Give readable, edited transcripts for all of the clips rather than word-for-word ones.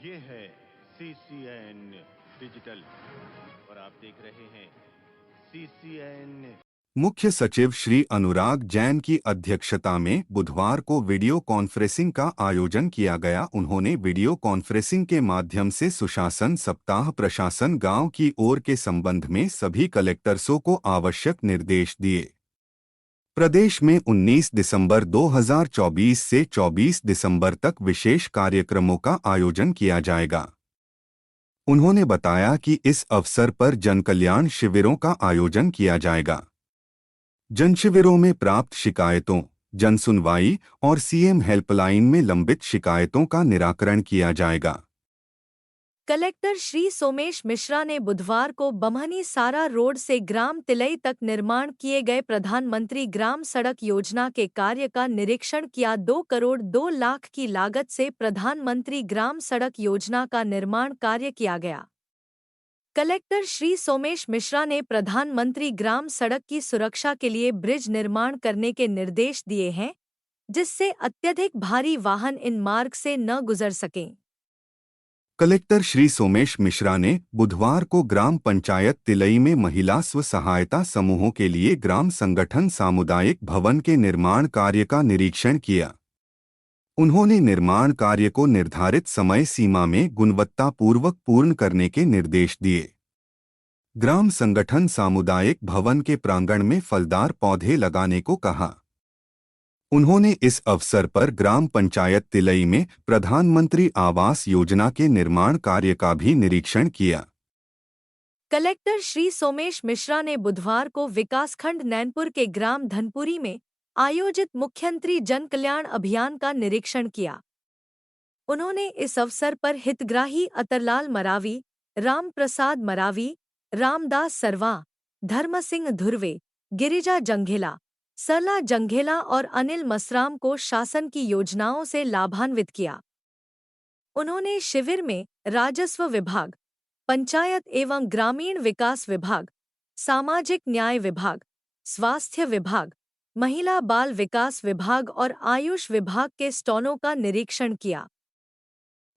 ये है CCN digital और आप देख रहे हैं CCN। मुख्य सचिव श्री अनुराग जैन की अध्यक्षता में बुधवार को वीडियो कॉन्फ्रेंसिंग का आयोजन किया गया। उन्होंने वीडियो कॉन्फ्रेंसिंग के माध्यम से सुशासन सप्ताह प्रशासन गांव की ओर के संबंध में सभी कलेक्टर्सों को आवश्यक निर्देश दिए। प्रदेश में 19 दिसंबर 2024 से 24 दिसंबर तक विशेष कार्यक्रमों का आयोजन किया जाएगा। उन्होंने बताया कि इस अवसर पर जनकल्याण शिविरों का आयोजन किया जाएगा। जनशिविरों में प्राप्त शिकायतों, जनसुनवाई और सीएम हेल्पलाइन में लंबित शिकायतों का निराकरण किया जाएगा। कलेक्टर श्री सोमेश मिश्रा ने बुधवार को बम्हनी सारा रोड से ग्राम तिलई तक निर्माण किए गए प्रधानमंत्री ग्राम सड़क योजना के कार्य का निरीक्षण किया। 2 करोड़ 2 लाख की लागत से प्रधानमंत्री ग्राम सड़क योजना का निर्माण कार्य किया गया। कलेक्टर श्री सोमेश मिश्रा ने प्रधानमंत्री ग्राम सड़क की सुरक्षा के लिए ब्रिज निर्माण करने के निर्देश दिए हैं, जिससे अत्यधिक भारी वाहन इन मार्ग से न गुजर सकें। कलेक्टर श्री सोमेश मिश्रा ने बुधवार को ग्राम पंचायत तिलई में महिला स्व सहायता समूहों के लिए ग्राम संगठन सामुदायिक भवन के निर्माण कार्य का निरीक्षण किया। उन्होंने निर्माण कार्य को निर्धारित समय सीमा में गुणवत्तापूर्वक पूर्ण करने के निर्देश दिए। ग्राम संगठन सामुदायिक भवन के प्रांगण में फलदार पौधे लगाने को कहा। उन्होंने इस अवसर पर ग्राम पंचायत तिलई में प्रधानमंत्री आवास योजना के निर्माण कार्य का भी निरीक्षण किया। कलेक्टर श्री सोमेश मिश्रा ने बुधवार को विकासखंड नैनपुर के ग्राम धनपुरी में आयोजित मुख्यमंत्री जन कल्याण अभियान का निरीक्षण किया। उन्होंने इस अवसर पर हितग्राही अतरलाल मरावी, राम प्रसाद मरावी, रामदास सरवा, धर्म सिंह धुर्वे, गिरिजा जंघेला, सरला जंघेला और अनिल मसराम को शासन की योजनाओं से लाभान्वित किया। उन्होंने शिविर में राजस्व विभाग, पंचायत एवं ग्रामीण विकास विभाग, सामाजिक न्याय विभाग, स्वास्थ्य विभाग, महिला बाल विकास विभाग और आयुष विभाग के स्टॉलों का निरीक्षण किया।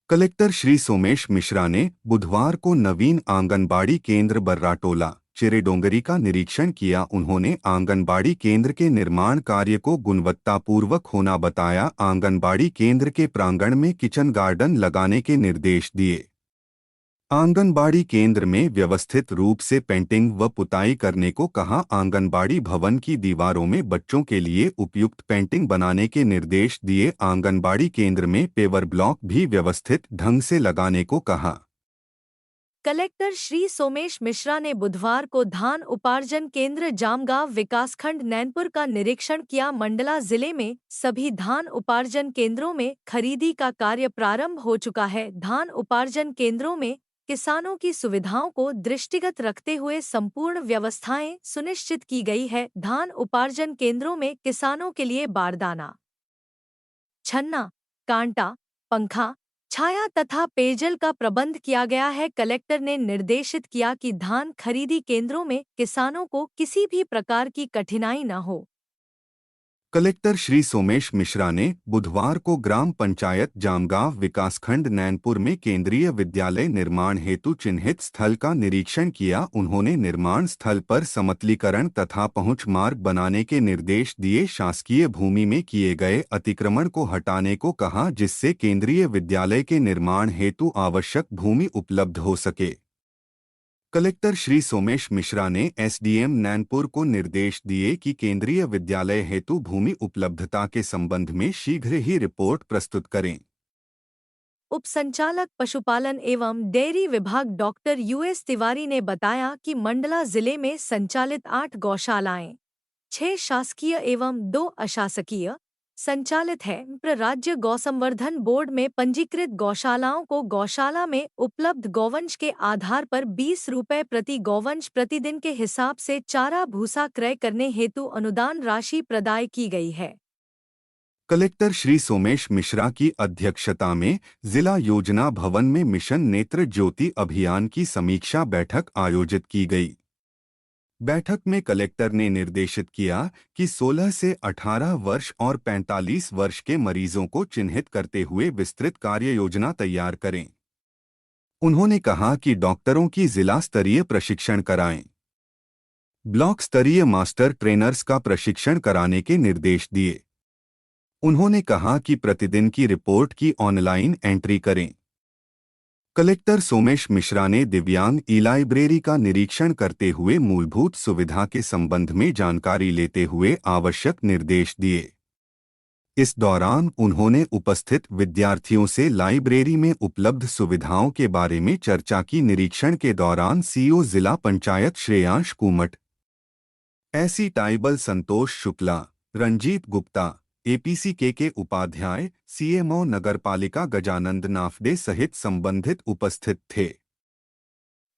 कलेक्टर श्री सोमेश मिश्रा ने बुधवार को नवीन आंगनबाड़ी केंद्र बर्राटोला चिरेडोंगरी का निरीक्षण किया। उन्होंने आंगनबाड़ी केंद्र के निर्माण कार्य को गुणवत्तापूर्वक होना बताया। आंगनबाड़ी केंद्र के प्रांगण में किचन गार्डन लगाने के निर्देश दिए। आंगनबाड़ी केंद्र में व्यवस्थित रूप से पेंटिंग व पुताई करने को कहा। आंगनबाड़ी भवन की दीवारों में बच्चों के लिए उपयुक्त पेंटिंग बनाने के निर्देश दिए। आंगनबाड़ी केंद्र में पेवर ब्लॉक भी व्यवस्थित ढंग से लगाने को कहा। कलेक्टर श्री सोमेश मिश्रा ने बुधवार को धान उपार्जन केंद्र जामगांव विकासखंड नैनपुर का निरीक्षण किया। मंडला जिले में सभी धान उपार्जन केंद्रों में खरीदी का कार्य प्रारंभ हो चुका है। धान उपार्जन केंद्रों में किसानों की सुविधाओं को दृष्टिगत रखते हुए संपूर्ण व्यवस्थाएं सुनिश्चित की गई है। धान उपार्जन केंद्रों में किसानों के लिए बारदाना, छन्ना, कांटा, पंखा, छाया तथा पेयजल का प्रबंध किया गया है। कलेक्टर ने निर्देशित किया कि धान खरीदी केंद्रों में किसानों को किसी भी प्रकार की कठिनाई न हो। कलेक्टर श्री सोमेश मिश्रा ने बुधवार को ग्राम पंचायत जामगांव विकासखंड नैनपुर में केंद्रीय विद्यालय निर्माण हेतु चिन्हित स्थल का निरीक्षण किया। उन्होंने निर्माण स्थल पर समतलीकरण तथा पहुंच मार्ग बनाने के निर्देश दिए। शासकीय भूमि में किए गए अतिक्रमण को हटाने को कहा, जिससे केंद्रीय विद्यालय के निर्माण हेतु आवश्यक भूमि उपलब्ध हो सके। कलेक्टर श्री सोमेश मिश्रा ने एसडीएम नैनपुर को निर्देश दिए कि केंद्रीय विद्यालय हेतु भूमि उपलब्धता के संबंध में शीघ्र ही रिपोर्ट प्रस्तुत करें। उप संचालक पशुपालन एवं डेयरी विभाग डॉक्टर यूएस तिवारी ने बताया कि मंडला जिले में संचालित 8 गौशालाएं, 6 शासकीय एवं 2 अशासकीय संचालित है। राज्य गौसंवर्धन बोर्ड में पंजीकृत गौशालाओं को गौशाला में उपलब्ध गौवंश के आधार पर 20 रुपये प्रति गौवंश प्रतिदिन के हिसाब से चारा भूसा क्रय करने हेतु अनुदान राशि प्रदाय की गई है। कलेक्टर श्री सोमेश मिश्रा की अध्यक्षता में जिला योजना भवन में मिशन नेत्र ज्योति अभियान की समीक्षा बैठक आयोजित की गई। बैठक में कलेक्टर ने निर्देशित किया कि 16 से 18 वर्ष और 45 वर्ष के मरीजों को चिन्हित करते हुए विस्तृत कार्य योजना तैयार करें। उन्होंने कहा कि डॉक्टरों की जिला स्तरीय प्रशिक्षण कराएं। ब्लॉक स्तरीय मास्टर ट्रेनर्स का प्रशिक्षण कराने के निर्देश दिए। उन्होंने कहा कि प्रतिदिन की रिपोर्ट की ऑनलाइन एंट्री करें। कलेक्टर सोमेश मिश्रा ने दिव्यांग ई लाइब्रेरी का निरीक्षण करते हुए मूलभूत सुविधा के संबंध में जानकारी लेते हुए आवश्यक निर्देश दिए। इस दौरान उन्होंने उपस्थित विद्यार्थियों से लाइब्रेरी में उपलब्ध सुविधाओं के बारे में चर्चा की। निरीक्षण के दौरान सीईओ जिला पंचायत श्रेयांश कुमट, एसी टाइबल संतोष शुक्ला, रंजीत गुप्ता, एपीसी के उपाध्याय, सीएमओ नगरपालिका गजानंद नाफडे सहित संबंधित उपस्थित थे।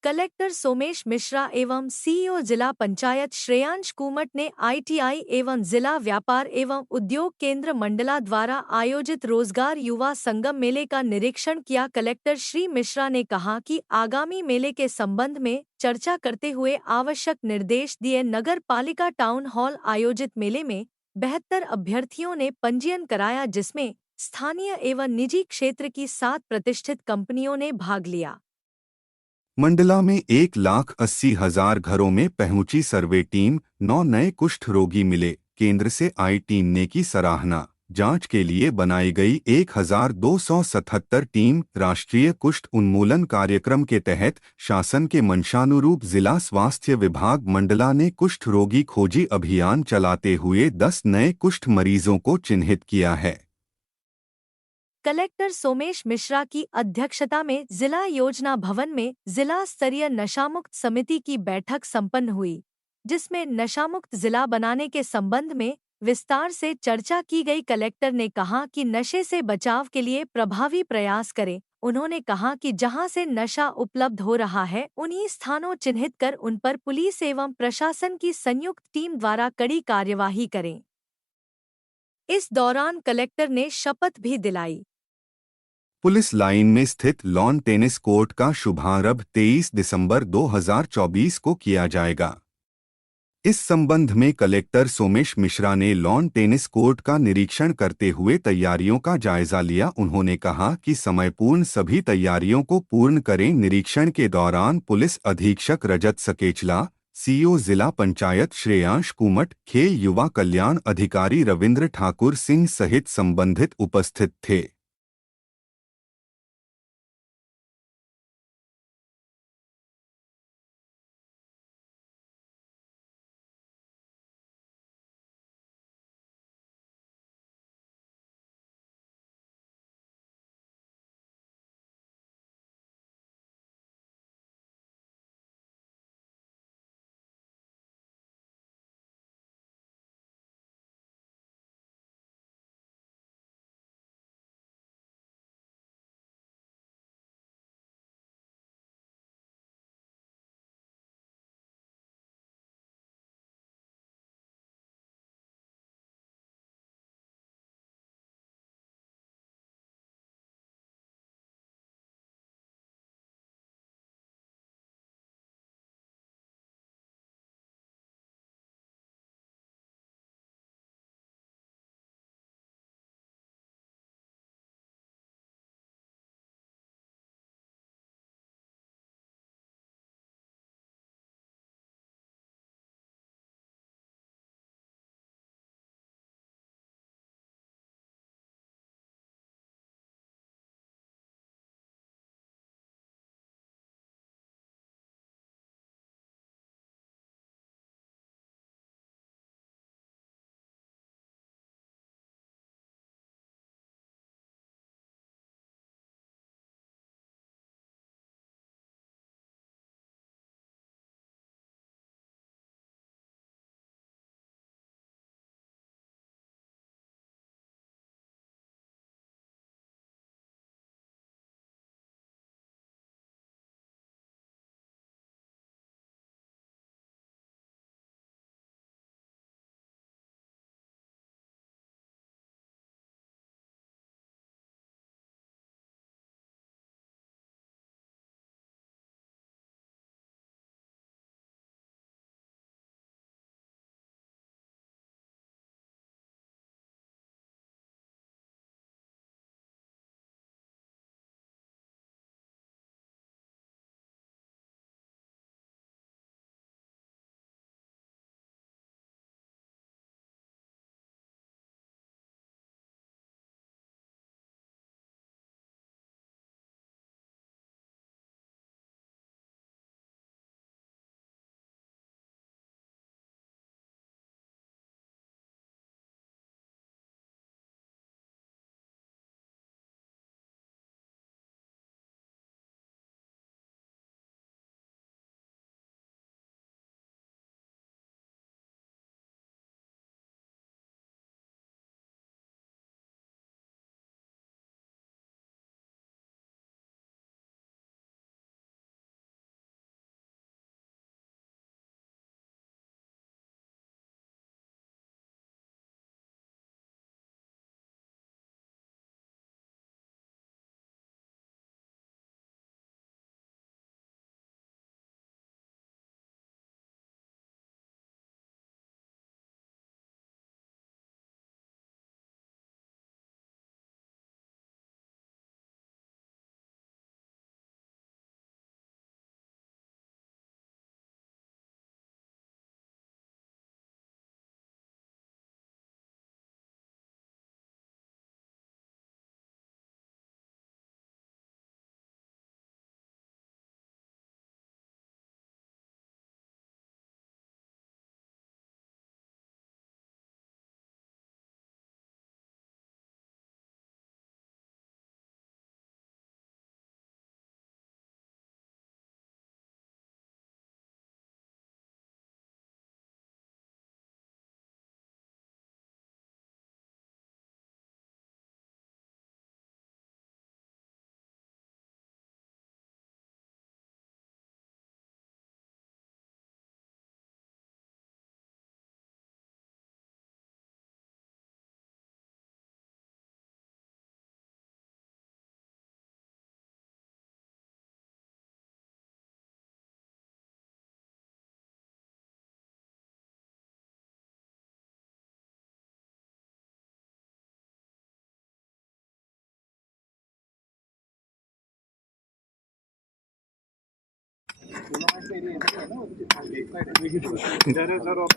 कलेक्टर सोमेश मिश्रा एवं सीईओ जिला पंचायत श्रेयांश कुमट ने आईटीआई एवं जिला व्यापार एवं उद्योग केंद्र मंडला द्वारा आयोजित रोजगार युवा संगम मेले का निरीक्षण किया। कलेक्टर श्री मिश्रा ने कहा कि आगामी मेले के संबंध में चर्चा करते हुए आवश्यक निर्देश दिए। नगर पालिका टाउन हॉल आयोजित मेले में 72 अभ्यर्थियों ने पंजीयन कराया, जिसमें स्थानीय एवं निजी क्षेत्र की 7 प्रतिष्ठित कंपनियों ने भाग लिया। मंडला में 1,80,000 घरों में पहुंची सर्वे टीम। 9 नए कुष्ठ रोगी मिले। केंद्र से आई टीम ने की सराहना। जांच के लिए बनाई गई 1,277 टीम। राष्ट्रीय कुष्ठ उन्मूलन कार्यक्रम के तहत शासन के मंशानुरूप जिला स्वास्थ्य विभाग मंडला ने कुष्ठ रोगी खोजी अभियान चलाते हुए 10 नए कुष्ठ मरीजों को चिन्हित किया है। कलेक्टर सोमेश मिश्रा की अध्यक्षता में जिला योजना भवन में जिला स्तरीय नशामुक्त समिति की बैठक संपन्न हुई, जिसमें नशामुक्त जिला बनाने के संबंध में विस्तार से चर्चा की गई। कलेक्टर ने कहा कि नशे से बचाव के लिए प्रभावी प्रयास करें। उन्होंने कहा कि जहां से नशा उपलब्ध हो रहा है, उन्हीं स्थानों चिन्हित कर उन पर पुलिस एवं प्रशासन की संयुक्त टीम द्वारा कड़ी कार्यवाही करें। इस दौरान कलेक्टर ने शपथ भी दिलाई। पुलिस लाइन में स्थित लॉन टेनिस कोर्ट का शुभारंभ 23 दिसंबर 2024 को किया जाएगा। इस संबंध में कलेक्टर सोमेश मिश्रा ने लॉन टेनिस कोर्ट का निरीक्षण करते हुए तैयारियों का जायजा लिया। उन्होंने कहा कि समयपूर्ण सभी तैयारियों को पूर्ण करें। निरीक्षण के दौरान पुलिस अधीक्षक रजत सकेचला, सीईओ जिला पंचायत श्रेयांश कुमट, खेल युवा कल्याण अधिकारी रविंद्र ठाकुर सिंह सहित संबंधित उपस्थित थे।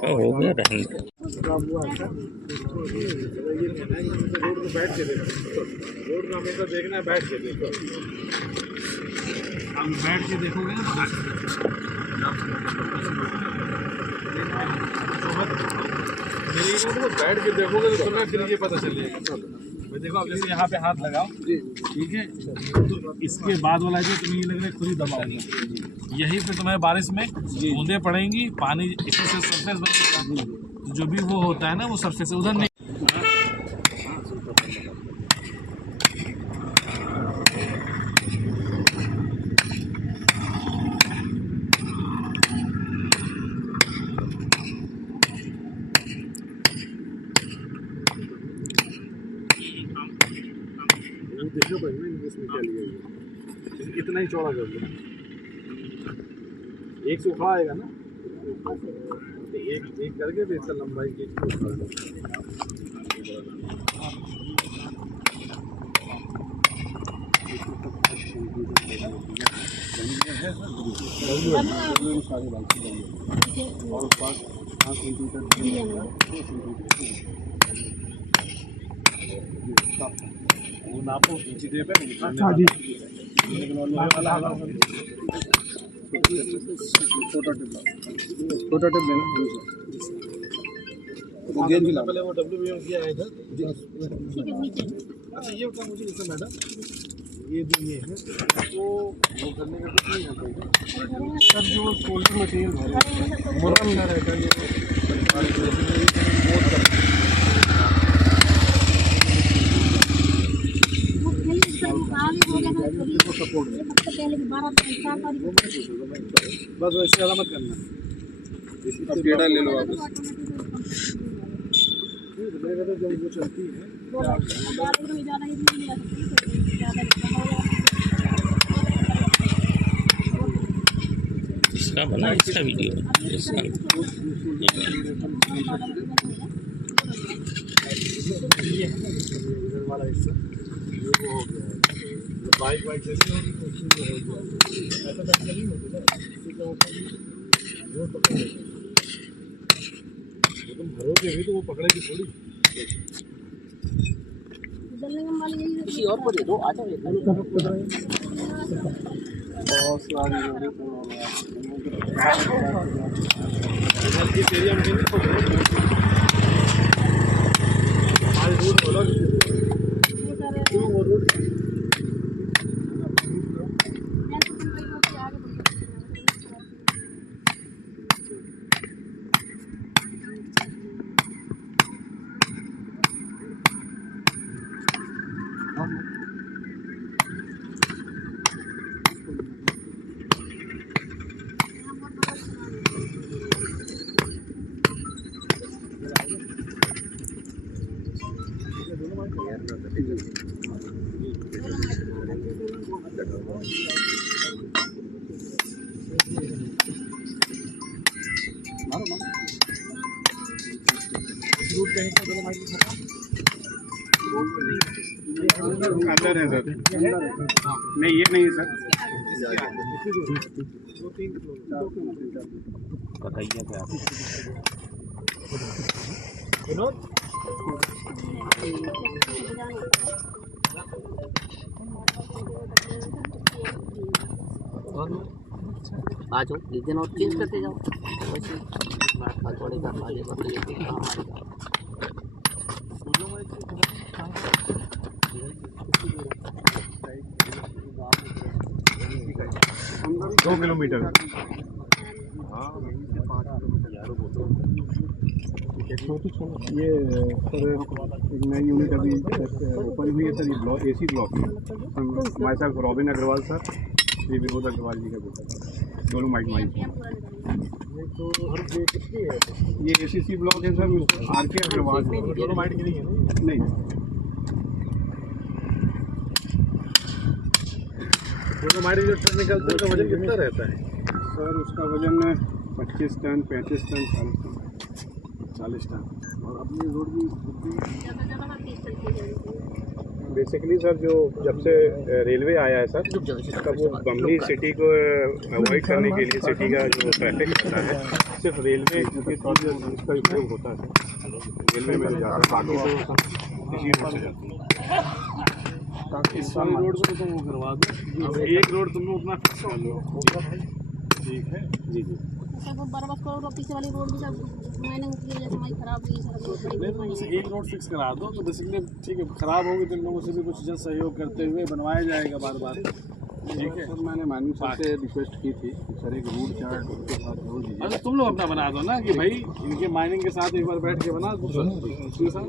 हो गया रहेंगे। रोड में बैठ के देखो, रोड में हमेशा देखना है, बैठ के देखो, हम बैठ के देखोगे ना तो बैठ के देखोगे तो तुम्हें फिर ये पता चलेगा। देखो अब जैसे यहाँ पे हाथ लगाओ, ठीक है, तो इसके बाद वाला जो तुम्हें ये लग रहा है खुद ही दबाओगे, यहीं पे तुम्हें बारिश में बूंदे पड़ेंगी, पानी इसी से सरफेस बनेगा, तो जो भी वो होता है ना वो सरफेस उधर नहीं। देखो भाई मैं इसमें क्या लिया, इतना ही चौड़ा कर दो, एक सूखा आएगा ना, एक करके फिर इसका लंबाई की वो नापो सीधे पे। अच्छा जी, छोटा टिप लेना, वो गेंद भी पहले वो WBM किया है इधर। अच्छा ये बता मुझे जैसे मैडम ये जो ये है तो वो करने का कुछ नहीं है सर, जो सोल्डर मटेरियल मुरम ना रहता है सपोर्ट बस वैसे ज़्यादा मत करना। अब पेड़ा ले लो आप, जब वो चलती है इसका बना, इसका वीडियो इसका इधर वाला हिस्सा वो हो गया है, बाइक जैसी होगी ऐसा नहीं होती ना, तुम भरोगे भी तो वो पकड़ेगी थोड़ी। किसी और को दे दो, आ जाओ। इस एरिया में नहीं वो रोड अंदर है सर, नहीं ये नहीं है सर, बताइए क्या आ जाओ, एक दिन और चेंज करते जाओ, वैसे बात थोड़ी कर आगे बढ़ते हमारी 2 किलोमीटर। ये सर एक नई यूनिट अभी ओपन हुई है सर, ये ब्लॉक AC ब्लॉक है। हमारे साथ रॉबिन अग्रवाल सर, श्री विनोद अग्रवाल जी का बेटा, दोनों माइक ये ACC ब्लॉक है सर, RK अग्रवाल दोनों माइक की नहीं, दोनों माइक जो ट्रेन निकलते हैं, वजन कितना रहता है सर? उसका वजन 25 टन, 35 टन, 40 टन। और अपनी रोड भी बेसिकली सर जो जब से रेलवे आया है सर, तब वो बमनी सिटी को अवॉइड करने के लिए सिटी का जो ट्रैफिक रहता है सिर्फ रेलवे के तौर पर इसका उपयोग होता है। रेलवे में जाता है, बाकी तो इसी रोड से जाती है। इस वाली रोड को तुम वो करवा दो, एक रोड तुम लोग अपना फिक्स कर लो, ठीक है? जी जी। बराबर करो, पीछे वाली रोड भी सब मैंने की वजह से हमारी खराब हुई सड़क। एक रोड फिक्स करा दो तो बेसिकली ठीक है, खराब होगी तो इन लोगों से भी कुछ जन सहयोग करते हुए बनवाया जाएगा बार बार, ठीक है? सर मैंने माननीय सर से रिक्वेस्ट की थी सर एक रूट चार्ट उनके साथ जोड़ दीजिए। अरे तुम लोग अपना बना दो ना कि भाई इनके माइनिंग के साथ एक बार बैठ के बना दो,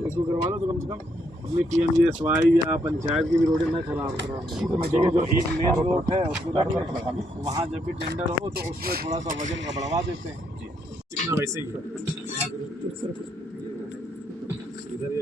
इसको करवा लो तो कम से कम अपनी PMGSY या पंचायत की भी रोडें ना खराब करा। ठीक है, जो एक मेन रोड है उसको वहाँ जब भी टेंडर हो तो उसमें थोड़ा सा वजन का बढ़वा देते हैं जी, वैसे ही इधर ही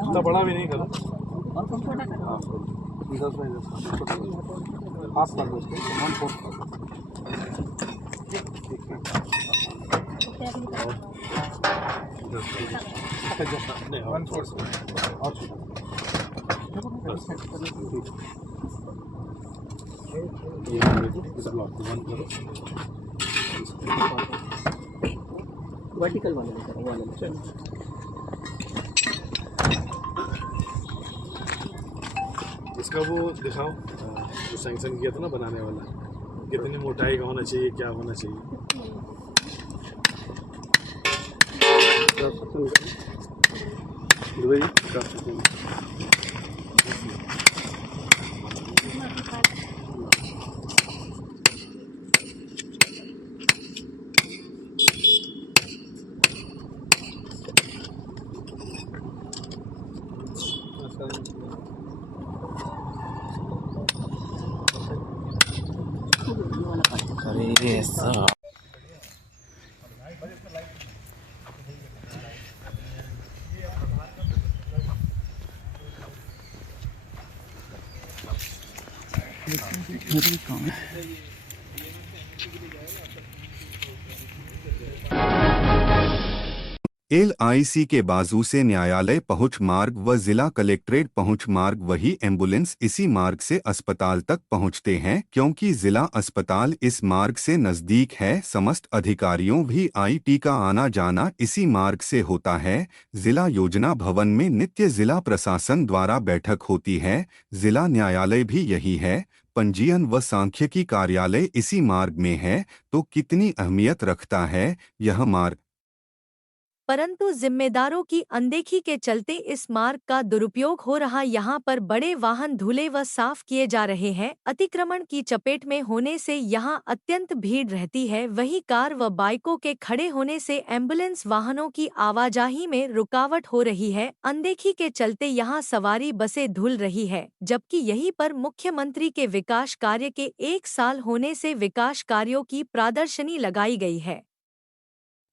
इतना बड़ा भी नहीं करो, पास कर दो उसको, वर्टिकल वाले में करो, वाले में इसका वो दिखाओ जो सैंक्शन किया था ना बनाने वाला, कितनी मोटाई का होना चाहिए, क्या होना चाहिए। अरे ऐसा LIC के बाजू से न्यायालय पहुंच मार्ग व जिला कलेक्ट्रेट पहुंच मार्ग, वही एम्बुलेंस इसी मार्ग से अस्पताल तक पहुंचते हैं क्योंकि जिला अस्पताल इस मार्ग से नजदीक है। समस्त अधिकारियों भी IT का आना जाना इसी मार्ग से होता है। जिला योजना भवन में नित्य जिला प्रशासन द्वारा बैठक होती है। जिला न्यायालय भी यही है। पंजीयन व सांख्यिकी कार्यालय इसी मार्ग में है। तो कितनी अहमियत रखता है यह मार्ग। परंतु जिम्मेदारों की अनदेखी के चलते इस मार्ग का दुरुपयोग हो रहा। यहाँ पर बड़े वाहन धुले व साफ किए जा रहे हैं। अतिक्रमण की चपेट में होने से यहाँ अत्यंत भीड़ रहती है। वहीं कार व बाइकों के खड़े होने से एम्बुलेंस वाहनों की आवाजाही में रुकावट हो रही है। अनदेखी के चलते यहाँ सवारी बसें धुल रही है, जबकि यहीं पर मुख्यमंत्री के विकास कार्य के 1 साल होने से विकास कार्यों की प्रदर्शनी लगाई गई है,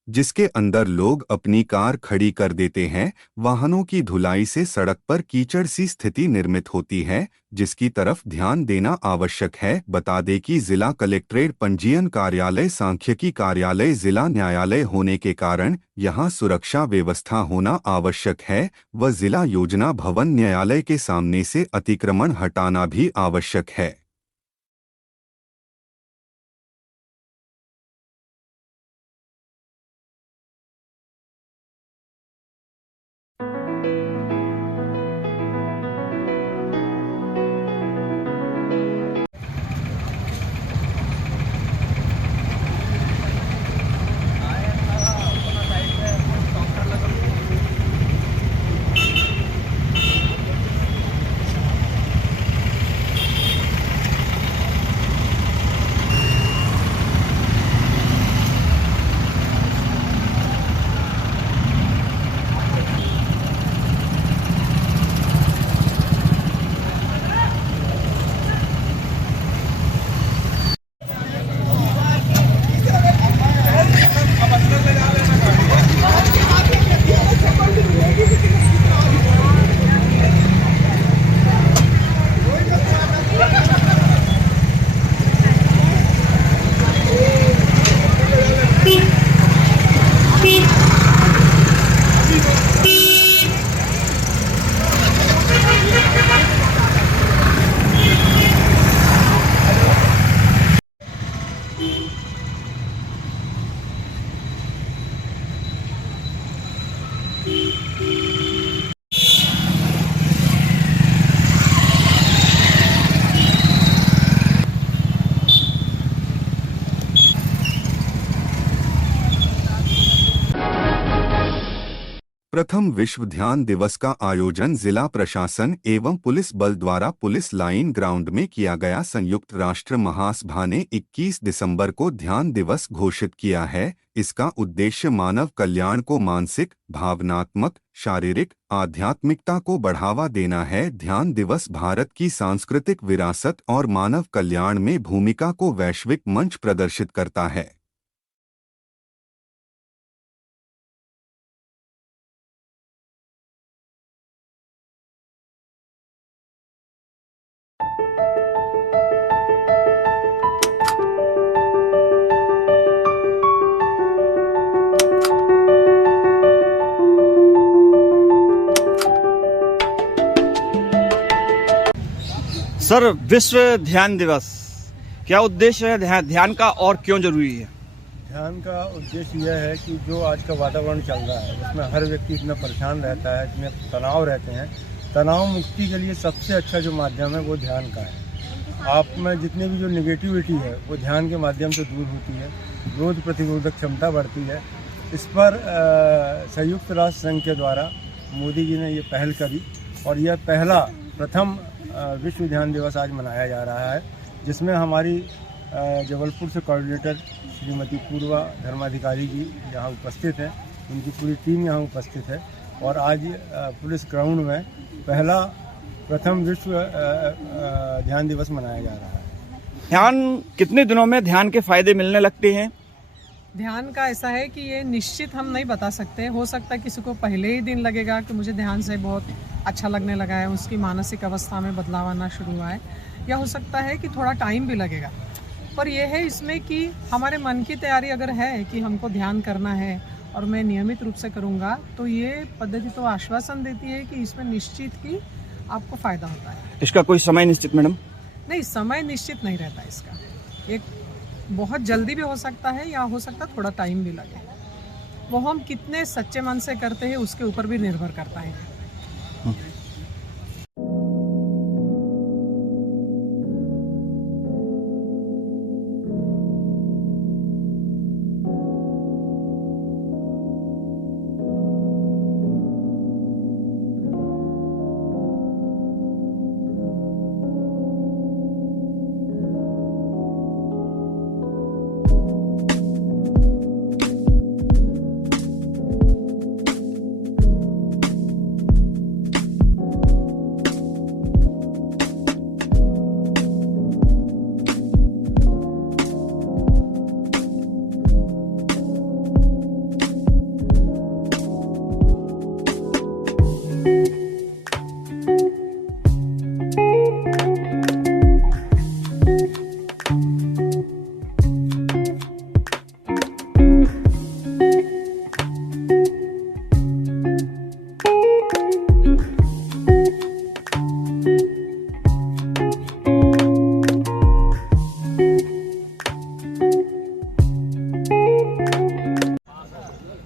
जिसके अंदर लोग अपनी कार खड़ी कर देते हैं। वाहनों की धुलाई से सड़क पर कीचड़ सी स्थिति निर्मित होती है, जिसकी तरफ ध्यान देना आवश्यक है। बता दें कि जिला कलेक्ट्रेट, पंजीयन कार्यालय, सांख्यिकी कार्यालय, जिला न्यायालय होने के कारण यहां सुरक्षा व्यवस्था होना आवश्यक है व जिला योजना भवन न्यायालय के सामने से अतिक्रमण हटाना भी आवश्यक है। प्रथम विश्व ध्यान दिवस का आयोजन जिला प्रशासन एवं पुलिस बल द्वारा पुलिस लाइन ग्राउंड में किया गया। संयुक्त राष्ट्र महासभा ने 21 दिसंबर को ध्यान दिवस घोषित किया है। इसका उद्देश्य मानव कल्याण को मानसिक, भावनात्मक, शारीरिक आध्यात्मिकता को बढ़ावा देना है। ध्यान दिवस भारत की सांस्कृतिक विरासत और मानव कल्याण में भूमिका को वैश्विक मंच प्रदर्शित करता है। सर, विश्व ध्यान दिवस क्या उद्देश्य है ध्यान का और क्यों जरूरी है? ध्यान का उद्देश्य यह है कि जो आज का वातावरण चल रहा है उसमें हर व्यक्ति इतना परेशान रहता है, इतने तनाव रहते हैं। तनाव मुक्ति के लिए सबसे अच्छा जो माध्यम है वो ध्यान का है। आप में जितनी भी जो निगेटिविटी है वो ध्यान के माध्यम से दूर होती है, रोग प्रतिरोधक क्षमता बढ़ती है। इस पर संयुक्त राष्ट्र संघ के द्वारा मोदी जी ने ये पहल करी और यह पहला प्रथम विश्व ध्यान दिवस आज मनाया जा रहा है, जिसमें हमारी जबलपुर से कोऑर्डिनेटर श्रीमती पूर्वा धर्माधिकारी जी यहाँ उपस्थित हैं, उनकी पूरी टीम यहाँ उपस्थित है और आज पुलिस ग्राउंड में पहला प्रथम विश्व ध्यान दिवस मनाया जा रहा है। ध्यान कितने दिनों में ध्यान के फायदे मिलने लगते हैं? ध्यान का ऐसा है कि ये निश्चित हम नहीं बता सकते। हो सकता है किसी को पहले ही दिन लगेगा कि मुझे ध्यान से बहुत अच्छा लगने लगा है, उसकी मानसिक अवस्था में बदलाव आना शुरू हुआ है, या हो सकता है कि थोड़ा टाइम भी लगेगा। पर यह है इसमें कि हमारे मन की तैयारी अगर है कि हमको ध्यान करना है और मैं नियमित रूप से करूँगा, तो ये पद्धति तो आश्वासन देती है कि इसमें निश्चित ही आपको फ़ायदा होता है। इसका कोई समय निश्चित मैडम? नहीं, समय निश्चित नहीं रहता इसका। एक बहुत जल्दी भी हो सकता है या हो सकता है थोड़ा टाइम भी लगे। वो हम कितने सच्चे मन से करते हैं उसके ऊपर भी निर्भर करता है।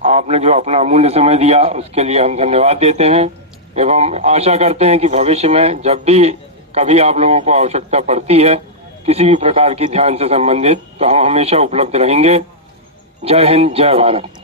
आपने जो अपना अमूल्य समय दिया उसके लिए हम धन्यवाद देते हैं एवं आशा करते हैं कि भविष्य में जब भी कभी आप लोगों को आवश्यकता पड़ती है किसी भी प्रकार की ध्यान से संबंधित, तो हम हमेशा उपलब्ध रहेंगे। जय हिंद, जय भारत।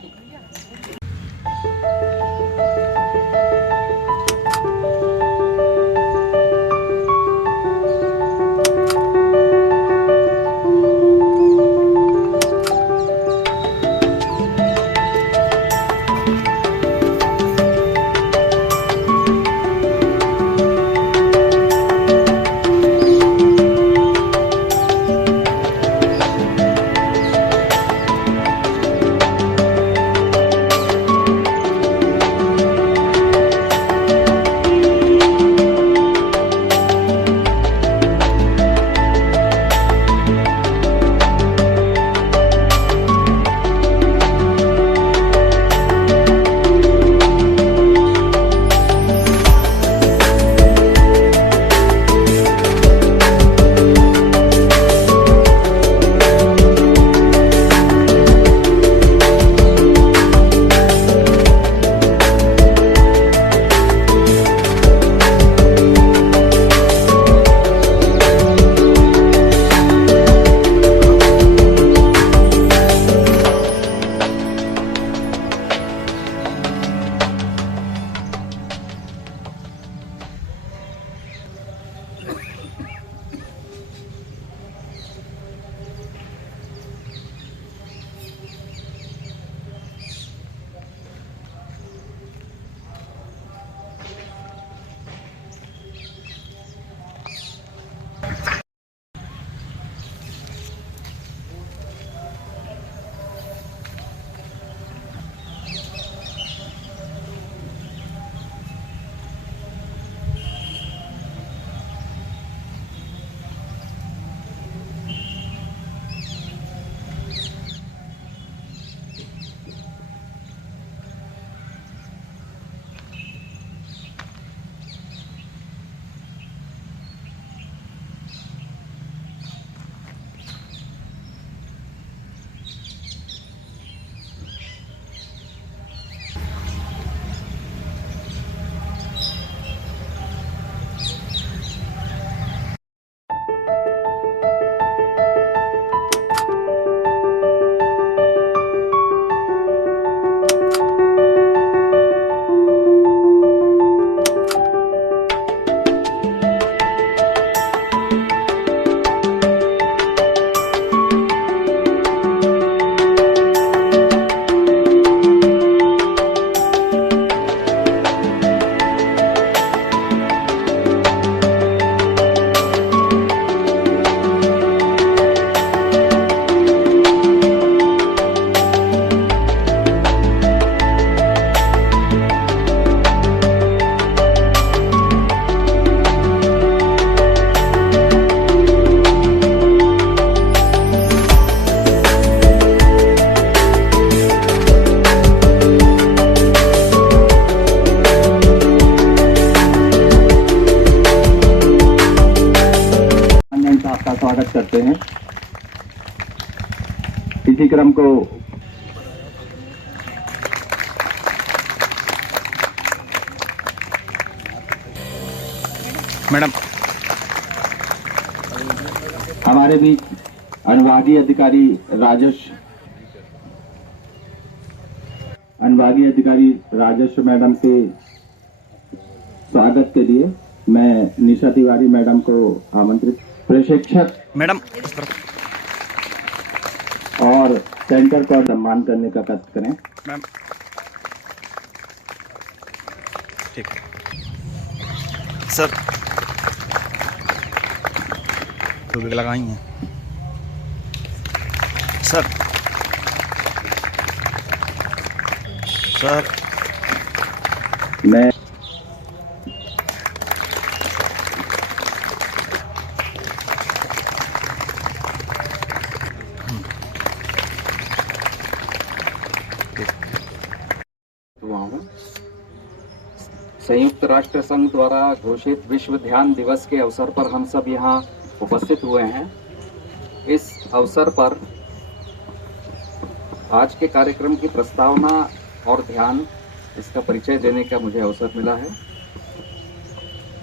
का स्वागत करते हैं। इसी क्रम को मैडम हमारे बीच अनुभागीय अधिकारी राजस्व मैडम से स्वागत के लिए मैं निशा तिवारी मैडम को आमंत्रित, प्रशिक्षक मैडम और सेंटर को सम्मान करने का कष्ट करें। मैम ठीक सर तो लगाई हैं सर। मैं संयुक्त राष्ट्र संघ द्वारा घोषित विश्व ध्यान दिवस के अवसर पर हम सब यहाँ उपस्थित हुए हैं। इस अवसर पर आज के कार्यक्रम की प्रस्तावना और ध्यान, इसका परिचय देने का मुझे अवसर मिला है।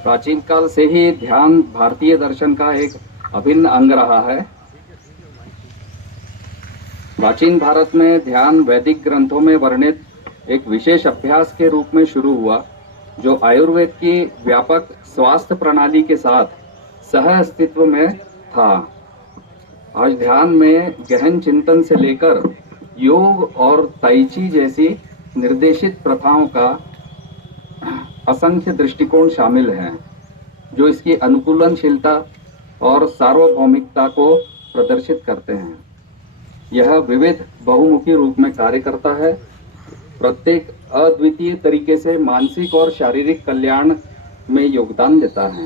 प्राचीन काल से ही ध्यान भारतीय दर्शन का एक अभिन्न अंग रहा है। प्राचीन भारत में ध्यान वैदिक ग्रंथों में वर्णित एक विशेष अभ्यास के रूप में शुरू हुआ, जो आयुर्वेद की व्यापक स्वास्थ्य प्रणाली के साथ सह अस्तित्व में था। आज ध्यान में गहन चिंतन से लेकर योग और ताइची जैसी निर्देशित प्रथाओं का असंख्य दृष्टिकोण शामिल हैं, जो इसकी अनुकूलनशीलता और सार्वभौमिकता को प्रदर्शित करते हैं। यह विविध बहुमुखी रूप में कार्य करता है, प्रत्येक अद्वितीय तरीके से मानसिक और शारीरिक कल्याण में योगदान देता है।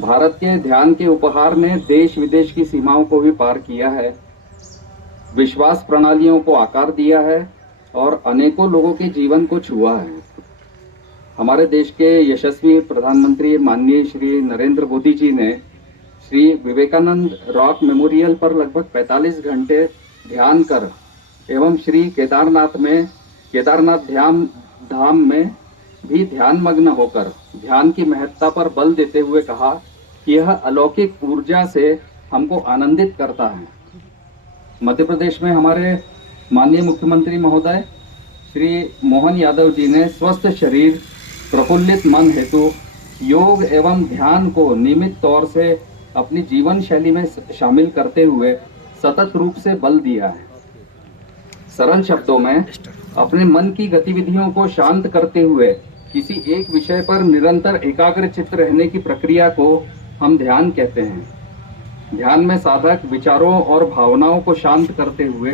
भारत के ध्यान के उपहार ने देश विदेश की सीमाओं को भी पार किया है, विश्वास प्रणालियों को आकार दिया है और अनेकों लोगों के जीवन को छुआ है। हमारे देश के यशस्वी प्रधानमंत्री माननीय श्री नरेंद्र मोदी जी ने श्री विवेकानंद रॉक मेमोरियल पर लगभग 45 घंटे ध्यान कर एवं श्री केदारनाथ धाम में भी ध्यान मग्न होकर ध्यान की महत्ता पर बल देते हुए कहा कि यह अलौकिक ऊर्जा से हमको आनंदित करता है। मध्य प्रदेश में हमारे माननीय मुख्यमंत्री महोदय श्री मोहन यादव जी ने स्वस्थ शरीर प्रफुल्लित मन हेतु योग एवं ध्यान को नियमित तौर से अपनी जीवन शैली में शामिल करते हुए सतत रूप से बल दिया है। सरल शब्दों में अपने मन की गतिविधियों को शांत करते हुए किसी एक विषय पर निरंतर एकाग्रचित्त रहने की प्रक्रिया को हम ध्यान कहते हैं। ध्यान में साधक विचारों और भावनाओं को शांत करते हुए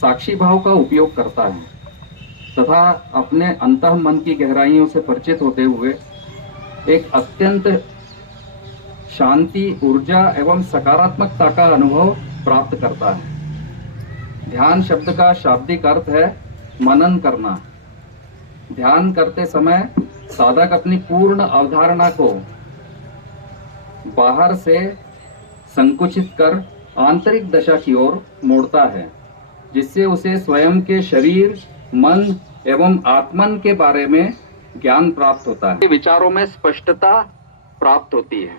साक्षी भाव का उपयोग करता है तथा अपने अंतः मन की गहराइयों से परिचित होते हुए एक अत्यंत शांति, ऊर्जा एवं सकारात्मकता का अनुभव प्राप्त करता है। ध्यान शब्द का शाब्दिक अर्थ है मनन करना। ध्यान करते समय साधक अपनी पूर्ण अवधारणा को बाहर से संकुचित कर आंतरिक दशा की ओर मोड़ता है, जिससे उसे स्वयं के शरीर, मन एवं आत्मन के बारे में ज्ञान प्राप्त होता है। विचारों में स्पष्टता प्राप्त होती है।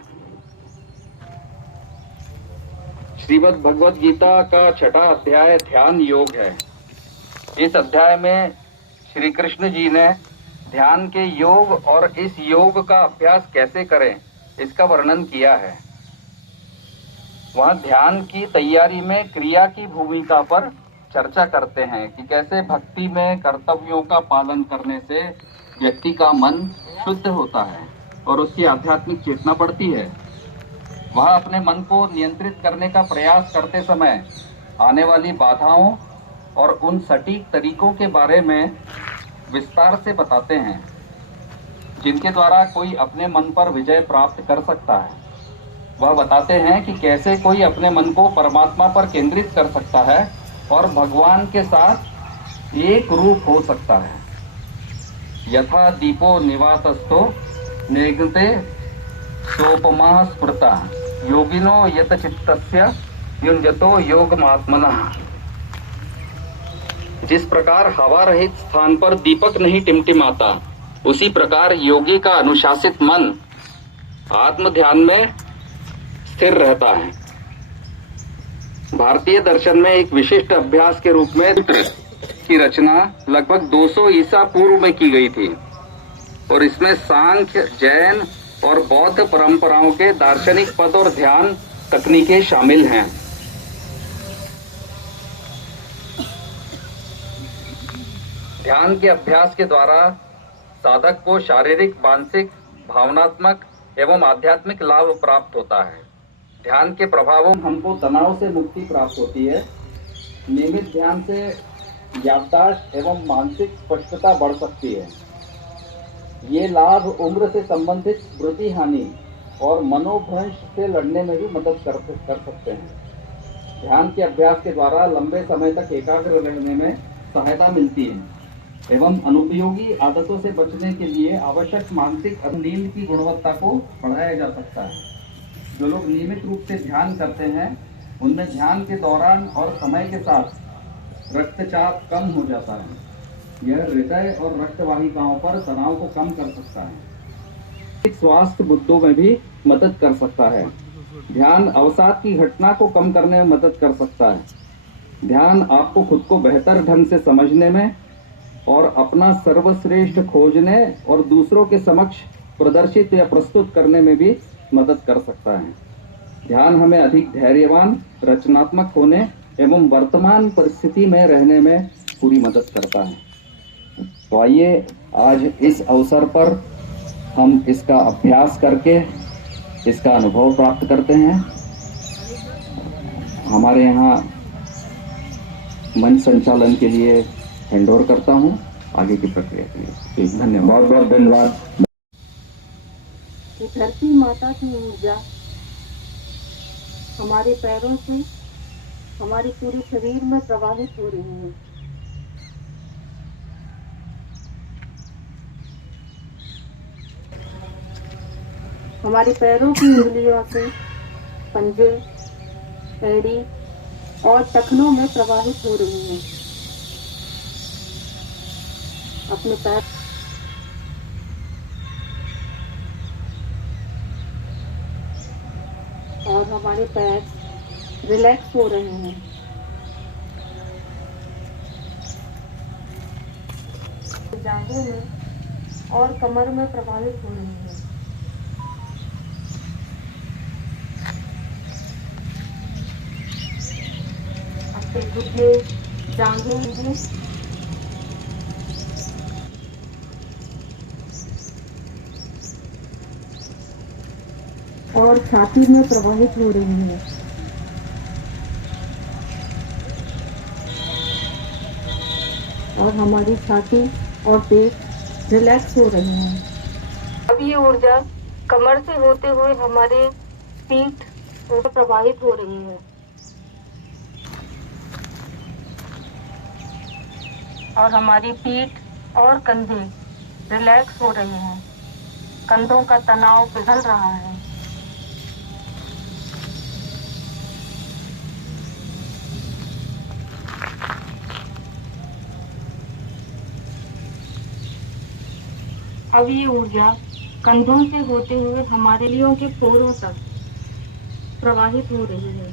श्रीमद् भगवद गीता का 6वां अध्याय ध्यान योग है। इस अध्याय में श्री कृष्ण जी ने ध्यान के योग और इस योग का अभ्यास कैसे करें इसका वर्णन किया है। वह ध्यान की तैयारी में क्रिया की भूमिका पर चर्चा करते हैं कि कैसे भक्ति में कर्तव्यों का पालन करने से व्यक्ति का मन शुद्ध होता है और उसकी आध्यात्मिक चेतना बढ़ती है। वह अपने मन को नियंत्रित करने का प्रयास करते समय आने वाली बाधाओं और उन सटीक तरीकों के बारे में विस्तार से बताते हैं, जिनके द्वारा कोई अपने मन पर विजय प्राप्त कर सकता है। वह बताते हैं कि कैसे कोई अपने मन को परमात्मा पर केंद्रित कर सकता है और भगवान के साथ एक रूप हो सकता है। यथा दीपो निवातस्थो नेगते सोपमा स्मृता। योगिनो यत चित्तस्य युञ्जतो योगमात्मनः। जिस प्रकार हवा रहित स्थान पर दीपक नहीं टिमटिमाता, उसी प्रकार योगी का अनुशासित मन आत्म ध्यान में स्थिर रहता है। भारतीय दर्शन में एक विशिष्ट अभ्यास के रूप में की रचना लगभग 200 ईसा पूर्व में की गई थी और इसमें सांख्य, जैन और बौद्ध परंपराओं के दार्शनिक पद और ध्यान तकनीकें शामिल हैं। ध्यान के अभ्यास के द्वारा साधक को शारीरिक, मानसिक, भावनात्मक एवं आध्यात्मिक लाभ प्राप्त होता है। ध्यान के प्रभावों हमको तनाव से मुक्ति प्राप्त होती है। नियमित ध्यान से याददाश्त एवं मानसिक स्पष्टता बढ़ सकती है। ये लाभ उम्र से संबंधित स्मृति हानि और मनोभ्रंश से लड़ने में भी मदद कर सकते हैं। ध्यान के अभ्यास के द्वारा लंबे समय तक एकाग्र रहने में सहायता मिलती है एवं अनुपयोगी आदतों से बचने के लिए आवश्यक मानसिक नींद की गुणवत्ता को बढ़ाया जा सकता है। जो लोग नियमित रूप से ध्यान करते हैं, उनमें ध्यान के दौरान और समय के साथ रक्तचाप कम हो जाता है। यह हृदय और रक्त वाहिकाओं पर तनाव को कम कर सकता है। स्वास्थ्य मुद्दों में भी मदद कर सकता है। ध्यान अवसाद की घटना को कम करने में मदद कर सकता है। ध्यान आपको खुद को बेहतर ढंग से समझने में और अपना सर्वश्रेष्ठ खोजने और दूसरों के समक्ष प्रदर्शित या प्रस्तुत करने में भी मदद कर सकता है। ध्यान हमें अधिक धैर्यवान, रचनात्मक होने एवं वर्तमान परिस्थिति में रहने में पूरी मदद करता है। तो आइए आज इस अवसर पर हम इसका अभ्यास करके इसका अनुभव प्राप्त करते हैं। हमारे यहाँ मंच संचालन के लिए हैंडओवर करता हूँ आगे की प्रक्रिया के लिए। धन्यवाद, बहुत बहुत धन्यवाद। धरती माता की ऊर्जा हमारे पैरों से हमारे पूरे शरीर में प्रवाहित हो रही है। हमारे पैरों की उंगलियों से पंजे, एड़ी और टखनों में प्रवाहित हो रही है। अपने पैर और हमारे पैर रिलैक्स हो रहे हैं। जांघों में और कमर में प्रभावित हो रही है। अपने घुटने, जांघों में और छाती में प्रवाहित हो रही है। और हमारी छाती और पेट रिलैक्स हो रहे हैं। अब ये ऊर्जा कमर से होते हुए हमारे पीठ में प्रवाहित हो रही है और हमारी पीठ और कंधे रिलैक्स हो रहे हैं। कंधों का तनाव पिघल रहा है। अब ये ऊर्जा कंधों से होते हुए हमारे लीलों के पोरों तक प्रवाहित हो रही है।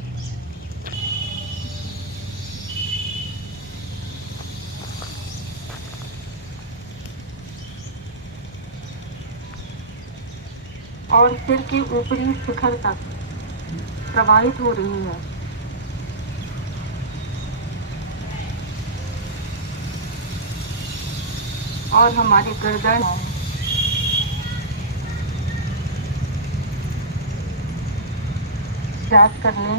और सिर के ऊपरी शिखर तक प्रवाहित हो रही है। और हमारे गर्दन जांच कर लें।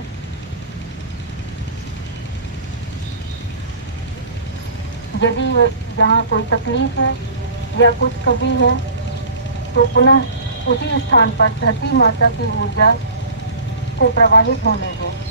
यदि जहाँ कोई तकलीफ है या कुछ कभी है तो पुनः उसी स्थान पर धरती माता की ऊर्जा को प्रवाहित होने दें।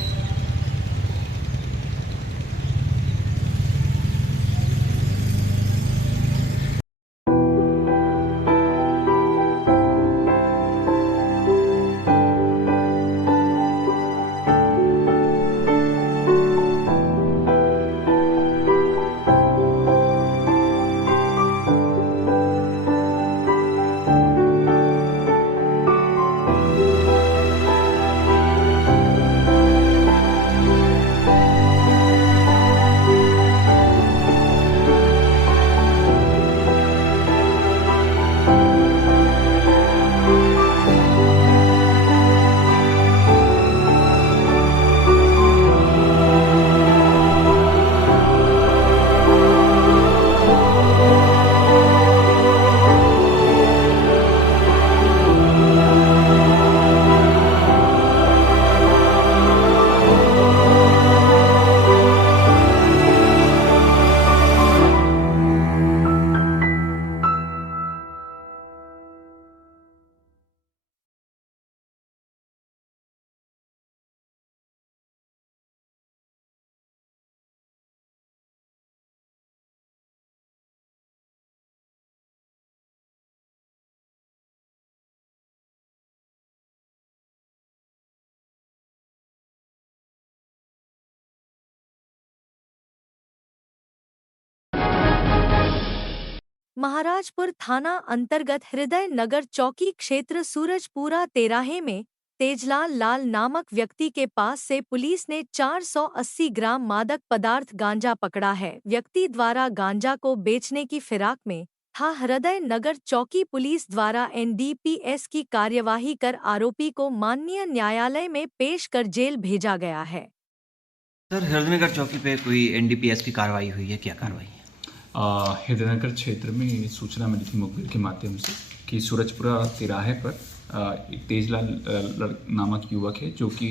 महाराजपुर थाना अंतर्गत हृदय नगर चौकी क्षेत्र सूरजपुरा तेराहे में तेजलाल लाल नामक व्यक्ति के पास से पुलिस ने 480 ग्राम मादक पदार्थ गांजा पकड़ा है। व्यक्ति द्वारा गांजा को बेचने की फिराक में था। हृदय नगर चौकी पुलिस द्वारा NDPS की कार्यवाही कर आरोपी को माननीय न्यायालय में पेश कर जेल भेजा गया है। सर, हृदयनगर चौकी पे कोई NDPS की कार्रवाई हुई है, क्या कार्रवाई है? हृदयनगर क्षेत्र में सूचना मिली थी मुखबिर के माध्यम से कि सूरजपुरा तिराहे पर एक तेजलाल नामक युवक है जो कि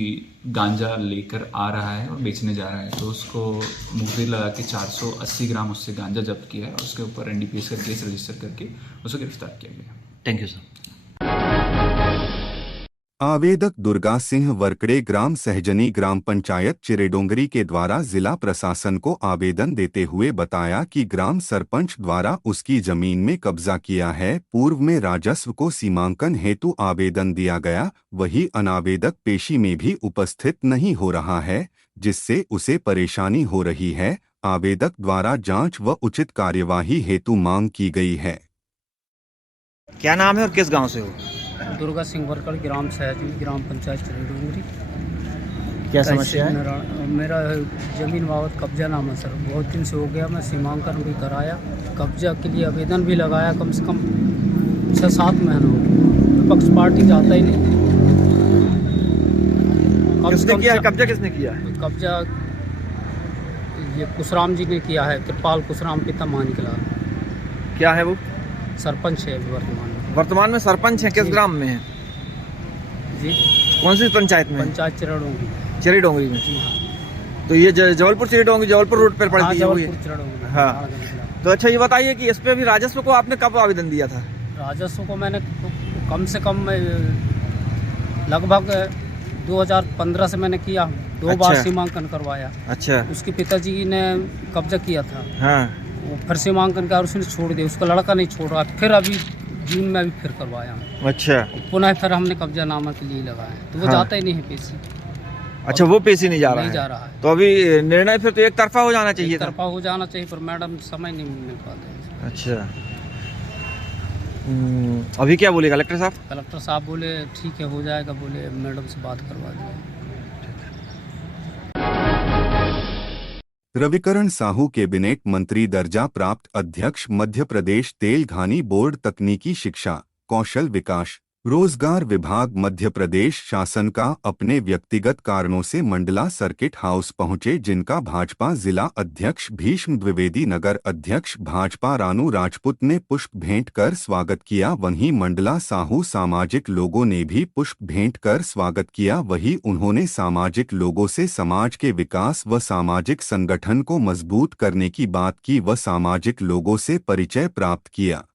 गांजा लेकर आ रहा है और बेचने जा रहा है। तो उसको मुखबिर लगा के 480 ग्राम उससे गांजा जब्त किया है और उसके ऊपर NDPS का केस रजिस्टर करके उसको गिरफ्तार किया गया। Thank you sir. आवेदक दुर्गा सिंह वरकड़े ग्राम सहजनी ग्राम पंचायत चिरेडोंगरी के द्वारा जिला प्रशासन को आवेदन देते हुए बताया कि ग्राम सरपंच द्वारा उसकी जमीन में कब्जा किया है। पूर्व में राजस्व को सीमांकन हेतु आवेदन दिया गया, वही अनावेदक पेशी में भी उपस्थित नहीं हो रहा है, जिससे उसे परेशानी हो रही है। आवेदक द्वारा जांच व उचित कार्यवाही हेतु मांग की गई है। क्या नाम है और किस गाँव से हो? दुर्गा सिंह वरकड़, ग्राम सहजनी ग्राम पंचायत चिरेडोंगरी। क्या समस्या है? मेरा जमीन बाबत कब्जा नामा सर, बहुत दिन से हो गया। मैं सीमांकन भी कराया, कब्जा के लिए आवेदन भी लगाया, कम से कम 6-7 महीने हो गए। विपक्ष पार्टी जाता ही नहीं। किसने किया है कब्जा? किसने किया है कब्जा? ये कुशराम जी ने किया है, कृपाल कुशराम पिता मानिकला। क्या है वो? सरपंच है वर्तमान में सरपंच है। किस ग्राम में है जी? कौन सी पंचायत में? पंचायत चिरेडोंगरी। चिरेडोंगरी में? जी हाँ। तो ये जबलपुर चिरेडोंगरी, जबलपुर रोड पर पड़ती है वो? हाँ। तो अच्छा ये बताइए कि इस पे अभी राजस्व को आपने कब आवेदन दिया था? राजस्व को मैंने कम से कम लगभग 2015 से मैंने किया। 2 बार सीमांकन करवाया। अच्छा। उसके पिताजी ने कब्जा किया था। हाँ। वो फिर सीमांकन का उसने छोड़ दिया, उसका लड़का नहीं छोड़ रहा। फिर अभी जून में अभी फिर करवाया। अच्छा। पुनः फिर हमने कब्जा नामा के लिए लगाया, तो वो जाता ही नहीं है पेशी। अच्छा, वो पेशी नहीं जा रहा है। तो अभी निर्णय फिर तो एक तरफा हो जाना चाहिए। एक तरफा हो जाना चाहिए, पर मैडम समय नहीं मिल पाता। अच्छा। अभी क्या बोले कलेक्टर साहब? कलेक्टर साहब बोले ठीक है हो जाएगा, बोले मैडम से बात करवा दें। रविकरण साहू कैबिनेट मंत्री दर्जा प्राप्त अध्यक्ष, मध्य प्रदेश तेल घानी बोर्ड, तकनीकी शिक्षा, कौशल विकास, रोजगार विभाग, मध्य प्रदेश शासन का अपने व्यक्तिगत कारणों से मंडला सर्किट हाउस पहुंचे, जिनका भाजपा जिला अध्यक्ष भीष्म द्विवेदी, नगर अध्यक्ष भाजपा रानू राजपूत ने पुष्प भेंट कर स्वागत किया। वहीं मंडला साहू सामाजिक लोगों ने भी पुष्प भेंट कर स्वागत किया। वहीं उन्होंने सामाजिक लोगों से समाज के विकास व सामाजिक संगठन को मजबूत करने की बात की व सामाजिक लोगों से परिचय प्राप्त किया।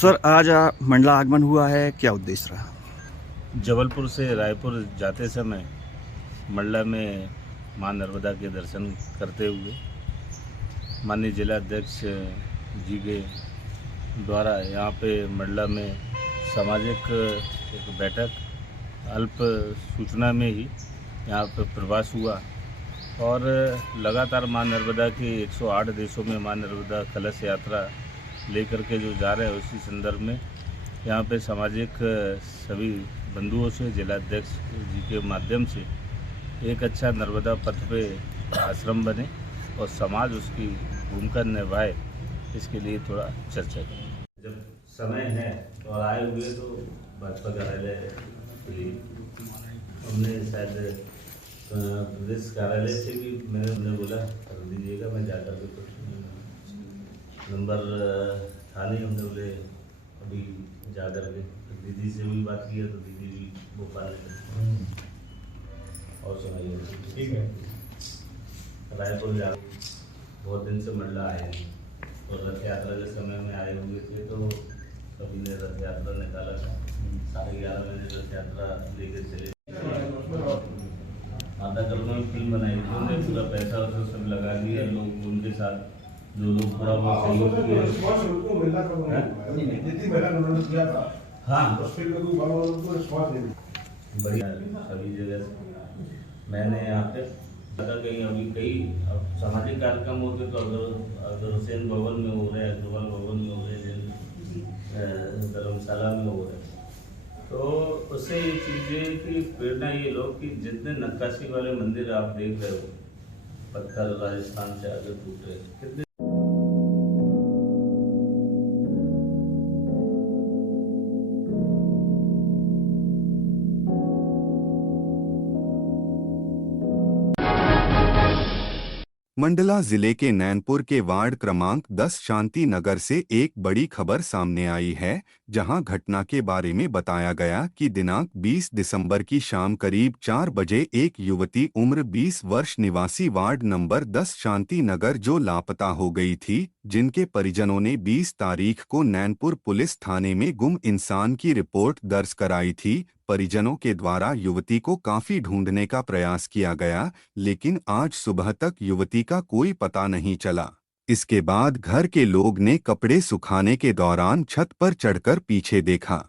सर आज मंडला आगमन हुआ है, क्या उद्देश्य रहा? जबलपुर से रायपुर जाते समय मंडला में मां नर्मदा के दर्शन करते हुए माननीय जिला अध्यक्ष जी के द्वारा यहाँ पे मंडला में सामाजिक एक बैठक अल्प सूचना में ही यहाँ पे प्रवास हुआ और लगातार मां नर्मदा के 108 देशों में मां नर्मदा कलश यात्रा लेकर के जो जा रहे हैं उसी संदर्भ में यहाँ पे सामाजिक सभी बंधुओं से जिलाध्यक्ष जी के माध्यम से एक अच्छा नर्मदा पथ पे आश्रम बने और समाज उसकी भूमिका निभाए, इसके लिए थोड़ा चर्चा करें। जब समय है और आए हुए तो भाजपा कार्यालय के लिए हमने शायद प्रदेश कार्यालय से भी मैंने बोला कर दीजिएगा, मैं जाकर के नंबर था नहीं, हमने बोले अभी जाकर के दीदी से भी बात की है तो दीदी भी भोपाल और सुनाइए। ठीक है, रायपुर जा बहुत दिन से मंडला आए हैं और रथ यात्रा के समय में आए हुए थे तो सभी ने रथ यात्रा निकाला था। 11:30 बजे रथ यात्रा लेकर चले। माता करुणा में फिल्म बनाई थी, उन्होंने पूरा पैसा और सब लगा दिया, लोग उनके साथ जो लोग पूरा बहुत सहयोग किया। हाँ बढ़िया सभी जगह से मैंने यहाँ पे कहीं अभी कई सामाजिक कार्यक्रम होते तो अगर हुसैन भवन में हो रहे, अग्रवाल भवन में हो रहे, धर्मशाला में हो रहे, तो उससे ये चीज़ें की प्रेरणा ये लोग कि जितने नक्काशी वाले मंदिर आप देख रहे हो, पत्थर राजस्थान से आगे टूट रहे, कितने मंडला जिले के नैनपुर के वार्ड क्रमांक 10 शांति नगर से एक बड़ी खबर सामने आई है, जहां घटना के बारे में बताया गया कि दिनांक 20 दिसंबर की शाम करीब 4 बजे एक युवती उम्र 20 वर्ष निवासी वार्ड नंबर 10 शांति नगर जो लापता हो गई थी, जिनके परिजनों ने 20 तारीख को नैनपुर पुलिस थाने में गुम इंसान की रिपोर्ट दर्ज कराई थी। परिजनों के द्वारा युवती को काफी ढूंढने का प्रयास किया गया, लेकिन आज सुबह तक युवती का कोई पता नहीं चला। इसके बाद घर के लोग ने कपड़े सुखाने के दौरान छत पर चढ़कर पीछे देखा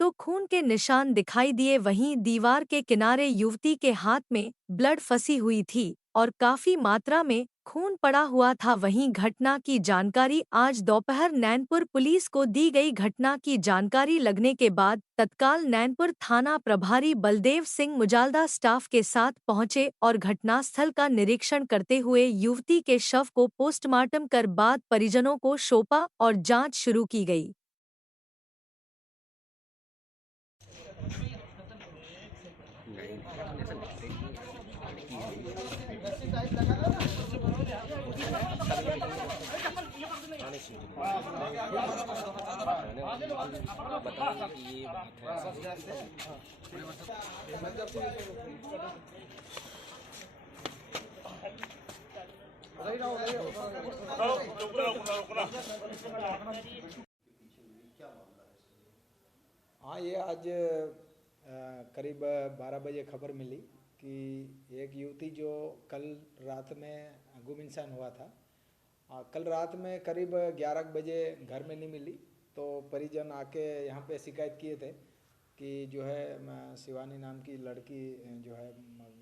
तो खून के निशान दिखाई दिए। वहीं दीवार के किनारे युवती के हाथ में ब्लड फंसी हुई थी और काफी मात्रा में खून पड़ा हुआ था। वहीं घटना की जानकारी आज दोपहर नैनपुर पुलिस को दी गई। घटना की जानकारी लगने के बाद तत्काल नैनपुर थाना प्रभारी बलदेव सिंह मुजालदा स्टाफ के साथ पहुंचे और घटनास्थल का निरीक्षण करते हुए युवती के शव को पोस्टमार्टम कर बाद परिजनों को सौंपा और जांच शुरू की गई। हाँ, ये आज करीब 12 बजे खबर मिली कि एक युवती जो कल रात में गुम इंसान हुआ था, कल रात में करीब 11 बजे घर में नहीं मिली, तो परिजन आके यहाँ पे शिकायत किए थे कि जो है शिवानी नाम की लड़की जो है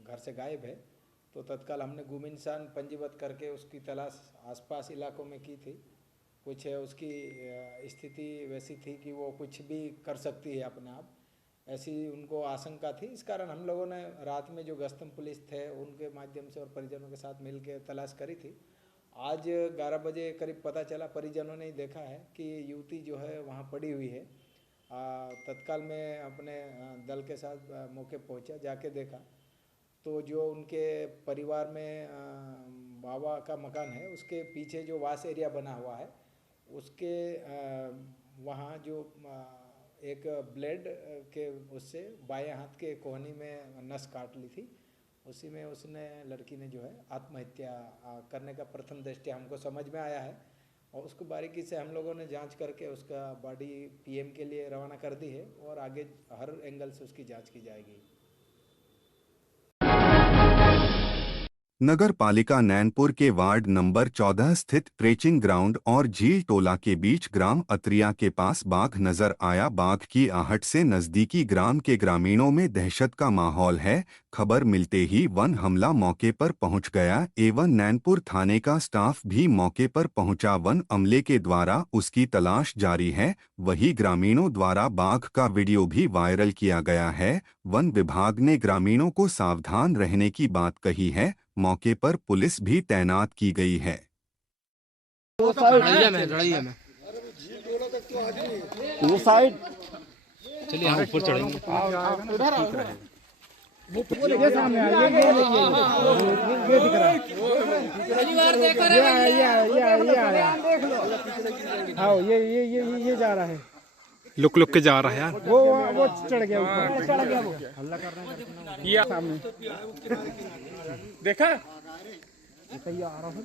घर से गायब है। तो तत्काल हमने गुम इंसान पंजीबद्ध करके उसकी तलाश आसपास इलाकों में की थी। कुछ उसकी स्थिति वैसी थी कि वो कुछ भी कर सकती है अपने आप, ऐसी उनको आशंका थी। इस कारण हम लोगों ने रात में जो गश्तम पुलिस थे उनके माध्यम से और परिजनों के साथ मिल के तलाश करी थी। आज 11 बजे करीब पता चला, परिजनों ने देखा है कि युवती जो है वहाँ पड़ी हुई है। तत्काल में अपने दल के साथ मौके पहुँचा, जाके देखा तो जो उनके परिवार में बाबा का मकान है उसके पीछे जो वास एरिया बना हुआ है उसके वहाँ जो एक ब्लेड के उससे बाएं हाथ के कोहनी में नस काट ली थी। उसी में उसने लड़की ने जो है आत्महत्या करने का प्रथम दृष्टया हमको समझ में आया है। और उसको बारीकी से हम लोगों ने जांच करके उसका बॉडी पीएम के लिए रवाना कर दी है और आगे हर एंगल से उसकी जांच की जाएगी। नगर पालिका नैनपुर के वार्ड नंबर 14 स्थित ट्रेचिंग ग्राउंड और झील टोला के बीच ग्राम अत्रिया के पास बाघ नजर आया। बाघ की आहट से नजदीकी ग्राम के ग्रामीणों में दहशत का माहौल है। खबर मिलते ही वन हमला मौके पर पहुंच गया एवं नैनपुर थाने का स्टाफ भी मौके पर पहुंचा। वन अमले के द्वारा उसकी तलाश जारी है। वहीं ग्रामीणों द्वारा बाघ का वीडियो भी वायरल किया गया है। वन विभाग ने ग्रामीणों को सावधान रहने की बात कही है। मौके पर पुलिस भी तैनात की गई है। वो साइड चलिए हम ऊपर चढ़ेंगे। ये सामने आ ये दिख रहा है। हाँ ये जा रहा है। लुक के जा रहा है यार। वो चढ़ गया ऊपर। चढ़ गया वो हल्ला कर रहा है। ये सामने देखा ये आ रहा है।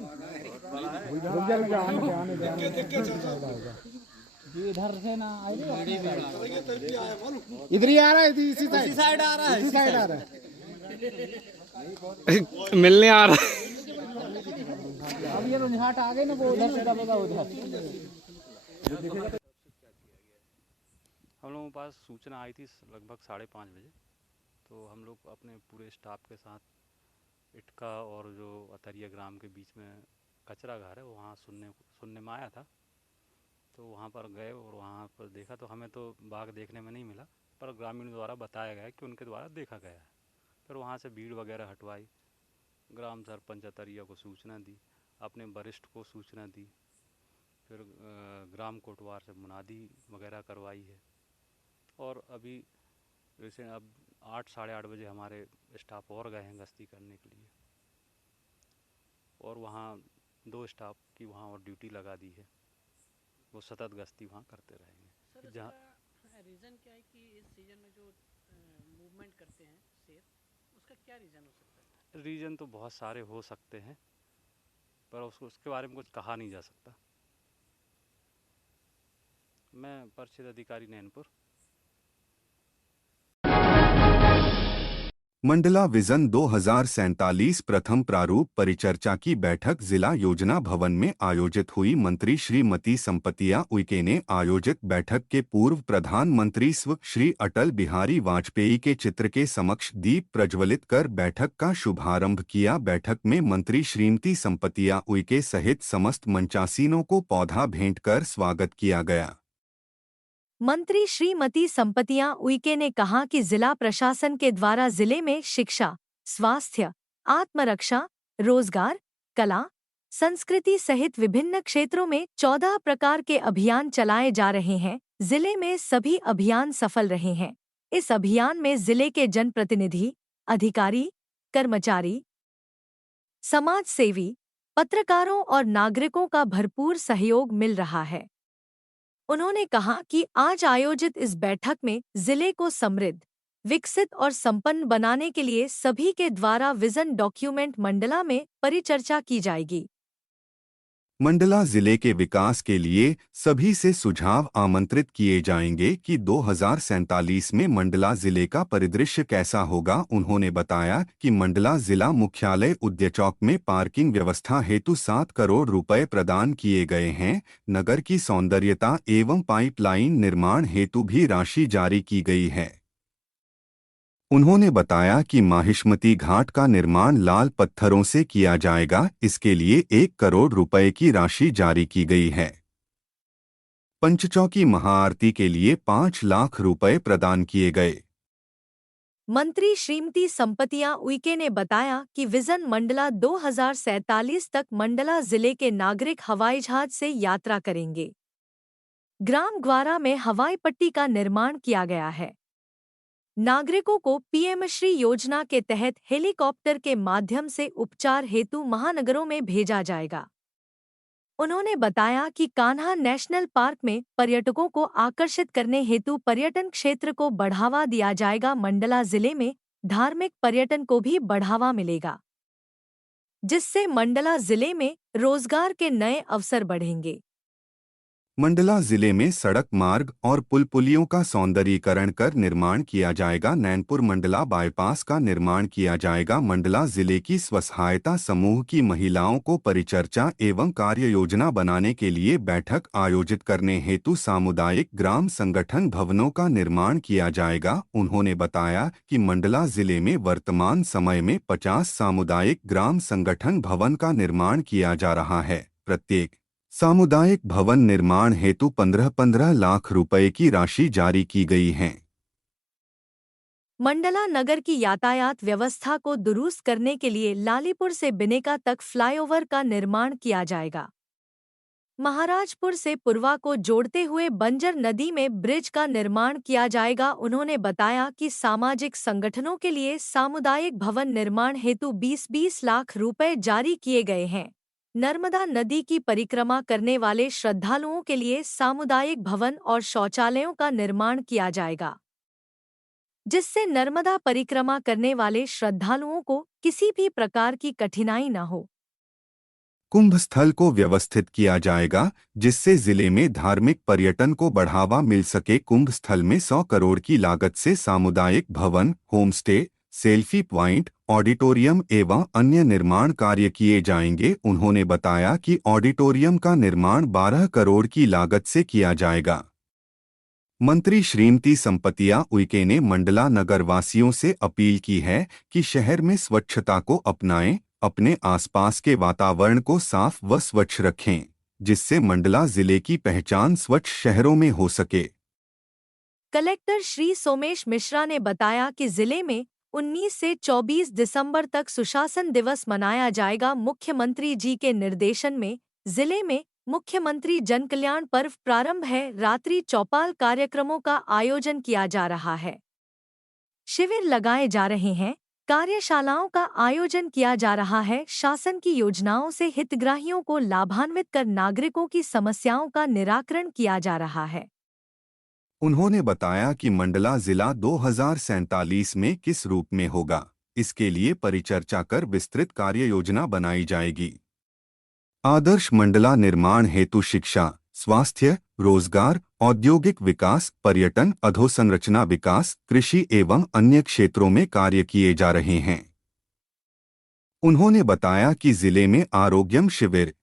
ये इधर से ना इधर ही आ रहा है। इसी साइड आ रहा है। इसी साइड आ रहा है। मिलने आ रहा है। अब ये रोजहाट आ गए ना वो उधर से दबेगा उधर। हम लोगों के पास सूचना आई थी लगभग 5:30 बजे। तो हम लोग अपने पूरे स्टाफ के साथ इटका और जो अतरिया ग्राम के बीच में कचरा घर है वहाँ सुनने में आया था। तो वहाँ पर गए और वहाँ पर देखा तो हमें तो बाघ देखने में नहीं मिला, पर ग्रामीण द्वारा बताया गया कि उनके द्वारा देखा गया है। फिर वहाँ से भीड़ वगैरह हटवाई, ग्राम सरपंच अतरिया को सूचना दी, अपने वरिष्ठ को सूचना दी, फिर ग्राम कोटवार से मुनादी वगैरह करवाई है। और अभी रिसेंट अब 8 साढ़े 8 बजे हमारे स्टाफ और गए हैं गश्ती करने के लिए, और वहाँ 2 स्टाफ की वहाँ और ड्यूटी लगा दी है। वो सतत गश्ती वहाँ करते रहेंगे। जहाँ रीज़न क्या है कि इस सीजन में जो मूवमेंट करते हैं शेर, उसका क्या रीज़न हो सकता है? रीज़न तो बहुत सारे हो सकते हैं, पर उसके बारे में कुछ कहा नहीं जा सकता। मैं परिषद अधिकारी नैनपुर। मंडला विजन 2047 प्रथम प्रारूप परिचर्चा की बैठक जिला योजना भवन में आयोजित हुई। मंत्री श्रीमती संपतिया उइके ने आयोजित बैठक के पूर्व प्रधानमंत्री स्व श्री अटल बिहारी वाजपेयी के चित्र के समक्ष दीप प्रज्वलित कर बैठक का शुभारंभ किया। बैठक में मंत्री श्रीमती संपतिया उइके सहित समस्त मंचासीनों को पौधा भेंट कर स्वागत किया गया। मंत्री श्रीमती संपतिया उइके ने कहा कि जिला प्रशासन के द्वारा जिले में शिक्षा, स्वास्थ्य, आत्मरक्षा, रोजगार, कला, संस्कृति सहित विभिन्न क्षेत्रों में 14 प्रकार के अभियान चलाए जा रहे हैं। जिले में सभी अभियान सफल रहे हैं। इस अभियान में जिले के जनप्रतिनिधि, अधिकारी, कर्मचारी, समाज सेवी, पत्रकारों और नागरिकों का भरपूर सहयोग मिल रहा है। उन्होंने कहा कि आज आयोजित इस बैठक में जिले को समृद्ध, विकसित और संपन्न बनाने के लिए सभी के द्वारा विजन डॉक्यूमेंट मंडला में परिचर्चा की जाएगी। मंडला जिले के विकास के लिए सभी से सुझाव आमंत्रित किए जाएंगे कि 2047 में मंडला जिले का परिदृश्य कैसा होगा। उन्होंने बताया कि मंडला जिला मुख्यालय उद्यचौक में पार्किंग व्यवस्था हेतु 7 करोड़ रुपए प्रदान किए गए हैं। नगर की सौंदर्यता एवं पाइपलाइन निर्माण हेतु भी राशि जारी की गई है। उन्होंने बताया कि माहिष्मती घाट का निर्माण लाल पत्थरों से किया जाएगा। इसके लिए 1 करोड़ रुपए की राशि जारी की गई है। पंचचौकी महाआरती के लिए 5 लाख रुपए प्रदान किए गए। मंत्री श्रीमती संपतिया उइके ने बताया कि विजन मंडला 2047 तक मंडला जिले के नागरिक हवाई जहाज से यात्रा करेंगे। ग्राम ग्वारा में हवाई पट्टी का निर्माण किया गया है। नागरिकों को पीएम श्री योजना के तहत हेलीकॉप्टर के माध्यम से उपचार हेतु महानगरों में भेजा जाएगा। उन्होंने बताया कि कान्हा नेशनल पार्क में पर्यटकों को आकर्षित करने हेतु पर्यटन क्षेत्र को बढ़ावा दिया जाएगा। मंडला जिले में धार्मिक पर्यटन को भी बढ़ावा मिलेगा, जिससे मंडला जिले में रोजगार के नए अवसर बढ़ेंगे। मंडला जिले में सड़क मार्ग और पुल पुलियों का सौंदर्यीकरण कर निर्माण किया जाएगा। नैनपुर मंडला बाईपास का निर्माण किया जाएगा। मंडला जिले की स्वसहायता समूह की महिलाओं को परिचर्चा एवं कार्य योजना बनाने के लिए बैठक आयोजित करने हेतु सामुदायिक ग्राम संगठन भवनों का निर्माण किया जाएगा। उन्होंने बताया कि मंडला जिले में वर्तमान समय में 50 सामुदायिक ग्राम संगठन भवन का निर्माण किया जा रहा है। प्रत्येक सामुदायिक भवन निर्माण हेतु 15-15 लाख रुपए की राशि जारी की गई है। मंडला नगर की यातायात व्यवस्था को दुरुस्त करने के लिए लालीपुर से बिनेका तक फ्लाईओवर का निर्माण किया जाएगा। महाराजपुर से पुरवा को जोड़ते हुए बंजर नदी में ब्रिज का निर्माण किया जाएगा। उन्होंने बताया कि सामाजिक संगठनों के लिए सामुदायिक भवन निर्माण हेतु 20-20 लाख रुपए जारी किए गए हैं। नर्मदा नदी की परिक्रमा करने वाले श्रद्धालुओं के लिए सामुदायिक भवन और शौचालयों का निर्माण किया जाएगा, जिससे नर्मदा परिक्रमा करने वाले श्रद्धालुओं को किसी भी प्रकार की कठिनाई न हो। कुंभ स्थल को व्यवस्थित किया जाएगा, जिससे जिले में धार्मिक पर्यटन को बढ़ावा मिल सके। कुंभ स्थल में 100 करोड़ की लागत से सामुदायिक भवन, होमस्टे, सेल्फी प्वाइंट, ऑडिटोरियम एवं अन्य निर्माण कार्य किए जाएंगे। उन्होंने बताया कि ऑडिटोरियम का निर्माण 12 करोड़ की लागत से किया जाएगा। मंत्री श्रीमती संपतिया उइके ने मंडला नगर वासियों से अपील की है कि शहर में स्वच्छता को अपनाएं, अपने आसपास के वातावरण को साफ व स्वच्छ रखें, जिससे मंडला जिले की पहचान स्वच्छ शहरों में हो सके। कलेक्टर श्री सोमेश मिश्रा ने बताया कि जिले में 19 से 24 दिसंबर तक सुशासन दिवस मनाया जाएगा। मुख्यमंत्री जी के निर्देशन में जिले में मुख्यमंत्री जनकल्याण पर्व प्रारंभ है। रात्रि चौपाल कार्यक्रमों का आयोजन किया जा रहा है, शिविर लगाए जा रहे हैं, कार्यशालाओं का आयोजन किया जा रहा है। शासन की योजनाओं से हितग्राहियों को लाभान्वित कर नागरिकों की समस्याओं का निराकरण किया जा रहा है। उन्होंने बताया कि मंडला जिला 2047 में किस रूप में होगा, इसके लिए परिचर्चा कर विस्तृत कार्य योजना बनाई जाएगी। आदर्श मंडला निर्माण हेतु शिक्षा, स्वास्थ्य, रोजगार, औद्योगिक विकास, पर्यटन, अधोसंरचना विकास, कृषि एवं अन्य क्षेत्रों में कार्य किए जा रहे हैं। उन्होंने बताया कि जिले में आरोग्यम शिविर,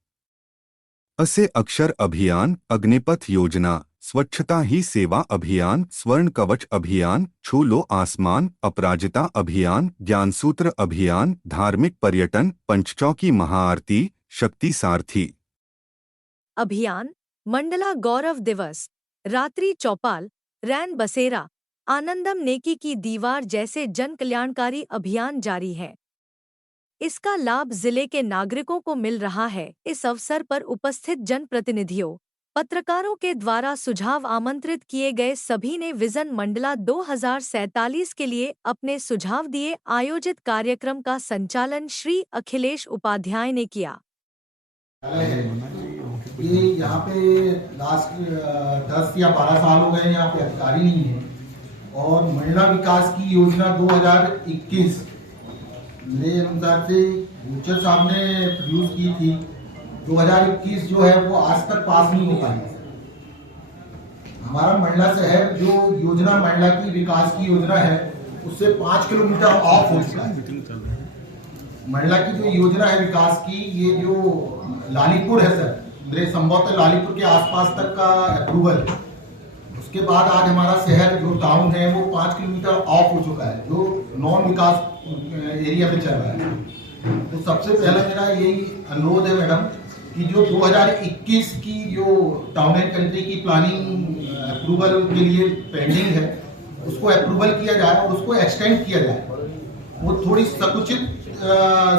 असे अक्षर अभियान, अग्निपथ योजना, स्वच्छता ही सेवा अभियान, स्वर्ण कवच अभियान, छू लो आसमान, अपराजिता अभियान, ज्ञानसूत्र अभियान, धार्मिक पर्यटन, पंचचौकी महाआरती, शक्ति सारथी अभियान, मंडला गौरव दिवस, रात्रि चौपाल, रैन बसेरा, आनंदम नेकी की दीवार जैसे जन कल्याणकारी अभियान जारी है। इसका लाभ जिले के नागरिकों को मिल रहा है। इस अवसर पर उपस्थित जनप्रतिनिधियों, पत्रकारों के द्वारा सुझाव आमंत्रित किए गए सभी ने विजन मंडला 2047 के लिए अपने सुझाव दिए। आयोजित कार्यक्रम का संचालन श्री अखिलेश उपाध्याय ने किया। ये यहाँ पे लास्ट 10 या 12 साल हो गए यहाँ पे अधिकारी नहीं है, और मंडला विकास की योजना 2021 ले अनुसार से भूचर साहब ने प्रोड्यूस की थी। 2021 जो है वो आज तक पास नहीं हो पाई। हमारा मंडला शहर जो योजना मंडला की विकास की योजना है उससे 5 किलोमीटर ऑफ हो चुका है। मंडला की जो योजना है विकास की, ये जो लालीपुर है सर, मेरे संभवतः लालीपुर के आसपास तक का अप्रूवल, उसके बाद आज हमारा शहर जो टाउन है वो 5 किलोमीटर ऑफ हो चुका है, जो नॉन विकास एरिया पे चल रहा है। तो सबसे पहला मेरा यही अनुरोध है मैडम कि जो 2021 की जो टाउन एंड कंट्री की प्लानिंग अप्रूवल के लिए पेंडिंग है उसको अप्रूवल किया जाए और उसको एक्सटेंड किया जाए। वो थोड़ी संकुचित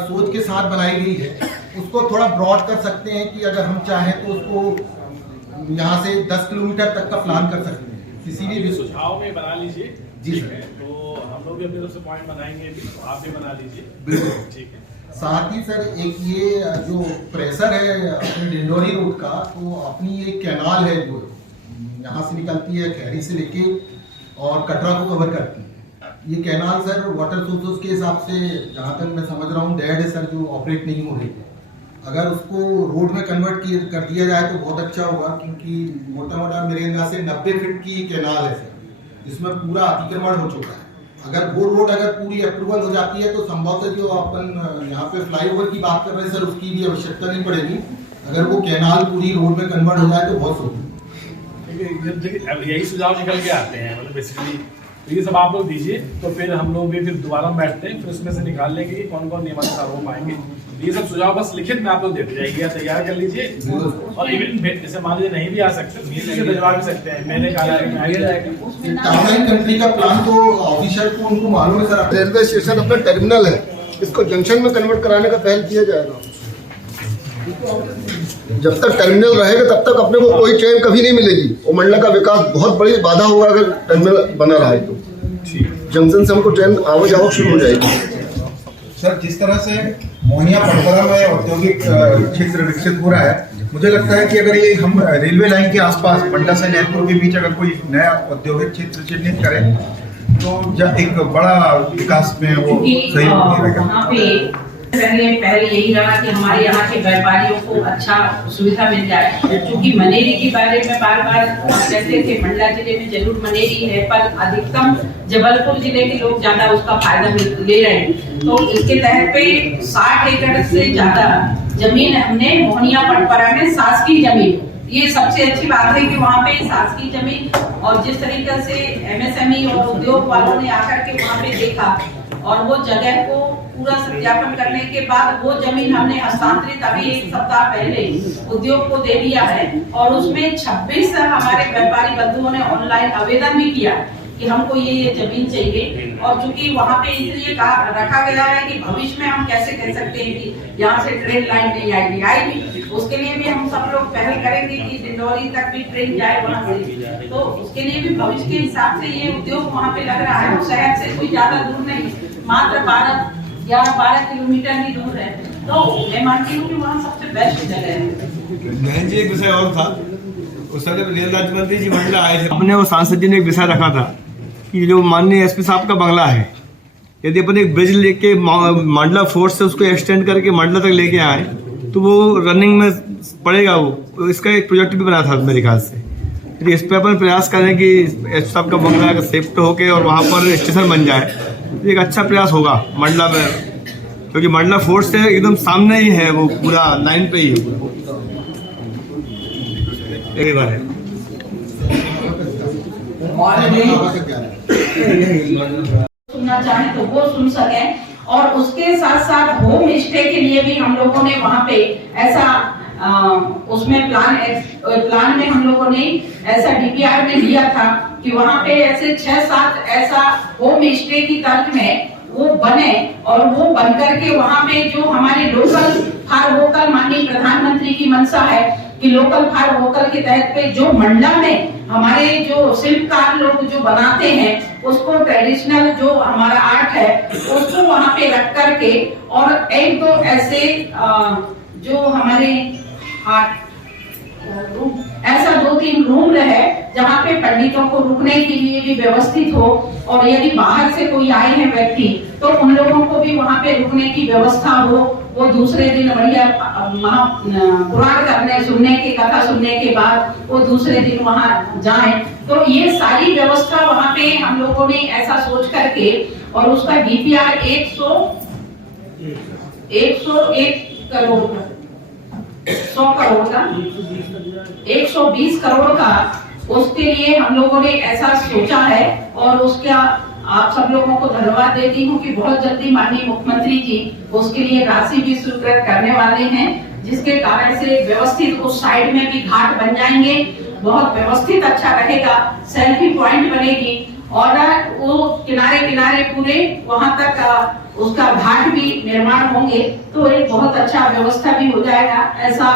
सोच के साथ बनाई गई है, उसको थोड़ा ब्रॉड कर सकते हैं कि अगर हम चाहें तो उसको यहाँ से 10 किलोमीटर तक का प्लान कर सकते हैं। किसी भी सुझाव में बना लीजिए। जी सर, तो हम लोग भी अपनी तरफ से पॉइंट बनाएंगे, तो आप भी बना लीजिए। बिल्कुल ठीक है। साथ ही सर एक ये जो प्रेशर है अपने डिंडोरी रोड का, तो अपनी एक कैनाल है जो यहाँ से निकलती है खैरी से लेके और कटरा को कवर करती है। ये कैनाल सर वाटर सोर्सेस के हिसाब से जहाँ तक मैं समझ रहा हूँ डेड है सर, जो ऑपरेट नहीं हो रही है। अगर उसको रोड में कन्वर्ट कर दिया जाए तो बहुत अच्छा होगा, क्योंकि मोटा मोटा मेरे अंदाज से 90 फीट की कैनाल है सर, जिसमें पूरा अतिक्रमण हो चुका है। अगर वो रोड अगर पूरी अप्रूवल हो जाती है तो संभवतः जो अपन यहाँ पे फ्लाईओवर की बात कर रहे हैं सर, उसकी भी आवश्यकता नहीं पड़ेगी। अगर वो कैनाल पूरी रोड में कन्वर्ट हो जाए तो बहुत यही सुझाव निकल के आते हैं, मतलब बेसिकली ये सब आप लोग दीजिए, तो फिर हम लोग भी फिर दोबारा बैठते हैं, फिर उसमें से निकाल लेंगे कि कौन कौन नियमानुसार हो पाएंगे। ये सब सुझाव बस लिखित में आप लोग देते जाइए, या तैयार कर लीजिए। और इवन जैसे मान लीजिए नहीं भी आ सकते किसी से भिजवा भी सकते हैं, मैंने कहा कंट्री का प्लान तो ऑफिशियल को उनको मालूम है सर। रेलवे स्टेशन अपना टर्मिनल है, इसको जंक्शन में कन्वर्ट कराने का पहल किया जाएगा। जब तक टर्मिनल रहेगा तब तक अपने को कोई ट्रेन कभी नहीं मिलेगी, और मंडला का विकास बहुत बड़ी बाधा होगा अगर टर्मिनल बना रहा है तो। जंक्शन से हमको ट्रेन आवाज आवक शुरू हो जाएगी। सर, जिस तरह से मोहनिया पटपरा में औद्योगिक क्षेत्र विकसित हो रहा है, मुझे लगता है कि अगर ये हम रेलवे लाइन के आसपास मंडला से नैनपुर के बीच अगर कोई नया औद्योगिक क्षेत्र चिन्हित करें तो एक बड़ा विकास में वो सही रहेगा। पहले यही रहा कि हमारे यहाँ के व्यापारियों को अच्छा सुविधा मिल जाए, क्योंकि मनेरी के बारे में बार बार कहते थे मंडला जिले में जरूर मनेरी है, पर अधिकतम जबलपुर जिले के लोग ज्यादा उसका फायदा ले रहे हैं। तो इसके तहत पे 60 एकड़ से ज्यादा जमीन हमने मोहनिया पटपरा में शासकीय जमीन, ये सबसे अच्छी बात है कि वहाँ पे शासकीय जमीन, और जिस तरीके से MSME और उद्योग वालों ने आकर के वहाँ पे देखा और वो जगह को पूरा सत्यापन करने के बाद वो जमीन हमने हस्तांतरित अभी 1 सप्ताह पहले उद्योग को दे दिया है। और उसमें 26 हमारे व्यापारी बंधुओं ने ऑनलाइन आवेदन भी किया कि हमको ये जमीन चाहिए। और चूंकि वहाँ पे इसलिए रखा गया है कि भविष्य में हम कैसे कह सकते हैं कि यहाँ से ट्रेन लाइन नहीं आएगी, उसके लिए भी हम सब लोग पहल करेंगे कि डिंडोरी तक भी ट्रेन जाए वहाँ से। तो उसके लिए भी भविष्य के हिसाब से ये उद्योग वहाँ पे लग रहा है, शहर से कोई ज्यादा दूर नहीं, मात्र 12 किलोमीटर ही दूर है। तो मैं मानती हूँ कि वहाँ सबसे बेस्ट जगह है। बहन जी, एक विषय और था, उस समय रेल राज्य मंत्री जी मंडला आए थे, अपने वो सांसद जी ने एक विषय रखा था कि जो माननीय SP साहब का बंगला है, यदि अपन एक ब्रिज लेके मंडला फोर्स से उसको एक्सटेंड करके मंडला तक लेके आए तो वो रनिंग में पड़ेगा। वो इसका एक प्रोजेक्ट भी बना था मेरे ख्याल से। यदि इस पर अपन प्रयास करें कि SP साहब का बंगला शिफ्ट होके और वहाँ पर स्टेशन बन जाए, एक अच्छा प्रयास होगा मंडला में, क्योंकि मंडला फोर्ट से एकदम सामने ही है, वो पूरा लाइन पे ही है। एक बार है सुनना चाहे तो वो सुन सके, और उसके साथ साथ होम स्टे के लिए भी हम लोगों ने वहाँ पे ऐसा उसमें प्लान में हम लोगों ने ऐसा DPR में लिया था कि वहाँ पे ऐसे 6-7 ऐसा होम स्टे की तर्ज में वो बने, और वो बनकर के वहाँ पे जो हमारे लोकल फॉर वोकल माननीय प्रधानमंत्री की मंशा है कि लोकल फॉर वोकल के तहत पे जो मंडला में हमारे जो शिल्पकार लोग जो बनाते हैं उसको ट्रेडिशनल जो हमारा आर्ट है उसको वहाँ पे रख करके, और 1-2 ऐसे जो हमारे ऐसा 2-3 रूम रहे जहाँ पे पंडितों को रुकने के लिए भी व्यवस्थित हो, और यदि बाहर से कोई आए हैं व्यक्ति तो उन लोगों को भी वहाँ पे रुकने की व्यवस्था हो। वो दूसरे दिन बढ़िया पुराण करने सुनने की कथा सुनने के बाद वो दूसरे दिन वहाँ जाएं। तो ये सारी व्यवस्था वहाँ पे हम लोगों ने ऐसा सोच करके, और उसका DPR 101 करोड़ का 100 करोड़ का 120 करोड़ का, उसके लिए हम लोगों ने ऐसा सोचा है। और उसका आप सब लोगों को धन्यवाद देती हूँ कि बहुत जल्दी माननीय मुख्यमंत्री जी उसके लिए राशि भी स्वीकृत करने वाले हैं, जिसके कारण से व्यवस्थित उस साइड में भी घाट बन जाएंगे, बहुत व्यवस्थित अच्छा रहेगा, सेल्फी पॉइंट बनेगी, और वो किनारे किनारे पूरे वहां तक उसका घाट भी निर्माण होंगे, तो एक बहुत अच्छा व्यवस्था भी हो जाएगा, ऐसा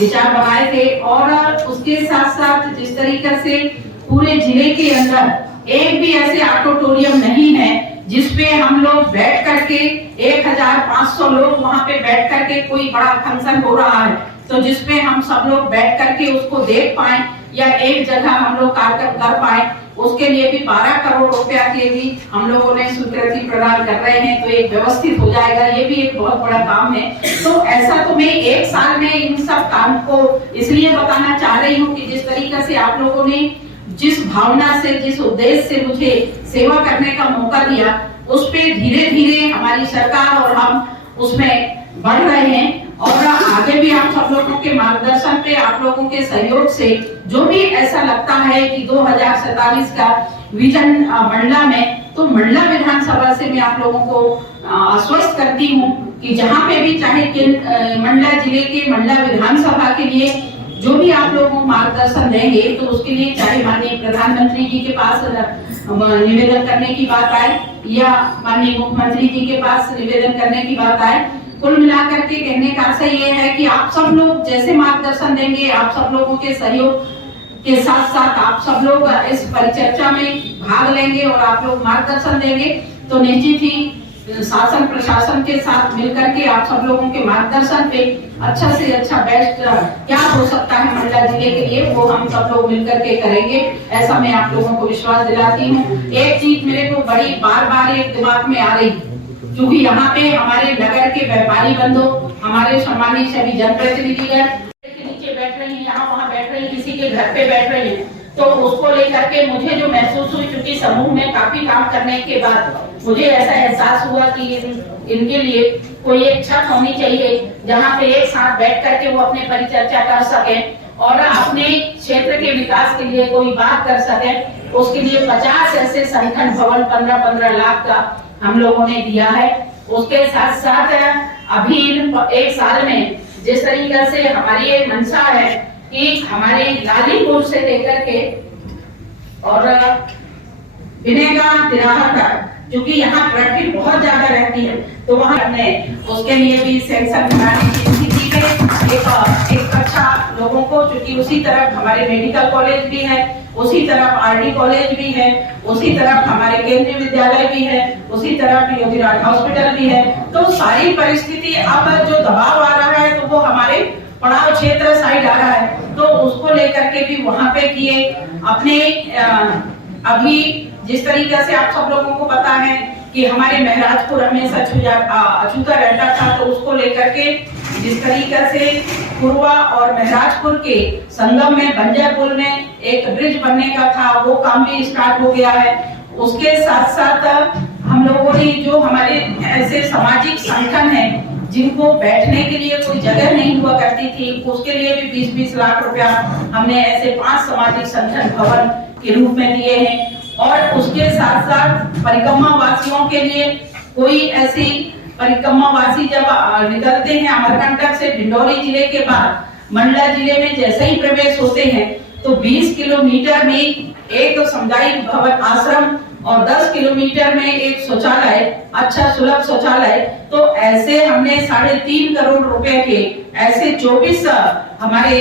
विचार बनाए थे। और उसके साथ साथ जिस तरीके से पूरे जिले के अंदर एक भी ऐसे ऑडिटोरियम नहीं है जिसपे हम लोग बैठ करके 1500 लोग वहां पे बैठ करके कोई बड़ा फंक्शन हो रहा है तो जिसपे हम सब लोग बैठ करके उसको देख पाए, या एक जगह हम लोग कार्यक्रम कर पाए, उसके लिए भी 12 करोड़ रुपया के भी हम लोगों ने स्वीकृति प्रदान कर रहे हैं, तो एक व्यवस्थित हो जाएगा। ये भी एक बहुत बड़ा काम है। तो ऐसा तो मैं एक साल में इन सब काम को इसलिए बताना चाह रही हूँ कि जिस तरीके से आप लोगों ने जिस भावना से, जिस उद्देश्य से मुझे सेवा करने का मौका दिया, उस पे धीरे धीरे हमारी सरकार और हम उसमें बढ़ रहे हैं। और आगे भी आप सब लोगों के मार्गदर्शन पे, आप लोगों के सहयोग से जो भी ऐसा लगता है कि 2047 का विजन मंडला में, तो मंडला विधानसभा से मैं आप लोगों को आश्वस्त करती हूँ कि जहाँ पे भी, चाहे मंडला जिले के मंडला विधानसभा के लिए जो भी आप लोगों को मार्गदर्शन देंगे, तो उसके लिए चाहे माननीय प्रधानमंत्री जी के पास निवेदन करने की बात आए या माननीय मुख्यमंत्री जी के पास निवेदन करने की बात आए, कुल मिलाकर के कहने का अर्थ ये है कि आप सब लोग जैसे मार्गदर्शन देंगे, आप सब लोगों के सहयोग के साथ साथ आप सब लोग इस परिचर्चा में भाग लेंगे और आप लोग मार्गदर्शन देंगे, तो निश्चित ही शासन प्रशासन के साथ मिलकर के आप सब लोगों के मार्गदर्शन पे अच्छा से अच्छा बेस्ट क्या हो सकता है मंडला जिले के लिए, वो हम सब लोग मिलकर के करेंगे, ऐसा मैं आप लोगों को विश्वास दिलाती हूँ। एक चीज मेरे को बड़ी बार एक दिमाग में आ रही, क्योंकि यहाँ पे हमारे नगर के व्यापारी बंधु, हमारे सम्मानित सभी जनप्रतिनिधिगण के नीचे बैठ रही हैं, यहाँ वहाँ बैठ रही हैं, किसी के घर पे बैठ रही हैं, तो उसको लेकर के मुझे जो महसूस हुई, क्योंकि समूह में काफी काम करने के बाद मुझे ऐसा एहसास हुआ कि इनके लिए कोई एक छत होनी चाहिए जहाँ पे एक साथ बैठ करके वो अपने परिचर्चा कर सके और अपने क्षेत्र के विकास के लिए कोई बात कर सके। उसके लिए 50 ऐसे संगठन भवन 15-15 लाख का हम लोगों ने दिया है। उसके साथ साथ अभी एक साल में जिस तरीके से हमारी एक मंशा है कि हमारे लालीपुर से लेकर के और बिनेगा तिराहा तक, क्योंकि यहाँ ट्रैफिक बहुत ज्यादा रहती है, तो वहाँ हमने उसके लिए भी सेंसर बनाने की स्थिति में एक अच्छा लोगों को, क्योंकि उसी तरफ हमारे मेडिकल कॉलेज भी है, उसी तरफ आरडी कॉलेज भी है, उसी तरफ हमारे केंद्रीय विद्यालय भी है, उसी तरफ योगीराज हॉस्पिटल भी है। तो सारी परिस्थिति अब जो दबाव आ रहा है तो वो हमारे पड़ाव क्षेत्र साइड आ रहा है, तो उसको लेकर के भी वहाँ पे किए अपने अभी जिस तरीके से आप सब लोगों को पता है कि हमारे महराजपुर हमेशा अछूता रहता था, तो उसको लेकर के जिस तरीके से पूर्वा और महराजपुर के संगम में बंजर पुल में एक ब्रिज बनने का था, वो काम भी स्टार्ट हो गया है। उसके साथ साथ हम लोगों ने जो हमारे ऐसे सामाजिक संगठन हैं जिनको बैठने के लिए कोई जगह नहीं हुआ करती थी, उसके लिए भी 20-20 लाख रुपया हमने ऐसे 5 सामाजिक संगठन भवन के रूप में दिए हैं। और उसके साथ साथ परिक्रमा वासियों के लिए कोई ऐसी परिक्रमा वासी जब निकलते हैं अमरकंटक से डिंडौरी जिले के बाद मंडला जिले में जैसे ही प्रवेश होते हैं, तो 20 किलोमीटर में एक सामुदायिक भवन आश्रम और 10 किलोमीटर में एक शौचालय, अच्छा सुलभ शौचालय, तो ऐसे हमने 3.5 करोड़ रुपए के ऐसे 24 हमारे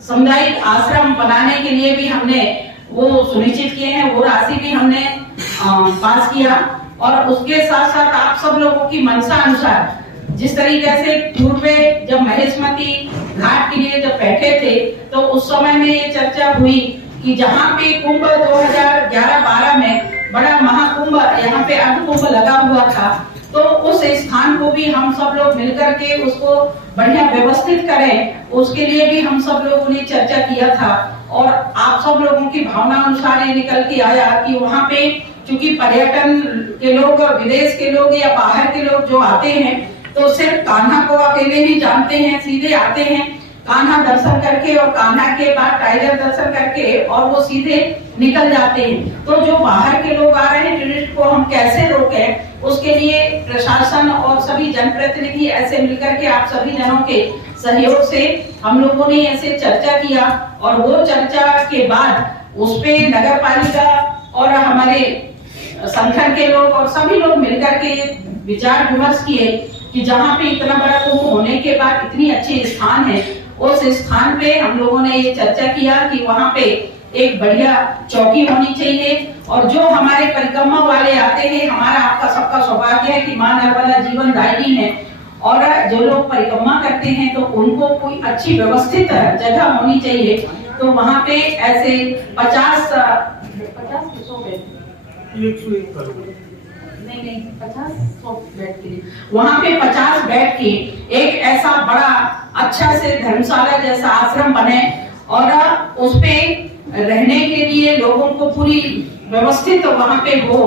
सामुदायिक आश्रम बनाने के लिए भी हमने वो सुनिश्चित किए हैं, वो राशि भी हमने पास किया। और उसके साथ साथ आप सब लोगों की मंशा अनुसार जिस तरीके से पूर्व में जब महेशमती घाट के लिए जब बैठे थे, तो उस समय में ये चर्चा हुई कि जहाँ पे कुंभ 2011-12 में बड़ा महाकुंभ यहाँ पे अर्धकुंभ लगा हुआ था, तो उस स्थान को भी हम सब लोग मिलकर के उसको बढ़िया व्यवस्थित करें, उसके लिए भी हम सब लोगों ने चर्चा किया था। और आप सब लोगों की भावना अनुसार ये निकल के आया कि वहाँ पे चूंकि पर्यटन के लोग, विदेश के लोग या बाहर के लोग जो आते हैं, तो सिर्फ कान्हा को अकेले ही जानते हैं, सीधे आते हैं कान्हा दर्शन करके और कान्हा के बाद टाइगर दर्शन करके और वो सीधे निकल जाते हैं। तो जो बाहर के लोग आ रहे हैं टूरिस्ट को हम कैसे रोकें, उसके लिए प्रशासन और सभी जनप्रतिनिधि ऐसे मिलकर के आप सभी जनों के सहयोग से हम लोगों ने ऐसे चर्चा किया। और वो चर्चा के बाद उस पे नगर पालिका और हमारे संगठन के लोग और सभी लोग मिलकर के विचार विमर्श किए कि जहाँ पे इतना बड़ा कुंभ होने के बाद इतनी अच्छी स्थान है, उस स्थान पे हम लोगों ने ये चर्चा किया कि वहाँ पे एक बढ़िया चौकी होनी चाहिए। और जो हमारे परिक्रमा वाले आते हैं, हमारा आपका सबका सौभाग्य है कि मां नर्मदा जीवन दायिनी है, और जो लोग परिक्रमा करते हैं तो उनको कोई अच्छी व्यवस्थित जगह होनी चाहिए। तो वहाँ पे ऐसे 50 बेड के लिए वहाँ पे 50 बेड के एक ऐसा बड़ा अच्छा से धर्मशाला जैसा आश्रम बने और उस पे रहने के लिए लोगों को पूरी व्यवस्थित वहाँ पे हो।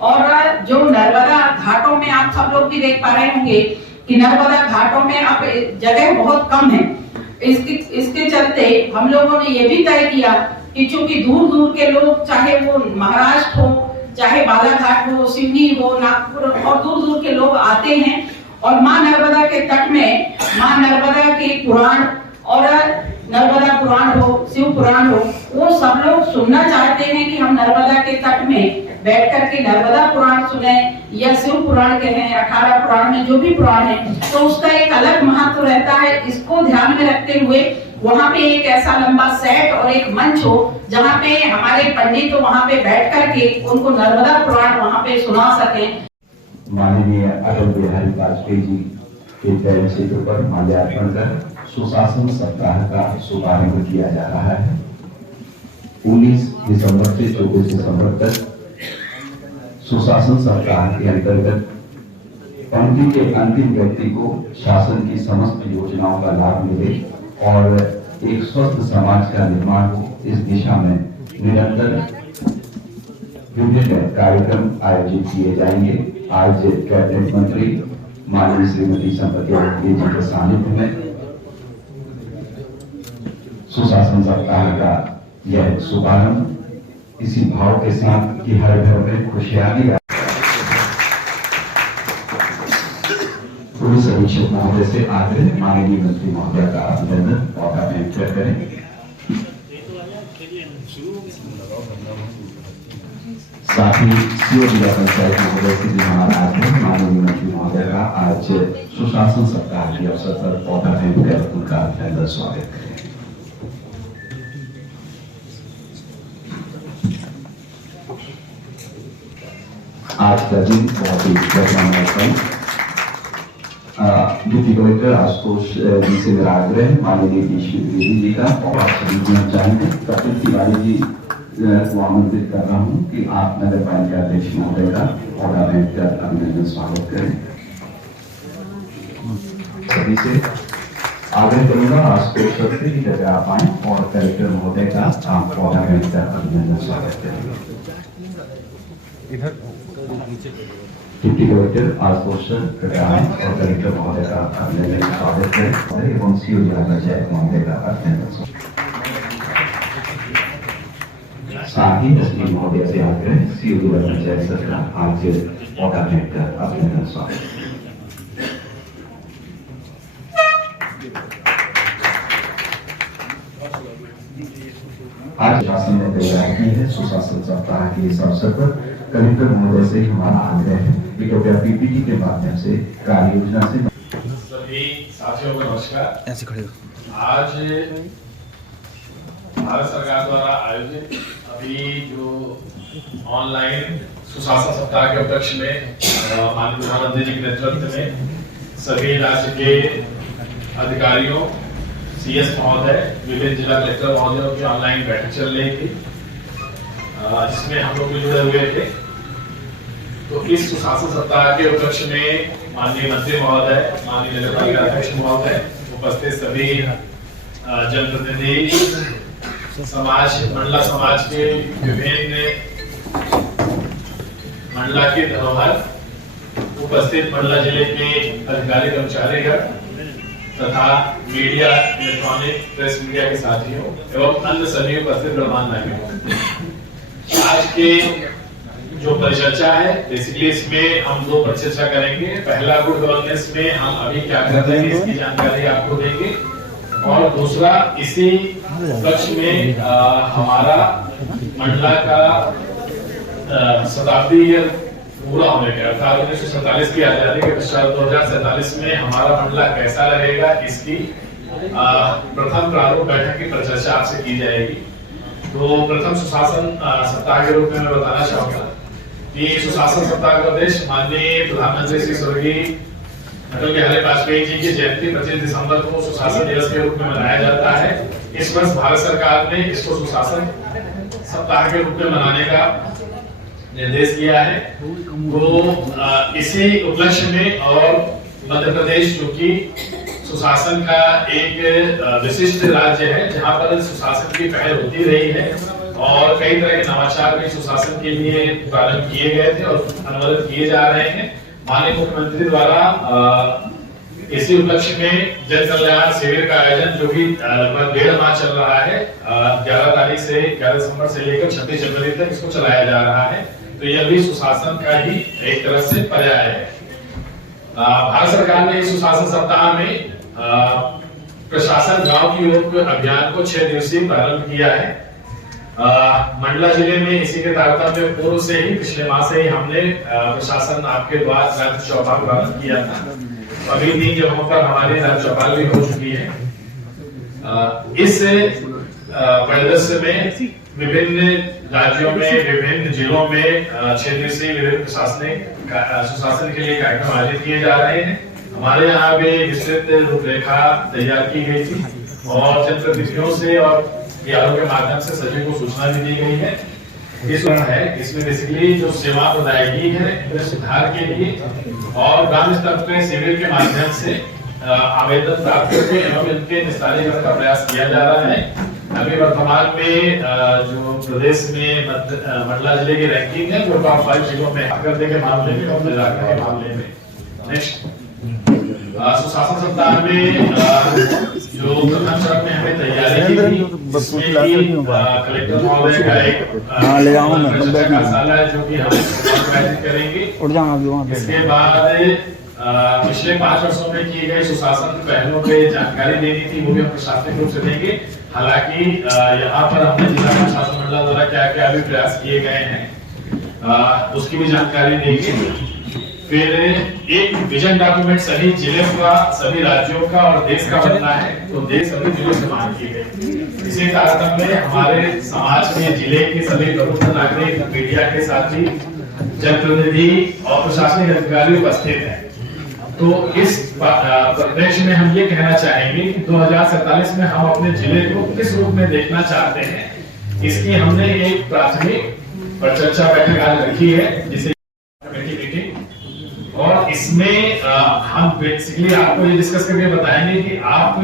और जो नर्मदा घाटों में आप सब लोग भी देख पा रहे होंगे कि नर्मदा घाटों में अब जगह बहुत कम है। इसके चलते हम लोगों ने ये भी तय किया कि चूंकि दूर दूर के लोग, चाहे वो महाराष्ट्र हो, चाहे बालाघाट हो, सिवनी हो, नागपुर और दूर दूर के लोग आते हैं और माँ नर्मदा के तट में माँ नर्मदा के पुराण और नर्मदा पुराण हो, शिव पुराण हो, वो सब लोग सुनना चाहते हैं कि हम नर्मदा के तट में बैठ करके नर्मदा पुराण सुने या शिव पुराण के हैं 18 पुराण में जो भी पुराण है, तो उसका एक अलग महत्व रहता है। इसको ध्यान में रखते हुए वहाँ पे एक ऐसा लंबा सेट और एक मंच हो जहाँ पे हमारे पंडित तो वहाँ पे बैठ करके उनको नर्मदा पुराण वहाँ पे सुना सके। माननीय अटल बिहारी वाजपेयी जी के जन्म क्षेत्र पर माल्यार्पण कर सुशासन सप्ताह का शुभारंभ किया जा रहा है। 19 दिसंबर से 24 दिसंबर तक सुशासन सप्ताह के अंतर्गत पंक्ति के अंतिम व्यक्ति को शासन की समस्त योजनाओं का लाभ मिले और एक स्वस्थ समाज का निर्माण हो, इस दिशा में निरंतर विभिन्न कार्यक्रम आयोजित किए जाएंगे। आज कैबिनेट मंत्री माननीय श्रीमती संपत्ति अरोड़े जी के सानिध्य में सुशासन सप्ताह का यह शुभारंभ इसी भाव के साथ कि हर घर में खुशहाली आए। पुलिस अधीक्षक महोदय से आग्रह माननीय मंत्री महोदय का अभिनंदन और अभिनंदन करें। साथ ही सीओ जिला पंचायत महोदय से भी हमारा आग्रह माननीय मंत्री महोदय का आज सुशासन सप्ताह के अवसर पर पौधा भेंट कर उनका अभिनंदन स्वागत करें। आज का दिन बहुत ही गौरवपूर्ण। डिप्टी कलेक्टर आशुतोष जी से मेरा आग्रह माननीय डीसी द्विवेदी जी का और आप सभी को चाहेंगे कपिल तिवारी जी को आमंत्रित कर रहा हूँ कि आप नगर पालिका अध्यक्ष महोदय का पौधा भेंट कर अभिनंदन स्वागत करें। सभी से आग्रह करूंगा आशुतोष सर की जगह आप आए और कलेक्टर महोदय का आप पौधा भेंट कर अभिनंदन स्वागत करें। डिप्टी कलेक्टर आशुतोष और कलेक्टर महोदय का अभिनंदन स्वागत करें एवं सीओ जिला पंचायत महोदय का अभिनंदन स्वागत। साथ ही एसपी महोदय से आग्रह सीओ जिला पंचायत सर का आज पौधा भेंट कर अभिनंदन स्वागत। आज शासन ने तैयार की है सुशासन सप्ताह के इस अवसर पर कलेक्टर महोदय से हमारा आग्रह है कि कृपया पीपीटी के माध्यम से कार्य योजना से सभी साथियों को नमस्कार। ऐसे खड़े हो। आज भारत सरकार द्वारा आयोजित अभी जो ऑनलाइन सुशासन सप्ताह के उपलक्ष्य में माननीय प्रधानमंत्री जी के नेतृत्व में सभी राज्य के अधिकारियों, सीएस महोदय, विभिन्न जिला कलेक्टर महोदयों की ऑनलाइन बैठक चल रही थी जिसमें हम लोग भी जुड़े हुए थे। तो इस सुशासन सप्ताह के उपलक्ष्य में माननीय मंत्री महोदय, माननीय नगर पालिका अध्यक्ष महोदय, उपस्थित सभी जनप्रतिनिधि, समाज, मंडला समाज के विभिन्न मंडला के धरोहर, उपस्थित मंडला जिले के अधिकारी कर्मचारीगण तथा मीडिया, इलेक्ट्रॉनिक प्रेस मीडिया के साथियों एवं अन्य सभी उपस्थित गणमान्य नागरिकों, आज के जो परिचर्चा है बेसिकली इसमें हम दो परिचर्चा करेंगे। पहला गुड गवर्नेंस में हम अभी क्या कर रहे हैं इसकी जानकारी आपको देंगे और दूसरा इसी उपलक्ष्य में हमारा मंडला का शताब्दी पूरा होने के अर्थात 1947 की आजादी के पश्चात 2047 में हमारा मंडला कैसा रहेगा इसकी प्रथम प्रारूप बैठक की परिचर्चा आपसे की जाएगी। तो प्रथम सुशासन सप्ताह के रूप में मैं बताना चाहूंगा कि सुशासन सप्ताह का उद्देश्य माननीय प्रधानमंत्री श्री स्वर्गीय अटल बिहारी वाजपेयी जी की जयंती 25 दिसंबर को सुशासन दिवस के रूप में मनाया जाता है। इस वर्ष भारत सरकार ने इसको सुशासन सप्ताह के रूप में मनाने का निर्देश दिया है। तो इसी उपलक्ष्य में और मध्य प्रदेश जो कि सुशासन का एक विशिष्ट राज्य है, जहां पर सुशासन की पहल होती रही है और कई तरह के नवाचार भी सुशासन के लिए प्रारंभ किए गए थे और अनुमोदित किए जा रहे हैं। माननीय मुख्यमंत्री द्वारा इसी उपलक्ष्य में जन कल्याण शिविर का आयोजन जो कि लगभग 1.5 माह चल रहा है, 11 तारीख से 11 दिसंबर से लेकर 26 जनवरी तक इसको चलाया जा रहा है। तो यह भी सुशासन का ही एक तरह से पर्याय है। भारत सरकार ने इस सुशासन सप्ताह में प्रशासन गांव की ओर अभियान को 6 दिवसीय प्रारंभ किया है। मंडला जिले में इसी के तारतम्य में पूर्व से ही पिछले माह से ही हमने प्रशासन आपके द्वार राज्य चौपाल प्रारंभ किया था। अभी 3 जगहों पर हमारी राज्य चौपाल भी हो चुकी है। इस परिदृश्य में विभिन्न राज्यों में विभिन्न जिलों में 6 दिवसीय विभिन्न प्रशासनिक सुशासन के लिए कार्यक्रम आयोजित किए जा रहे हैं। हमारे यहाँ भी विस्तृत रूपरेखा तैयार की गई थी और जनप्रतिनिधियों से और यारों के माध्यम से सभी को सूचना भी दी गई है। इसमें बेसिकली जो सेवा प्रदायगी है सुधार के लिए और ग्राम स्तर पर शिविर के माध्यम से आवेदन प्राप्त करके एवं इनके निस्तारीकरण का प्रयास किया जा रहा है। अभी वर्तमान में जो प्रदेश में मंडला जिले की रैंकिंग है वो टॉप 5 जिलों में करने के मामले में और इलाके के मामले में। नेक्स्ट सुशासन सप्ताह में जो प्रथम चरण में हमें तैयारी की थी, कलेक्टर महोदय का एक कार्यशाला है जो कि हम आयोजित करेंगे। इसके बाद पिछले 5 वर्षों में किए गए सुशासन पहलों पे जानकारी देनी थी, वो भी हम प्रशासनिक रूप से देंगे। हालांकि यहाँ पर हमने जिला प्रशासन मंडल द्वारा क्या क्या अभी प्रयास किए गए हैं उसकी भी जानकारी देंगे। फिर एक विजन डॉक्यूमेंट सभी जिले का, सभी राज्यों का और देश का बनना है, तो देश सभी जिलों से मांग की गई। इसी तारतम्य में हमारे समाज में जिले के सभी प्रमुख नागरिक, मीडिया के साथी, जनप्रतिनिधि और प्रशासनिक अधिकारी उपस्थित हैं। तो इस परिप्रेक्ष्य में हम ये कहना चाहेंगे कि 2047 में हम अपने जिले को किस रूप में देखना चाहते हैं, इसकी हमने एक प्राथमिक परिचर्चा बैठक आज रखी है, जिसे मीटिंग, और इसमें हम बेसिकली आपको ये डिस्कस करके बताएंगे कि आप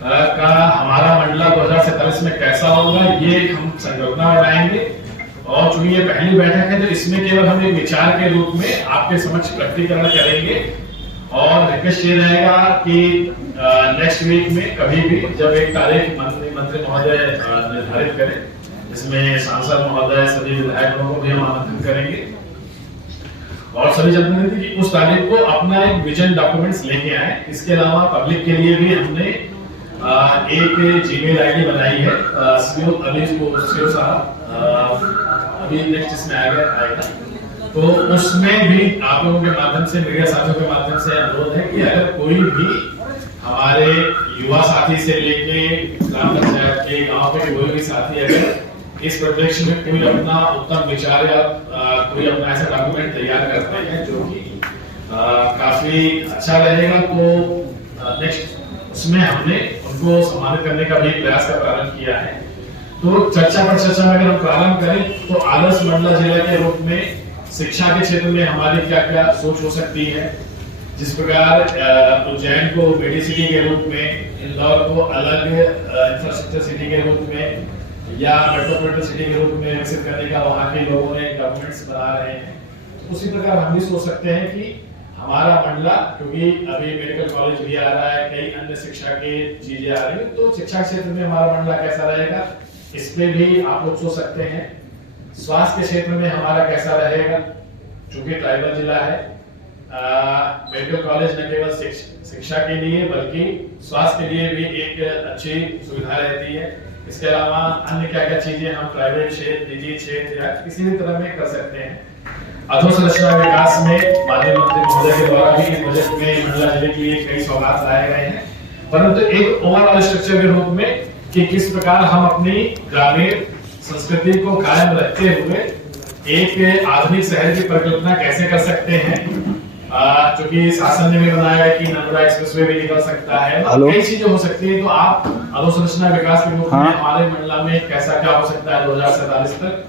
का हमारा मंडला 2047 में कैसा होगा, ये हम संकल्पना बनाएंगे। और चूंकि ये पहली बैठक है तो इसमें केवल हम एक विचार के रूप में आपके समक्ष प्रकटीकरण करेंगे और रिक्वेस्ट ये रहेगा कि नेक्स्ट वीक में कभी भी जब एक तारीख मंत्री महोदय निर्धारित करें, इसमें सांसद महोदय सभी विधायकों को भी हम आमंत्रित करेंगे और सभी जनप्रतिनिधि उस तारीख को अपना एक विजन डॉक्यूमेंट्स लेके आए। इसके अलावा पब्लिक के लिए भी हमने एक जीमेल आईडी बनाई है, अभी नेक्स्ट इसमें आएगा, तो उसमें भी आप लोगों के माध्यम से, मीडिया साथियों के माध्यम से अनुरोध है कि अगर कोई भी हमारे युवा साथी से लेके ग्राम पंचायत के गांव के कोई भी साथी अगर इस परिप्रेक्ष्य में कोई अपना उत्तम विचार या कोई अपना ऐसा डॉक्यूमेंट तैयार करते हैं जो कि काफी अच्छा रहेगा, तो नेक्स्ट उसमें हमने उनको सम्मानित करने का भी प्रयास का प्रारंभ किया है। तो चर्चा पर चर्चा में अगर हम प्रारंभ करें तो आदर्श मंडला जिला के रूप में शिक्षा के क्षेत्र में हमारी क्या क्या सोच हो सकती है। जिस प्रकार उज्जैन को मेडी सिटी के रूप में, इंदौर को अलग इंफ्रास्ट्रक्चर सिटी के रूप में या मेट्रोपॉलिटन सिटी के रूप में विकसित करने का वहाँ के लोगों ने डॉक्यूमेंट्स बना रहे हैं, उसी प्रकार हम भी सोच सकते हैं कि हमारा मंडला, क्योंकि अभी मेडिकल कॉलेज भी आ रहा है, कई अन्य शिक्षा के चीजें आ रही है, तो शिक्षा क्षेत्र में हमारा मंडला कैसा रहेगा इस पे भी आप लोग सोच सकते हैं। स्वास्थ्य के क्षेत्र में हमारा कैसा रहेगा, चूंकि ट्राइबल जिला है, मेडिकल कॉलेज न केवल शिक्षा के लिए बल्कि स्वास्थ्य के लिए भी एक अच्छी सुविधा रहती है। इसके अलावा अन्य क्या क्या चीजें हम प्राइवेट क्षेत्र, निजी क्षेत्र या किसी भी तरह में कर सकते हैं। अधोसंरचना विकास में माननीय मंत्री महोदय के द्वारा भी इस बजट में मंडला जिले के लिए कई सौगात लाए गए हैं, परंतु एक ओवरऑल स्ट्रक्चर के रूप में कि किस प्रकार हम अपनी ग्रामीण संस्कृति को कायम रखते हुए एक आधुनिक शहर की परिकल्पना कैसे कर सकते हैं, चूंकि शासन ने भी बनाया है कि नर्मदा एक्सप्रेसवे भी निकल सकता है, कई चीजें हो सकती है। तो आप अधोसंरचना विकास के रूप में हमारे मंडला में कैसा क्या हो सकता है 2047 तक।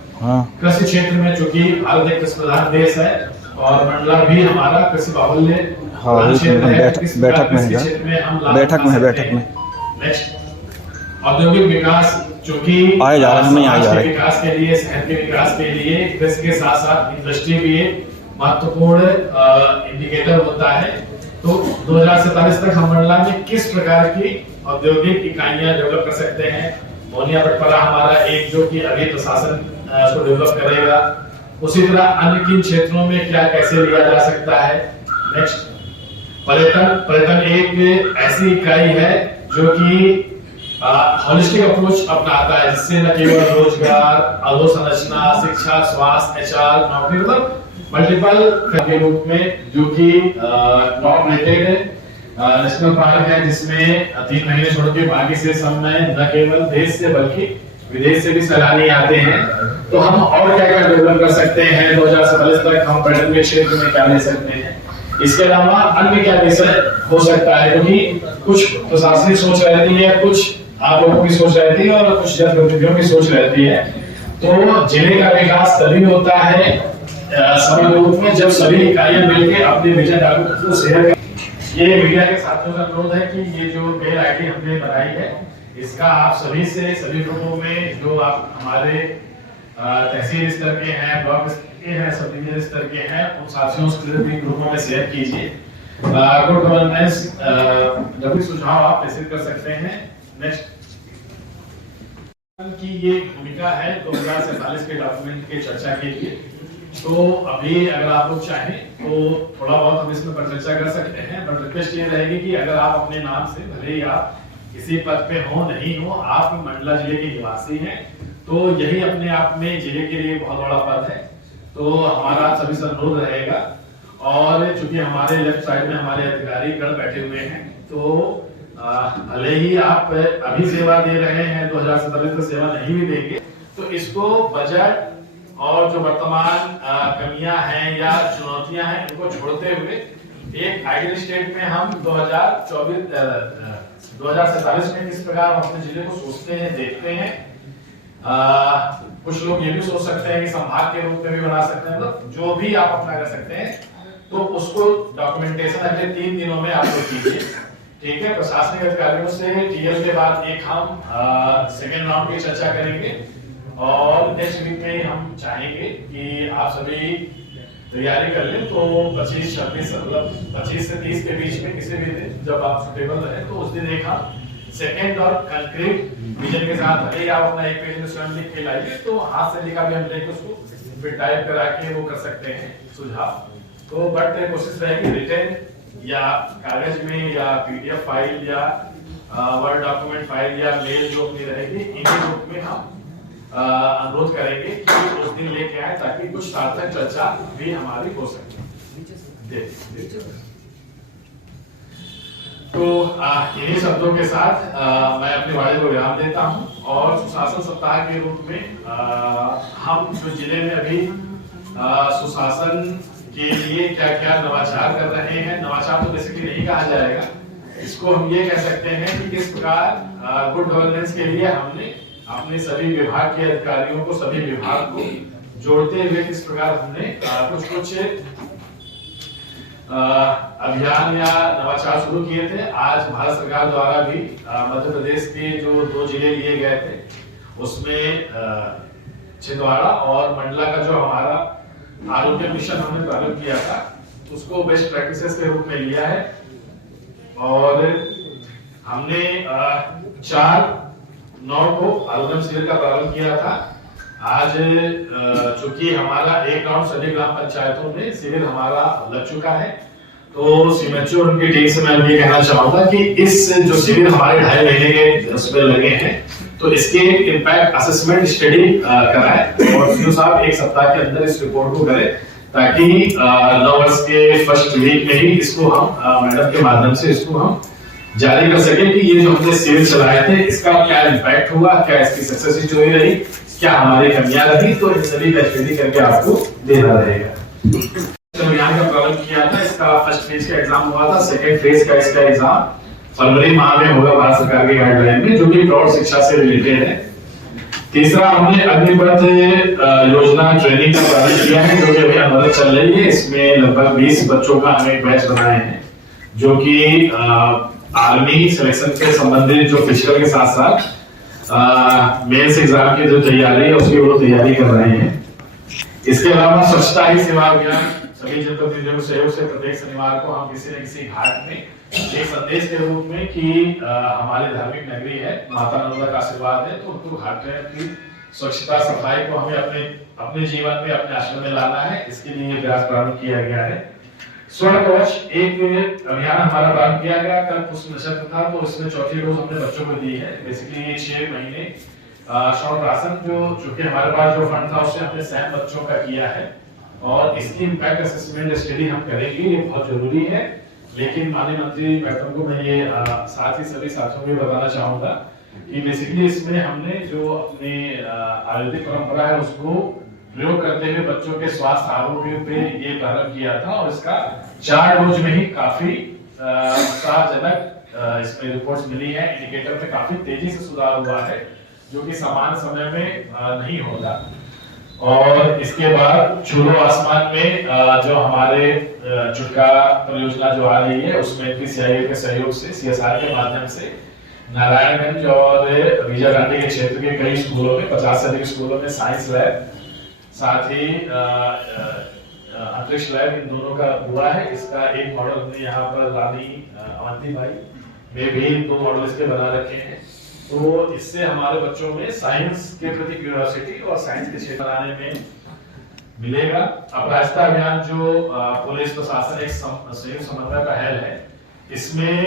कृषि क्षेत्र में चूंकि भारत एक कृषि प्रधान देश है और मंडला भी हमारा कृषि बाहुल्य क्षेत्र है, बैठक में है। नेक्स्ट औद्योगिक विकास, चूंकि विकास के लिए, शहर के विकास के लिए कृषि के साथ साथ इंडस्ट्री भी एक महत्वपूर्ण इंडिकेटर होता है। तो 2047 तक हम मंडला में किस प्रकार की औद्योगिक इकाइयां डेवलप कर सकते हैं। मोहनिया पटपरा हमारा एक जो कि अभी प्रशासन उसको डेवलप करेगा, उसी तरह अन्य किन क्षेत्रों में क्या कैसे लिया जा सकता है। नेक्स्ट पर्यटन एक ऐसी इकाई है जो कि होलिस्टिक अप्रोच अपनाता है, जिससे न केवल रोजगार, अधोसंरचना, शिक्षा, स्वास्थ्य, HR, नौकरी, मतलब मल्टीपल के रूप में, जो कि टॉप रेटेड नेशनल पार्क है, जिसमें 3 महीने छोड़ के बाकी से समय न केवल देश से बल्कि विदेश से भी सैलानी आते हैं। तो हम और क्या क्या डेवलप कर सकते हैं 2047 तक, हम पर्यटन के क्षेत्र में क्या ले सकते हैं। इसके अलावा अन्य क्या विषय हो सकता है, क्योंकि कुछ प्रशासनिक सोच रहती है, कुछ आप लोगों की सोच रहती है और कुछ जनप्रतिनिधियों की सोच रहती है। तो जिले का विकास तभी होता है समग्र रूप में जब सभी इकाइयां मिलकर अपने विजन डॉक्यूमेंट को शेयर करें। ये मीडिया के साथियों का अनुरोध है कि ये जो मेल आईडी हमने बनाई है, इसका आप सभी से, सभी ग्रुपों में जो आप हमारे तहसील स्तर के हैं, ब्लॉक स्तर के हैं, सब डिवीजन स्तर के हैं, उन साथियों से भी ग्रुपों में शेयर कीजिए। गुड गवर्नेंस जब भी सुझाव आप प्रेषित कर सकते हैं। नेक्स्ट की ये भूमिका है 2047 के डॉक्यूमेंट के चर्चा के लिए। तो अभी अगर आप लोग चाहें तो थोड़ा बहुत हम इसमें पर चर्चा कर सकते हैं, बट रिक्वेस्ट ये रहेगी कि अगर आप अपने नाम से, भले ही आप किसी पद पे हो नहीं हो, आप मंडला जिले के निवासी हैं, तो यही अपने आप में जिले के लिए बहुत बड़ा पद है। तो हमारा सभी से अनुरोध रहेगा, और चूंकि हमारे लेफ्ट साइड में हमारे अधिकारी गण बैठे हुए हैं, तो भले ही आप अभी सेवा दे रहे हैं, 2047 तक सेवा नहीं भी देंगे, तो इसको बजट और जो वर्तमान कमियां हैं या चुनौतियां हैं, इनको छोड़ते हुए एक आइडियल स्टेट में हम 2047 में किस प्रकार हम अपने जिले को सोचते हैं, देखते हैं। कुछ लोग ये भी सोच सकते हैं कि संभाग के रूप में भी बना सकते हैं, मतलब जो भी आप अपना कर सकते हैं, तो उसको डॉक्यूमेंटेशन अगले 3 दिनों में आप लोग कीजिए। ठीक है, प्रशासनिक अधिकारियों से टीएल के बाद एक हम सेकेंड राउंड की चर्चा करेंगे, और नेक्स्ट वीक में हम चाहेंगे कि आप सभी तैयारी कर लें। तो 25-26 मतलब 25 से 30 के बीच में किसी भी दिन जब आप सुटेबल रहे, तो उस दिन एक हम सेकेंड और कंक्रीट विजन के साथ, भले आप अपना एक पेज में स्वयं लिख के लाइए, तो हाथ से लिखा भी हम लेके उसको फिर टाइप करा के वो कर सकते हैं सुझाव। तो बट कोशिश रहेगी रिटर्न या कागज में या PDF फाइल या वर्ड डॉक्यूमेंट फाइल या मेल जो अपनी रहेगी, इनके रूप में हम अनुरोध करेंगे कि उस दिन लेके आए, ताकि कुछ सार्थक चर्चा भी हमारी हो सके। तो इन्हीं शब्दों के साथ मैं अपनी वाणी को विराम देता हूं, और सुशासन सप्ताह के रूप में हम जो जिले में अभी सुशासन के लिए क्या क्या नवाचार कर रहे हैं, नवाचार तो बेसिकली नहीं कहा जाएगा, इसको हम ये कह सकते हैं कि किस प्रकार गुड गवर्नेंस के लिए हमने अपने सभी विभाग के अधिकारियों को, सभी विभाग को जोड़ते हुए किस प्रकार हमने कुछ अभियान या नवाचार शुरू किए थे। आज भारत सरकार द्वारा भी मध्य प्रदेश के जो 2 जिले लिए गए थे, उसमें छिंदवाड़ा और मंडला का जो हमारा आरोग्य मिशन हमने प्रारंभ किया था, उसको बेस्ट प्रैक्टिसेस के रूप में लिया है, और हमने 4/9 को आरोग्य शिविर का प्रारंभ किया था। आज चूंकि हमारा एक राउंड सभी ग्राम पंचायतों में शिविर हमारा लग चुका है, तो सीएमएचओ उनकी टीम से मैं ये कहना चाहूंगा कि इस जो शिविर हमारे 2.5 महीने के उसमें लगे हैं, तो इसके इम्पैक्ट असेसमेंट स्टडी कराएं, और सीओ साहब 1 सप्ताह के अंदर इस रिपोर्ट को करें, ताकि नव वर्ष के फर्स्ट वीक में ही इसको हम मैडम के माध्यम से इसको हम जारी कर सके कि ये जो हमने शिविर चलाए थे, इसका क्या इम्पैक्ट हुआ, क्या इसकी सक्सेस स्टोरी रही, क्या हमारी कमियां रही, तो इन सभी का स्टडी करके आपको देना रहेगा। अभियान का प्रारंभ किया था, इसका फर्स्ट फेज का एग्जाम हुआ था, सेकंड फेज का इसका एग्जाम फरवरी माह में होगा भारत सरकार की गाइडलाइन में, जो कि प्रौढ़ शिक्षा से रिलेटेड है। तीसरा, हमने अग्निपथ योजना ट्रेनिंग का प्रारंभ किया है, जो कि अभी हमारी चल रही है। इसमें लगभग 20 बच्चों का हमने एक बैच बनाए हैं, जो कि आर्मी सिलेक्शन से संबंधित जो फिजिकल के साथ साथ मेंस एग्जाम की जो तैयारी है उसकी वो तैयारी कर रहे हैं। इसके अलावा स्वच्छता ही सेवा अभियान सभी जनप्रतिनिधियों के सहयोग से प्रत्येक शनिवार को हम किसी न किसी घाट में एक संदेश के रूप में कि हमारी धार्मिक नगरी है, माता नर्मदा का आशीर्वाद है, तो उनको घाट की स्वच्छता सफाई को हमें अपने जीवन में अपने आश्रम में लाना है। इसके लिए प्रयास प्रारंभ किया गया है। स्वर्ण कवच एक अभियान हमारा प्रारंभ किया गया, कल पुष्प नक्षत्र था, तो इसमें चौथी डोज हमने बच्चों को दी है। बेसिकली ये 6 महीने स्वर्ण राशन जो कि हमारे पास जो फंड था उससे हमने 7 बच्चों का किया है, और इसकी इम्पैक्ट असेसमेंट स्टडी हम करेंगे, ये बहुत जरूरी है। लेकिन माननीय मंत्री मैडम को मैं ये साथ ही सभी साथियों को बताना चाहूंगा कि बेसिकली इसमें हमने जो अपने आयुर्वेदिक परंपरा है उसको प्रयोग करते हुए बच्चों के स्वास्थ्य आरोग्य पे ये प्रारंभ किया था, और इसका 4 डोज में ही काफी उत्साहजनक इसमें रिपोर्ट्स मिली है। इंडिकेटर में काफी तेजी से सुधार हुआ है, जो कि सामान्य समय में नहीं होगा। और इसके बाद छूलो आसमान में जो हमारे चुटका परियोजना जो आ रही है, उसमें भी सीआईए के सहयोग से सीएसआर के माध्यम से नारायणगंज और विजय गांधी के क्षेत्र के कई स्कूलों में 50 से अधिक स्कूलों में साइंस लैब, साथ ही अंतरिक्ष लैब, इन दोनों का हुआ है। इसका एक मॉडल हमने यहाँ पर रानी अवंती भाई में भी 2 मॉडल इसके बना रखे हैं। तो इससे हमारे बच्चों में साइंस के प्रति क्यूरियोसिटी और साइंस के क्षेत्र बनाने में मिलेगा। अपराजिता अभियान जो पुलिस प्रशासन एक संयुक्त समन्वय पहल है, इसमें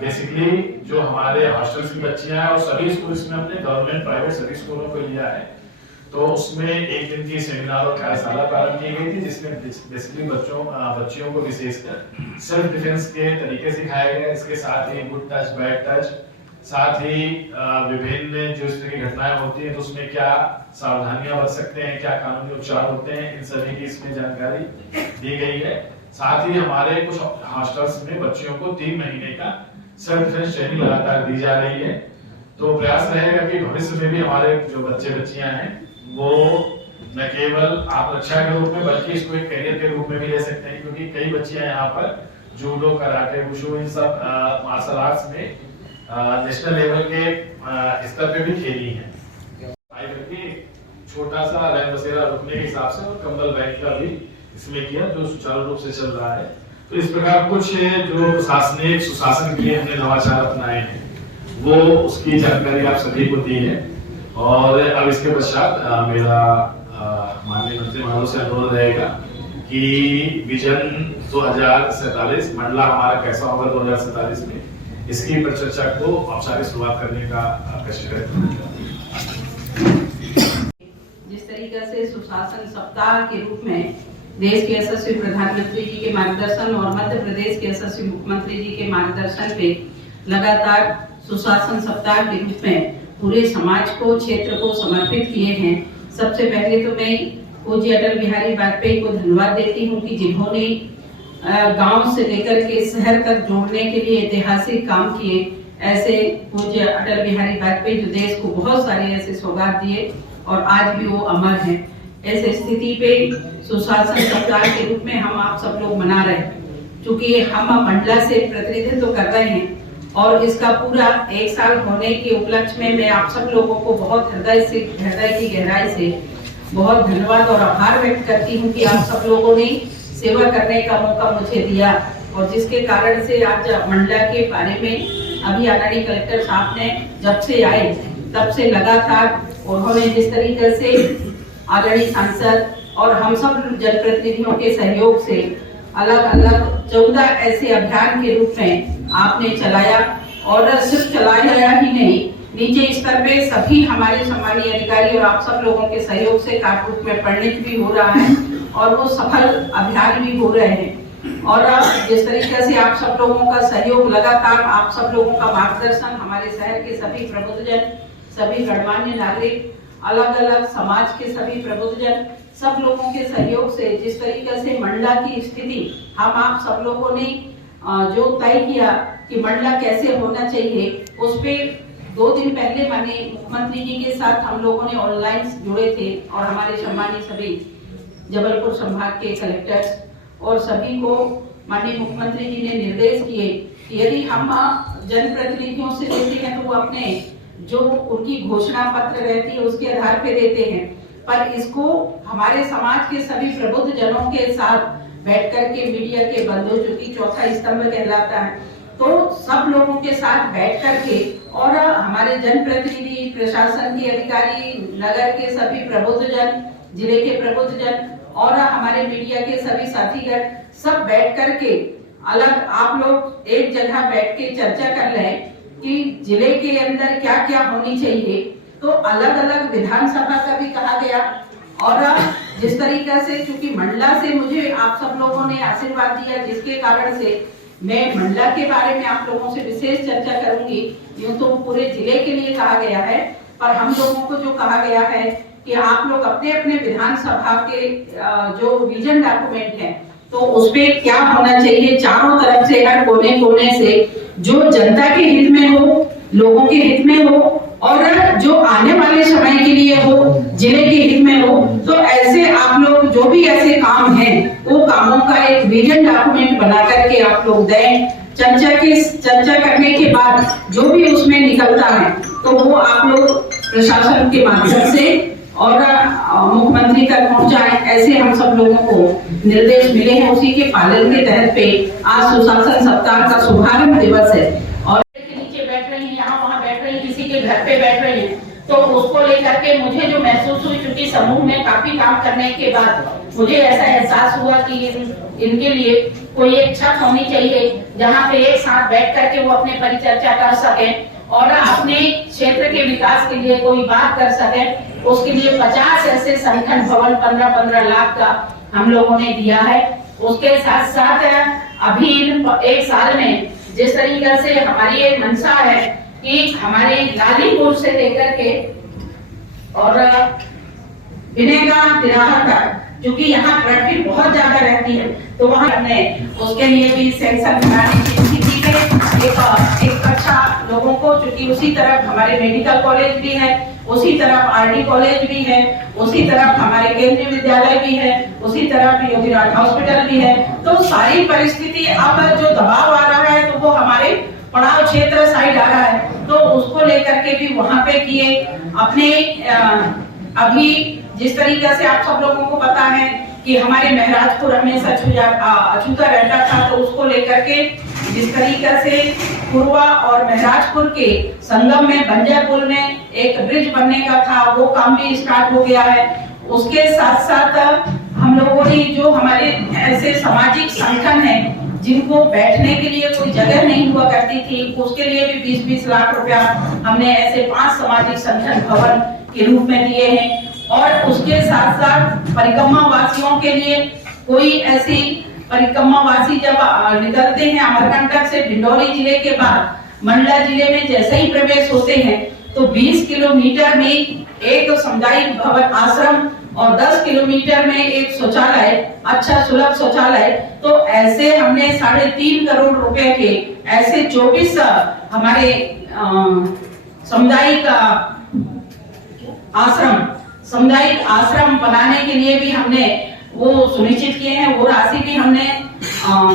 बेसिकली जो हमारे हॉस्टल्स की बच्चियां हैं और सभी स्कूल इसमें हमने गवर्नमेंट प्राइवेट सभी स्कूलों को लिया है, तो उसमें एक दिन की सेमिनार और कार्यशाला प्रारंभ की गई थी, जिसमें बेसिकली बच्चियों को विशेषकर सेल्फ डिफेंस के तरीके सिखाया गया। इसके साथ ही गुड टच, बैड टच, साथ ही विभिन्न जो इस तरह की घटनाएं होती हैं तो उसमें क्या सावधानियां बरत सकते हैं, क्या कानूनी उपचार होते हैं, इन सभी की इसमें जानकारी दी गई है। साथ ही हमारे कुछ हॉस्टल्स में बच्चियों को 3 महीने का सेल्फ डिफेंस ट्रेनिंग लगातार दी जा रही है। तो प्रयास रहेगा कि भविष्य में भी हमारे जो बच्चे बच्चियां हैं वो न केवल आत्मरक्षा के रूप में बल्कि इसको एक करियर के रूप में भी ले सकते हैं, क्योंकि कई बच्चियां यहाँ पर जूडो, कराटे, वुशु, इन सब मार्शल आर्ट्स में नेशनल लेवल के स्तर पे भी खेली है। छोटा सा रैन बसेरा रुकने के हिसाब से और कंबल बैग का भी इसमें किया, जो सुचारू रूप से चल रहा है। तो इस प्रकार कुछ जो प्रशासनिक सुशासन के लिए हमने नवाचार अपनाए हैं, वो उसकी जानकारी आप सभी को दी है। और अब इसके पश्चात मेरा माननीय मंत्री महोदय से अनुरोध रहेगा कि विजन 2047 मंडला हमारा कैसा होगा 2047 में, इसकी परिचर्चा को औपचारिक शुरुआत करने का प्रयास करें। जिस तरीके से सुशासन सप्ताह के रूप में देश के यशस्वी प्रधानमंत्री जी के मार्गदर्शन और मध्य प्रदेश के यशस्वी मुख्यमंत्री जी के मार्गदर्शन पे लगातार सुशासन सप्ताह के रूप में पूरे समाज को, क्षेत्र को समर्पित किए हैं। सबसे पहले तो मैं पूज्य अटल बिहारी वाजपेयी को धन्यवाद देती हूँ कि जिन्होंने गांव से लेकर के शहर तक जोड़ने के लिए ऐतिहासिक काम किए। ऐसे पूज्य अटल बिहारी वाजपेयी जो देश को बहुत सारे ऐसे सौगात दिए और आज भी वो अमर हैं। ऐसे स्थिति पे सुशासन सप्ताह के रूप में हम आप सब लोग मना रहे हैं, क्योंकि हम मंडला से प्रतिनिधित्व कर रहे हैं और इसका पूरा 1 साल होने के उपलक्ष्य में मैं आप सब लोगों को बहुत हृदय की गहराई से बहुत धन्यवाद और आभार व्यक्त करती हूँ कि आप सब लोगों ने सेवा करने का मौका मुझे दिया, और जिसके कारण से आज मंडला के बारे में अभी आदरणीय कलेक्टर साहब ने जब से आए तब से लगातार उन्होंने जिस तरीके से आदरणीय सांसद और हम सब जनप्रतिनिधियों के सहयोग से अलग अलग 14 ऐसे अभियान के रूप में आपने चलाया, और सिर्फ चलाया ही नहीं, नीचे स्तर पे सभी हमारे सम्मानीय अधिकारी और आप सब लोगों के सहयोग से कार्यरूप में परिणित भी हो रहा है और वो सफल अभियान भी हो रहे हैं। और जिस तरीके से आप सब लोगों का सहयोग लगातार, आप सब लोगों का मार्गदर्शन, हमारे शहर के सभी प्रबुद्धजन, सभी गणमान्य नागरिक, अलग अलग समाज के सभी प्रबुद्धजन, सब लोगों के सहयोग से जिस तरीके से मंडला की स्थिति हम आप सब लोगों ने जो तय किया कि मंडला कैसे होना चाहिए, उस पे 2 दिन पहले माननीय मुख्यमंत्री जी के साथ हम लोगों ने ऑनलाइन जुड़े थे और हमारे सम्मानित सभी जबलपुर संभाग के कलेक्टर्स और सभी को माननीय मुख्यमंत्री जी ने निर्देश किए कि यदि हम जनप्रतिनिधियों से देते हैं तो वो अपने जो उनकी घोषणा पत्र रहती है उसके आधार पे देते हैं, पर इसको हमारे समाज के सभी प्रबुद्ध जनों के साथ बैठ कर के मीडिया के बंधु, जो कि चौथा स्तंभ कहलाता है, तो सब लोगों के साथ बैठ कर के और हमारे जनप्रतिनिधि, प्रशासन के अधिकारी, नगर के सभी प्रबुद्ध जन, जिले के प्रबुद्ध जन और हमारे मीडिया के सभी साथीगण सब बैठ कर के अलग आप लोग एक जगह बैठ के चर्चा कर रहे हैं कि जिले के अंदर क्या क्या होनी चाहिए। तो अलग अलग विधानसभा का भी कहा गया और जिस तरीके से चूंकि मंडला से मुझे आप सब लोगों ने आशीर्वाद दिया, जिसके कारण से मैं मंडला के बारे में आप लोगों से विशेष चर्चा करूंगी। यूं तो पूरे जिले के लिए कहा गया है, पर हम लोगों को जो कहा गया है कि आप लोग अपने अपने विधानसभा के जो विजन डॉक्यूमेंट है तो उस पे क्या होना चाहिए, चारों तरफ से हर कोने कोने से जो जनता के हित में हो, लोगों के हित में हो और जो आने वाले समय के लिए हो, जिले के हित में हो। तो ऐसे आप लोग जो भी ऐसे काम हैं वो कामों का एक विजन डॉक्यूमेंट बना करके आप लोग दें। चर्चा करने के बाद जो भी उसमें निकलता है तो वो आप लोग प्रशासन के माध्यम से और मुख्यमंत्री तक पहुंचाएं, ऐसे हम सब लोगों को निर्देश मिले हैं। उसी के पालन के तहत पे आज सुशासन सप्ताह का शुभारंभ दिवस है और नीचे बैठ रही हैं, यहाँ वहाँ बैठ रही हैं, किसी के घर पे बैठ रही हैं, तो उसको लेकर के मुझे जो महसूस हुई, चूंकि समूह में काफी काम करने के बाद मुझे ऐसा एहसास हुआ कि इनके लिए कोई एक छत होनी चाहिए जहाँ पे एक साथ बैठ करके वो अपने परिचर्चा कर सके और अपने क्षेत्र के विकास के लिए कोई बात कर सके। उसके लिए 50 ऐसे संगठन भवन 15-15 लाख का हम लोगों ने दिया है। उसके साथ साथ अभी एक साल में जिस तरीके से हमारी एक मंशा है कि हमारे लालीपुर से लेकर के और विनेगा तिराहा तक, क्योंकि यहाँ ट्रैफिक बहुत ज्यादा रहती है, तो वहाँ हमने उसके लिए भी सेंसर बनाने की स्थिति में एक अच्छा लोगों को, क्योंकि उसी तरफ हमारे मेडिकल कॉलेज भी है, उसी तरफ आरडी कॉलेज भी है, उसी तरफ हमारे केंद्रीय विद्यालय भी है, उसी तरफ योगीराज हॉस्पिटल भी है। तो सारी परिस्थिति अब जो दबाव आ रहा है तो वो हमारे पड़ाव क्षेत्र साइड आ रहा है, तो उसको लेकर के भी वहां पे किए अपने अभी जिस तरीके से आप सब लोगों को पता है कि हमारे महराजपुर हमेशा अछूता रहता था, तो उसको लेकर के जिस तरीके से पूर्वा और महराजपुर के संगम में बंजापुर में एक ब्रिज बनने का था, वो काम भी स्टार्ट हो गया है। उसके साथ साथ हम लोगों ने जो हमारे ऐसे सामाजिक संगठन हैं जिनको बैठने के लिए कोई जगह नहीं हुआ करती थी, उसके लिए भी 20-20 लाख रुपया हमने ऐसे 5 सामाजिक संगठन भवन के रूप में दिए हैं। और उसके साथ साथ परिक्रमा वासियों के लिए कोई ऐसी परिक्रमा वासी जब निकलते हैं अमरकंटक से डिंडौरी जिले के बाद मंडला जिले में जैसे ही प्रवेश होते हैं तो 20 किलोमीटर में एक सामुदायिक भवन आश्रम और 10 किलोमीटर में एक शौचालय, अच्छा सुलभ शौचालय। तो ऐसे हमने 3.5 करोड़ रुपए के ऐसे 24 हमारे सामुदायिक आश्रम बनाने के लिए भी हमने वो सुनिश्चित किए हैं, वो राशि भी हमने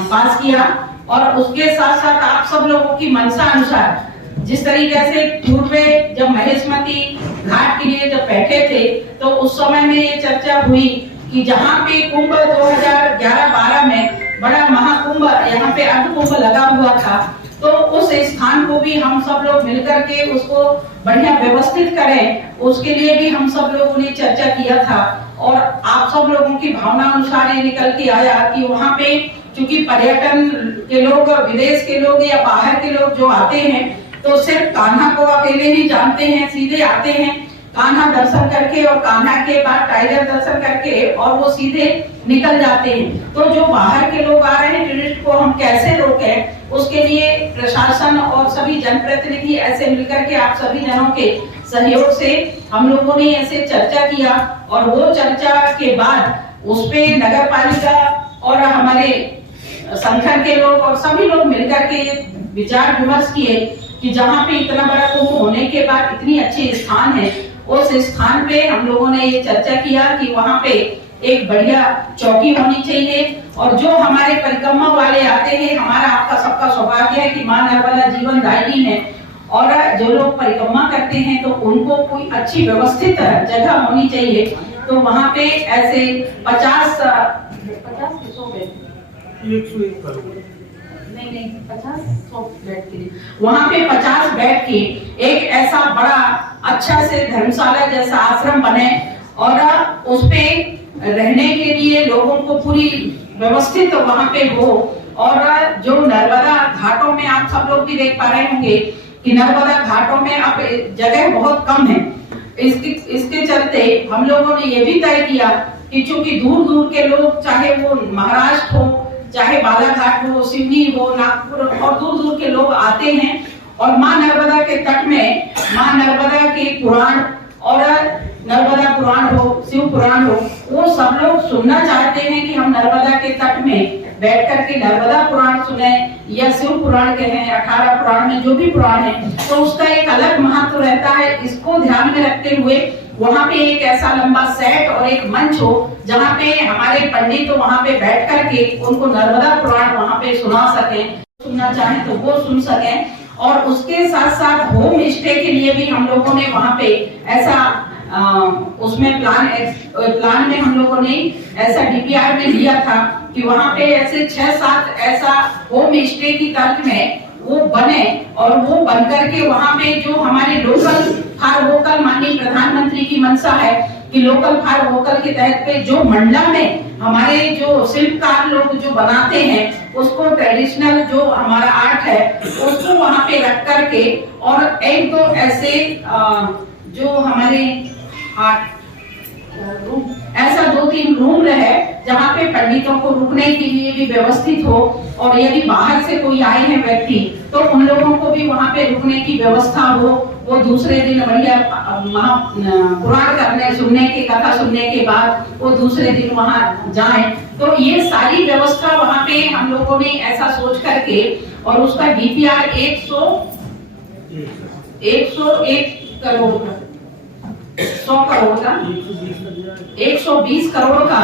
पास किया। और उसके साथ साथ आप सब लोगों की मंशा अनुसार जिस तरीके से पूर्व में जब महेशमती घाट के लिए जब बैठे थे तो उस समय में ये चर्चा हुई कि जहाँ पे कुंभ 2011-12 में बड़ा महाकुंभ यहाँ पे अर्धकुंभ लगा हुआ था, तो उस स्थान को भी हम सब लोग मिलकर के उसको बढ़िया व्यवस्थित करें, उसके लिए भी हम सब लोगों ने चर्चा किया था। और आप सब लोगों की भावना अनुसार ये निकल के आया कि वहाँ पे क्योंकि पर्यटन के लोग, विदेश के लोग या बाहर के लोग जो आते हैं तो सिर्फ कान्हा को अकेले ही जानते हैं, सीधे आते हैं कान्हा दर्शन करके और कान्हा के बाद टाइगर दर्शन करके और वो सीधे निकल जाते हैं। तो जो बाहर के लोग आ रहे हैं टूरिस्ट को हम कैसे रोकें, उसके लिए प्रशासन और सभी जनप्रतिनिधि ऐसे मिलकर के आप सभी जनों के सहयोग से हम लोगों ने ऐसे चर्चा किया और वो चर्चा के बाद उस पे नगर पालिका और हमारे संगठन के लोग और सभी लोग मिलकर के विचार विमर्श किए कि जहाँ पे इतना बड़ा कुंभ होने के बाद इतनी अच्छी स्थान है, उस स्थान पे हम लोगों ने ये चर्चा किया कि वहाँ पे एक बढ़िया चौकी होनी चाहिए और जो हमारे परिक्रमा वाले आते हैं, हमारा आपका सबका सौभाग्य है कि मां नर्मदा जीवन दायिनी है और जो लोग परिक्रमा करते हैं तो उनको कोई अच्छी व्यवस्थित जगह होनी चाहिए। तो वहाँ पे ऐसे 50 बेड के लिए वहाँ पे 50 बेड की एक ऐसा बड़ा अच्छा से धर्मशाला जैसा आश्रम बने और उस पे रहने के लिए लोगों को पूरी व्यवस्थित वहाँ पे हो। और जो नर्मदा घाटों में आप सब लोग भी देख पा रहे होंगे कि नर्मदा घाटों में अब जगह बहुत कम है। इसके चलते हम लोगों ने ये भी तय किया कि चूंकि दूर दूर के लोग, चाहे वो महाराष्ट्र हो, चाहे बालाघाट हो, सिवनी हो, नागपुर और दूर दूर के लोग आते हैं और माँ नर्मदा के तट में माँ नर्मदा के पुराण और नर्मदा पुराण हो, शिव पुराण हो, वो सब लोग सुनना चाहते हैं कि हम नर्मदा के तट में बैठ करके नर्मदा पुराण सुने या शिव पुराण कहें, 18 पुराण में जो भी पुराण है, तो उसका एक अलग महत्व रहता है। इसको ध्यान में रखते हुए वहाँ पे एक ऐसा लंबा सेट और एक मंच हो जहाँ पे हमारे पंडित तो वहाँ पे बैठ करके उनको नर्मदा पुराण वहाँ पे सुना सकें, सुनना चाहें तो वो सुन सकें। और उसके साथ साथ होम स्टे के लिए भी हम लोगों ने वहाँ पे ऐसा उसमें प्लान में हम लोगों ने ऐसा डीपीआर में लिया था कि वहाँ पे ऐसे 6-7 ऐसा होम स्टे की तर्ज में वो बने और वो बन करके वहाँ पे जो हमारे लोकल फॉर वोकल माननीय प्रधानमंत्री की मंशा है कि लोकल फॉर वोकल के तहत पे जो मंडला में हमारे जो शिल्पकार लोग जो बनाते हैं उसको ट्रेडिशनल जो हमारा आर्ट है उसको वहाँ पे रख करके और एक दो ऐसे जो हमारे ऐसा 2-3 रूम रहे जहाँ पे पंडितों को रुकने के लिए भी व्यवस्थित हो और यदि बाहर से कोई आए हैं व्यक्ति तो उन लोगों को भी वहाँ पे रुकने की व्यवस्था हो। वो दूसरे दिन बढ़िया पुराण करने सुनने की कथा सुनने के बाद वो दूसरे दिन वहाँ जाएं। तो ये सारी व्यवस्था वहाँ पे हम लोगों ने ऐसा सोच करके और उसका डीपीआर 101 करोड़ 100 करोड़ का 120 करोड़ का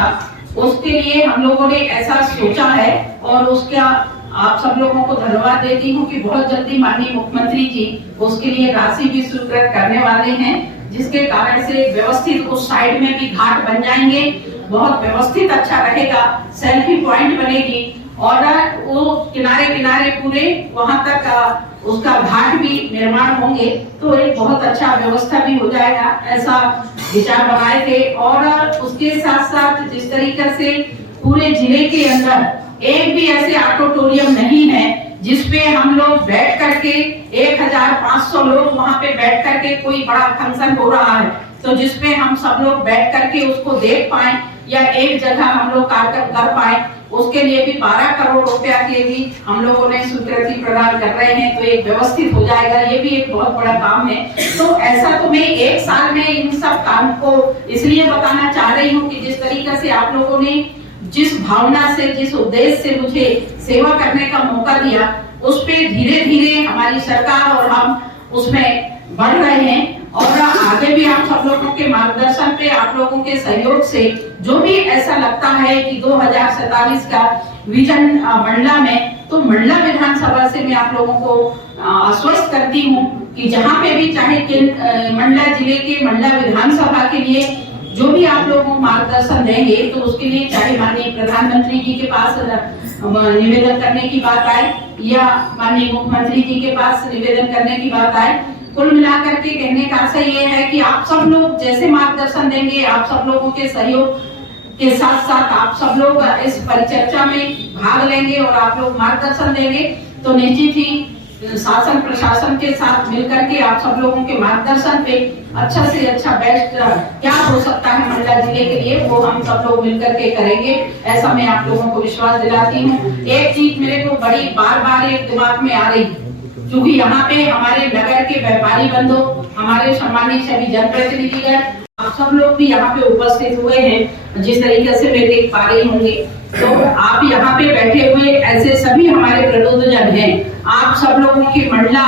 उसके लिए हम लोगों ने ऐसा सोचा है। और उसका आप सब लोगों को धन्यवाद देती हूँ कि बहुत जल्दी माननीय मुख्यमंत्री जी उसके लिए राशि भी स्वीकृत करने वाले हैं, जिसके कारण से व्यवस्थित उस साइड में भी घाट बन जाएंगे, बहुत व्यवस्थित अच्छा रहेगा, सेल्फी पॉइंट बनेगी और वो किनारे किनारे पूरे वहां तक उसका घाट भी निर्माण होंगे तो एक बहुत अच्छा व्यवस्था भी हो जाएगा, ऐसा विचार बनाए थे। और उसके साथ साथ जिस तरीके से पूरे जिले के अंदर एक भी ऐसे ऑडिटोरियम नहीं है जिसपे हम लोग बैठ करके 1500 लोग वहां पे बैठ करके कोई बड़ा फंक्शन हो रहा है तो जिसपे हम सब लोग बैठ करके उसको देख पाए या एक जगह हम लोग कार्यक्रम कर पाए, उसके लिए भी 12 करोड़ रुपया के भी हम लोगों ने स्वीकृति प्रदान कर रहे हैं। तो एक व्यवस्थित हो जाएगा, ये भी एक बहुत बड़ा काम है। तो ऐसा तो मैं एक साल में इन सब काम को इसलिए बताना चाह रही हूँ कि जिस तरीके से आप लोगों ने जिस भावना से, जिस उद्देश्य से मुझे सेवा करने का मौका दिया, उस पे धीरे धीरे हमारी सरकार और हम उसमें बढ़ रहे हैं। और आगे भी आप सब लोगों के मार्गदर्शन पे, आप लोगों के सहयोग से जो भी ऐसा लगता है कि 2047 का विजन मंडला में, तो मंडला विधानसभा से मैं आप लोगों को आश्वस्त करती हूँ कि जहाँ पे भी चाहे मंडला जिले के मंडला विधानसभा के लिए जो भी आप लोगों को मार्गदर्शन देंगे तो उसके लिए चाहे माननीय प्रधानमंत्री जी के पास निवेदन करने की बात आए या माननीय मुख्यमंत्री जी के पास निवेदन करने की बात आए, कुल मिलाकर के कहने का आशय ये है कि आप सब लोग जैसे मार्गदर्शन देंगे, आप सब लोगों के सहयोग के साथ साथ आप सब लोग इस परिचर्चा में भाग लेंगे और आप लोग मार्गदर्शन देंगे तो निश्चित ही शासन प्रशासन के साथ मिलकर के आप सब लोगों के मार्गदर्शन पे अच्छा से अच्छा बेस्ट क्या हो सकता है मंडला जिले के लिए, वो हम सब लोग मिलकर के करेंगे, ऐसा मैं आप लोगों को विश्वास दिलाती हूँ। एक चीज मेरे को बड़ी बार एक दिमाग में आ रही, क्योंकि यहाँ पे हमारे नगर के व्यापारी बंधु, हमारे सम्मानित सभी जनप्रतिनिधिगण, आप सब लोग भी यहाँ पे उपस्थित हुए हैं। जिस तरीके से मैं देख पा रही होंगी, तो आप यहाँ पे बैठे हुए ऐसे सभी हमारे प्रबुद्धजन हैं। आप सब लोगों की मंडला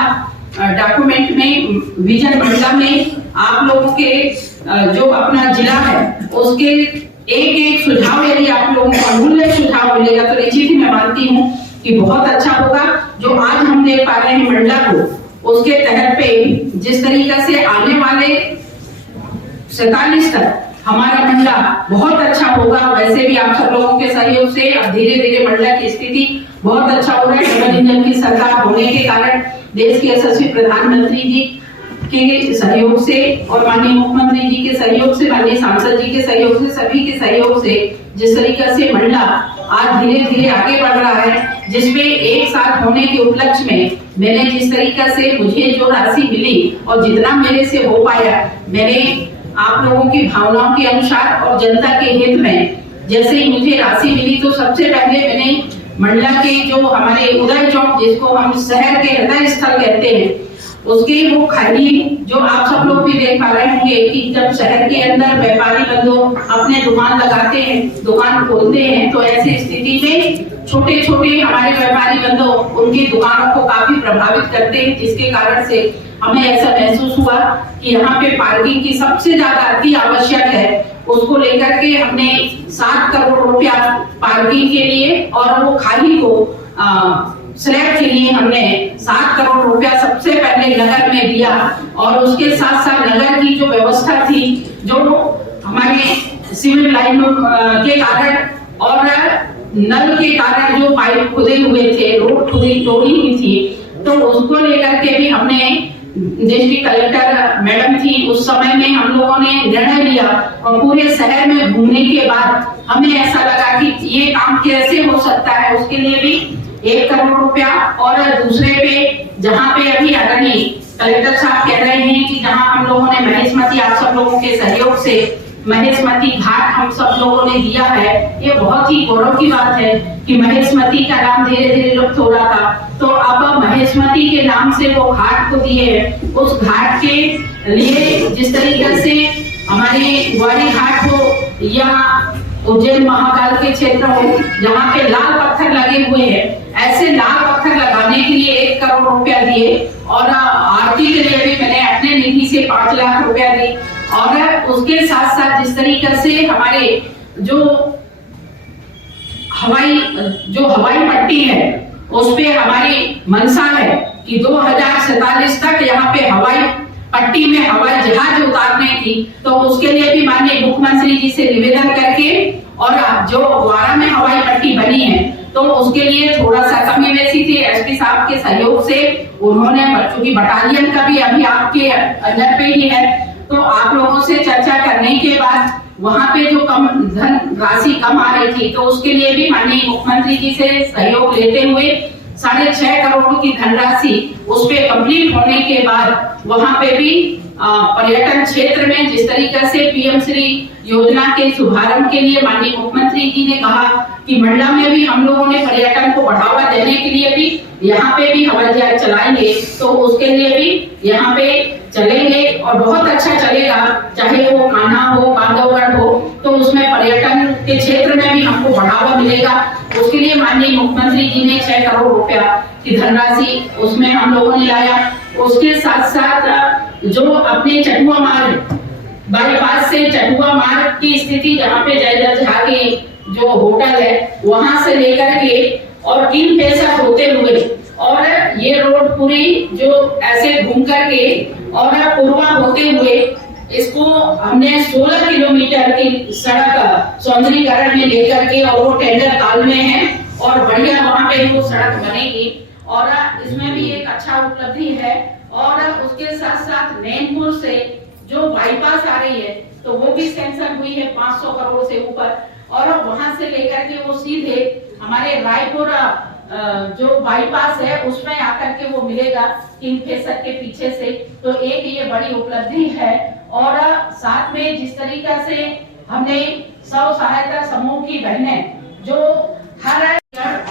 डॉक्यूमेंट में, विजन मंडला में आप लोगों के जो अपना जिला है उसके एक सुझाव यदि आप लोगों को अमूल्य सुझाव मिलेगा तो निश्चित ही मैं मानती हूँ कि बहुत अच्छा होगा। जो आज हम देख पा रहे हैं मंडला को, उसके तहत पे जिस तरीके से आने वाले 47 तक हमारा मंडला बहुत अच्छा होगा, वैसे भी आप सब लोगों के सहयोग से अब धीरे धीरे मंडला की स्थिति बहुत अच्छा हो रहा है। डबल इंजन की सरकार होने के कारण देश के यशस्वी प्रधानमंत्री जी के सहयोग से और माननीय मुख्यमंत्री जी के सहयोग से, माननीय सांसद जी के सहयोग से, सभी के सहयोग से जिस तरीके से मंडला आज धीरे धीरे आगे बढ़ रहा है, जिसमें एक साथ होने के उपलक्ष्य में मैंने जिस तरीके से मुझे जो राशि मिली और जितना मेरे से हो पाया, मैंने आप लोगों की भावनाओं के अनुसार और जनता के हित में जैसे ही मुझे राशि मिली तो सबसे पहले मैंने मंडला के जो हमारे उदय चौक, जिसको हम शहर के हृदय स्थल कहते हैं, उसके वो खाली जो आप सब लोग भी देख पा रहे होंगे कि जब शहर के अंदर व्यापारी बंधु अपने दुकान लगाते हैं, दुकान खोलते हैं, तो ऐसी स्थिति में छोटे छोटे हमारे व्यापारी बंधु उनकी दुकानों को काफी प्रभावित करते हैं, जिसके कारण से हमें ऐसा महसूस हुआ कि यहाँ पे पार्किंग की सबसे ज्यादा अति आवश्यक है। उसको लेकर के हमने 7 करोड़ रुपया पार्किंग के लिए और वो खाली को स्लैब के लिए हमने 7 करोड़ रुपया सबसे पहले नगर में दिया, और उसके साथ साथ नगर की जो व्यवस्था थी, जो हमारे सिविल लाइन के कारण और नल के कारण जो पाइप खुदे हुए थे, रोड खुदी तोड़ी हुई थी, तो उसको लेकर के भी हमने, डिस्ट्रिक्ट कलेक्टर मैडम थी उस समय में, हम लोगों ने निर्णय लिया और पूरे शहर में घूमने के बाद हमें ऐसा लगा कि ये काम कैसे हो सकता है, उसके लिए भी 1 करोड़ रुपया। और दूसरे पे जहाँ पे अभी आदरणीय कलेक्टर साहब कह रहे हैं कि जहाँ हम लोगों ने महेशमती, आप सब लोगों के सहयोग से महेशमती घाट हम सब लोगों ने दिया है, ये बहुत ही गौरव की बात है कि महेशमती का नाम धीरे धीरे लुप्त हो रहा था, तो अब महेशमती के नाम से वो घाट को दिए हैं। उस घाट के लिए जिस तरीके से हमारे ग्वारी घाट हो या उज्जैन महाकाल के क्षेत्र हो, जहाँ पे लाल पत्थर लगे हुए हैं, ऐसे लाल पत्थर लगाने के लिए 1 करोड़ रुपया दिए, और आरती के लिए भी मैंने अपने निधि से 5 लाख रुपया दी। और उसके साथ साथ जिस तरीके से हमारे जो हवाई पट्टी है, उस पे हमारी मंशा है कि 2047 तक यहाँ पे हवाई पट्टी में हवाई जहाज उतारने की, तो उसके लिए भी माननीय मुख्यमंत्री जी से निवेदन करके, और जो ग्वारा में हवाई पट्टी बनी है तो उसके लिए थोड़ा सा कमी वैसी थी, एसपी साहब के सहयोग से उन्होंने, बच्चों की बटालियन का भी अभी आपके अंदर पे ही है, तो आप लोगों से चर्चा करने के बाद वहाँ पे जो कम धन राशि कम आ रही थी, तो उसके लिए भी माननीय मुख्यमंत्री जी से सहयोग लेते हुए 6.5 करोड़ की धनराशि उस पे कंप्लीट होने के बाद वहाँ पे भी पर्यटन क्षेत्र में जिस तरीके से पीएम श्री योजना के शुभारंभ के लिए माननीय मुख्यमंत्री जी ने कहा कि मंडला में भी हम लोगों ने पर्यटन को बढ़ावा देने के लिए भी यहाँ पे भी हवाई जहाज चलाएंगे, तो उसके लिए भी यहाँ पे चलेंगे और बहुत अच्छा चलेगा, चाहे वो कान्हा हो, बांधवगढ़ हो, तो उसमें पर्यटन के क्षेत्र में भी हमको बढ़ावा मिलेगा। उसके लिए माननीय मुख्यमंत्री जी ने 6 करोड़ रुपया की धनराशि उसमें हम लोगों ने लाया। उसके साथ साथ जो अपने चटुआ मार्ग, बाईपास से चटुआ मार्ग की स्थिति, जहाँ पे जयललिता झा के जो होटल है वहां से लेकर के और 3 पैसा होते हुए, और ये रोड पूरी जो ऐसे घूम करके और पूर्वा होते हुए इसको हमने 16 किलोमीटर की सड़क सौंदर्यीकरण में लेकर के, और वो टेंडर काल में है और बढ़िया वहाँ पे वो सड़क बनेगी, और इसमें भी एक अच्छा उपलब्धि है। और उसके साथ साथ नैनपुर से जो बाईपास आ रही है तो वो भी सैंक्शन हुई है 500 करोड़ से ऊपर, और वहां से लेकर के वो सीधे हमारे रायपुर जो बाईपास है उसमें आकर के वो मिलेगा किंगफिशर के पीछे से, तो एक ये बड़ी उपलब्धि है। और साथ में जिस तरीका से हमने स्व सहायता समूह की बहनें जो हर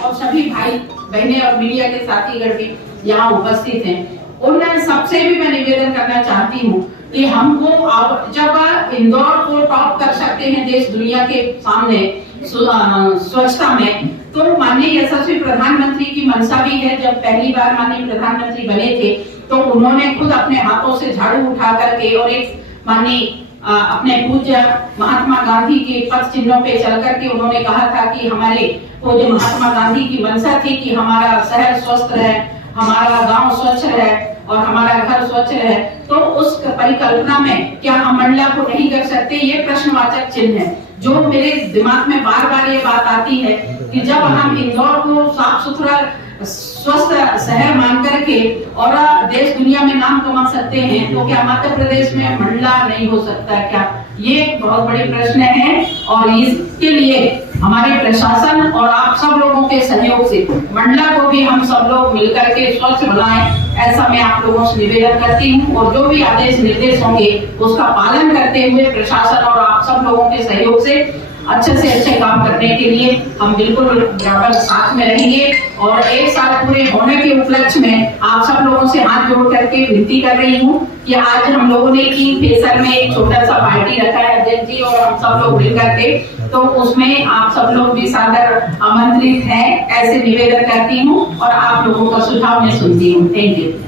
और सभी भाई बहनें और मीडिया के साथीगण भी यहाँ उपस्थित हैं, उन सबसे भी मैं निवेदन करना चाहती हूँ कि हमको अब जब इंदौर को टॉप कर सकते हैं देश दुनिया के सामने स्वच्छता में, तो माननीय यशस्वी प्रधानमंत्री की मंशा भी है। जब पहली बार माननीय प्रधानमंत्री बने थे तो उन्होंने खुद अपने हाथों से झाड़ू उठा करके और एक माननीय अपने पूज्य महात्मा गांधी के पथ चिन्हों पे चल करके उन्होंने कहा था कि हमारे पूज्य महात्मा गांधी की मंशा थी कि हमारा शहर स्वस्थ रहे, हमारा गांव स्वच्छ रहे और हमारा घर स्वच्छ रहे। तो उस परिकल्पना में क्या हम मंडला को नहीं कर सकते, ये प्रश्नवाचक चिन्ह है। जो मेरे दिमाग में बार बार ये बात आती है कि जब हम इंदौर को साफ सुथरा स्वस्थ शहर मान करके और देश दुनिया में नाम कमा सकते हैं, तो क्या मध्य प्रदेश में मंडला नहीं हो सकता क्या? ये बहुत बड़े प्रश्न है और इसके लिए हमारे प्रशासन और आप सब लोगों के सहयोग से मंडला को भी हम सब लोग मिलकर के स्वच्छ बनाएं, ऐसा मैं आप लोगों से निवेदन करती हूँ। और जो भी आदेश निर्देश होंगे उसका पालन करते हुए प्रशासन और आप सब लोगों के सहयोग से अच्छे से अच्छे काम करने के लिए हम बिल्कुल बराबर साथ में रहेंगे। और एक साल पूरे होने के उपलक्ष्य में आप सब लोगों से हाथ जोड़ करके विनती कर रही हूँ कि आज हम लोगों ने किंगफिशर में एक छोटा सा पार्टी रखा है अध्यक्ष जी और हम सब लोग मिल करके, तो उसमें आप सब लोग भी सादर आमंत्रित हैं, ऐसे निवेदन करती हूँ और आप लोगों का सुझाव मैं सुनती हूँ। Thank you.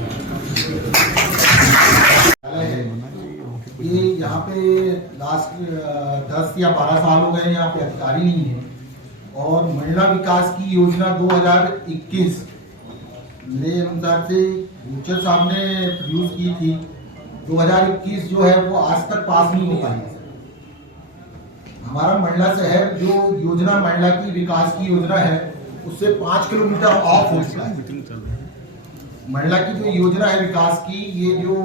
ये यहाँ पे लास्ट 10 या 12 साल हो गए यहाँ पे अधिकारी नहीं है और महिला विकास की योजना 2021 मेरे अनुसार से भूचर साहब ने प्रोड्यूस की थी। 2021 जो है वो आज तक पास नहीं हो पाई। हमारा मंडला शहर जो योजना महिला की विकास की योजना है उससे 5 किलोमीटर ऑफ हो चुका है। महिला की जो योजना है विकास की, ये जो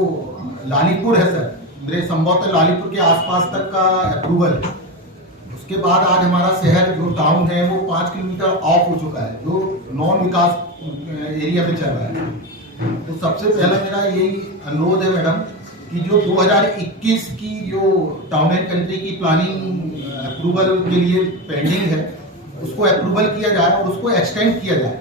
लालीपुर है सर, मेरे संभवतः लालीपुर के आसपास तक का अप्रूवल, उसके बाद आज हमारा शहर जो टाउन है वो 5 किलोमीटर ऑफ हो चुका है, जो नॉन विकास एरिया पे चल रहा है। तो सबसे पहले मेरा यही अनुरोध है मैडम कि जो 2021 की जो टाउन एंड कंट्री की प्लानिंग अप्रूवल के लिए पेंडिंग है उसको अप्रूवल किया जाए और उसको एक्सटेंड किया जाए।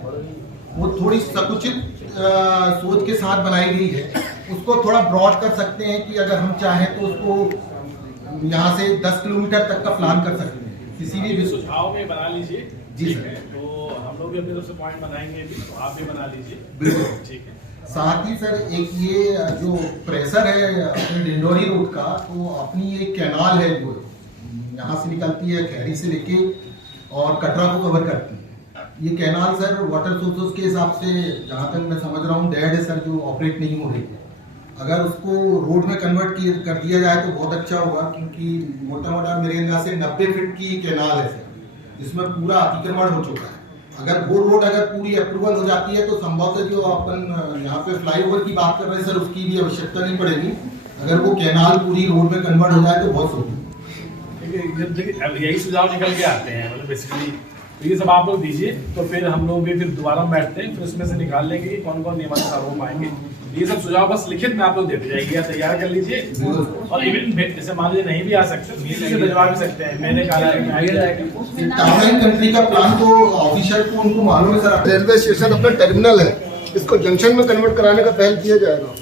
वो थोड़ी संकुचित सोच के साथ बनाई गई है, उसको थोड़ा ब्रॉड कर सकते हैं कि अगर हम चाहें तो उसको यहाँ से 10 किलोमीटर तक का प्लान कर सकते हैं। किसी भी सुझाव में बना लीजिए। जी सर, तो हम लोग भी अपने तरफ से पॉइंट बनाएंगे, तो आप भी बना लीजिए। बिल्कुल ठीक है। साथ ही सर एक ये जो प्रेशर है अपने डिंडोरी रोड का, तो अपनी एक कैनाल है जो यहाँ से निकलती है खैरी से लेके और कटरा को कवर करती है। ये कैनाल सर वाटर सोर्सेस के हिसाब से जहाँ तक मैं समझ रहा हूँ डेड है सर, जो ऑपरेट नहीं हो रही है। अगर उसको रोड में कन्वर्ट कर दिया जाए तो बहुत अच्छा होगा, क्योंकि मोटा मोटा मेरे अंदाज से 90 फीट की कैनाल है सर, जिसमें पूरा अतिक्रमण हो चुका है। अगर वो रोड अगर पूरी अप्रूवल हो जाती है तो संभवतः जो अपन यहाँ पे फ्लाईओवर की बात कर रहे हैं सर, उसकी भी आवश्यकता नहीं पड़ेगी। अगर वो कैनाल पूरी रोड में कन्वर्ट हो जाए तो बहुत देखिए यही सुझाव निकल के आते हैं, मतलब बेसिकली तो ये सब आप लोग दीजिए, तो फिर हम लोग भी फिर दोबारा बैठते हैं, फिर उसमें से निकाल लेंगे कि कौन कौन नियमानुसार हो पाएंगे। ये सब सुझाव बस लिखित में आप लोग देते जाइए या तैयार कर लीजिए। और इवन जैसे मान लीजिए नहीं भी आ सकते किसी से भिजवा भी सकते हैं। मैंने कहा कंट्री का प्लान तो ऑफिशियल को उनको मालूम है सर। रेलवे स्टेशन अपना टर्मिनल है, इसको जंक्शन में कन्वर्ट कराने का पहल किया जाएगा।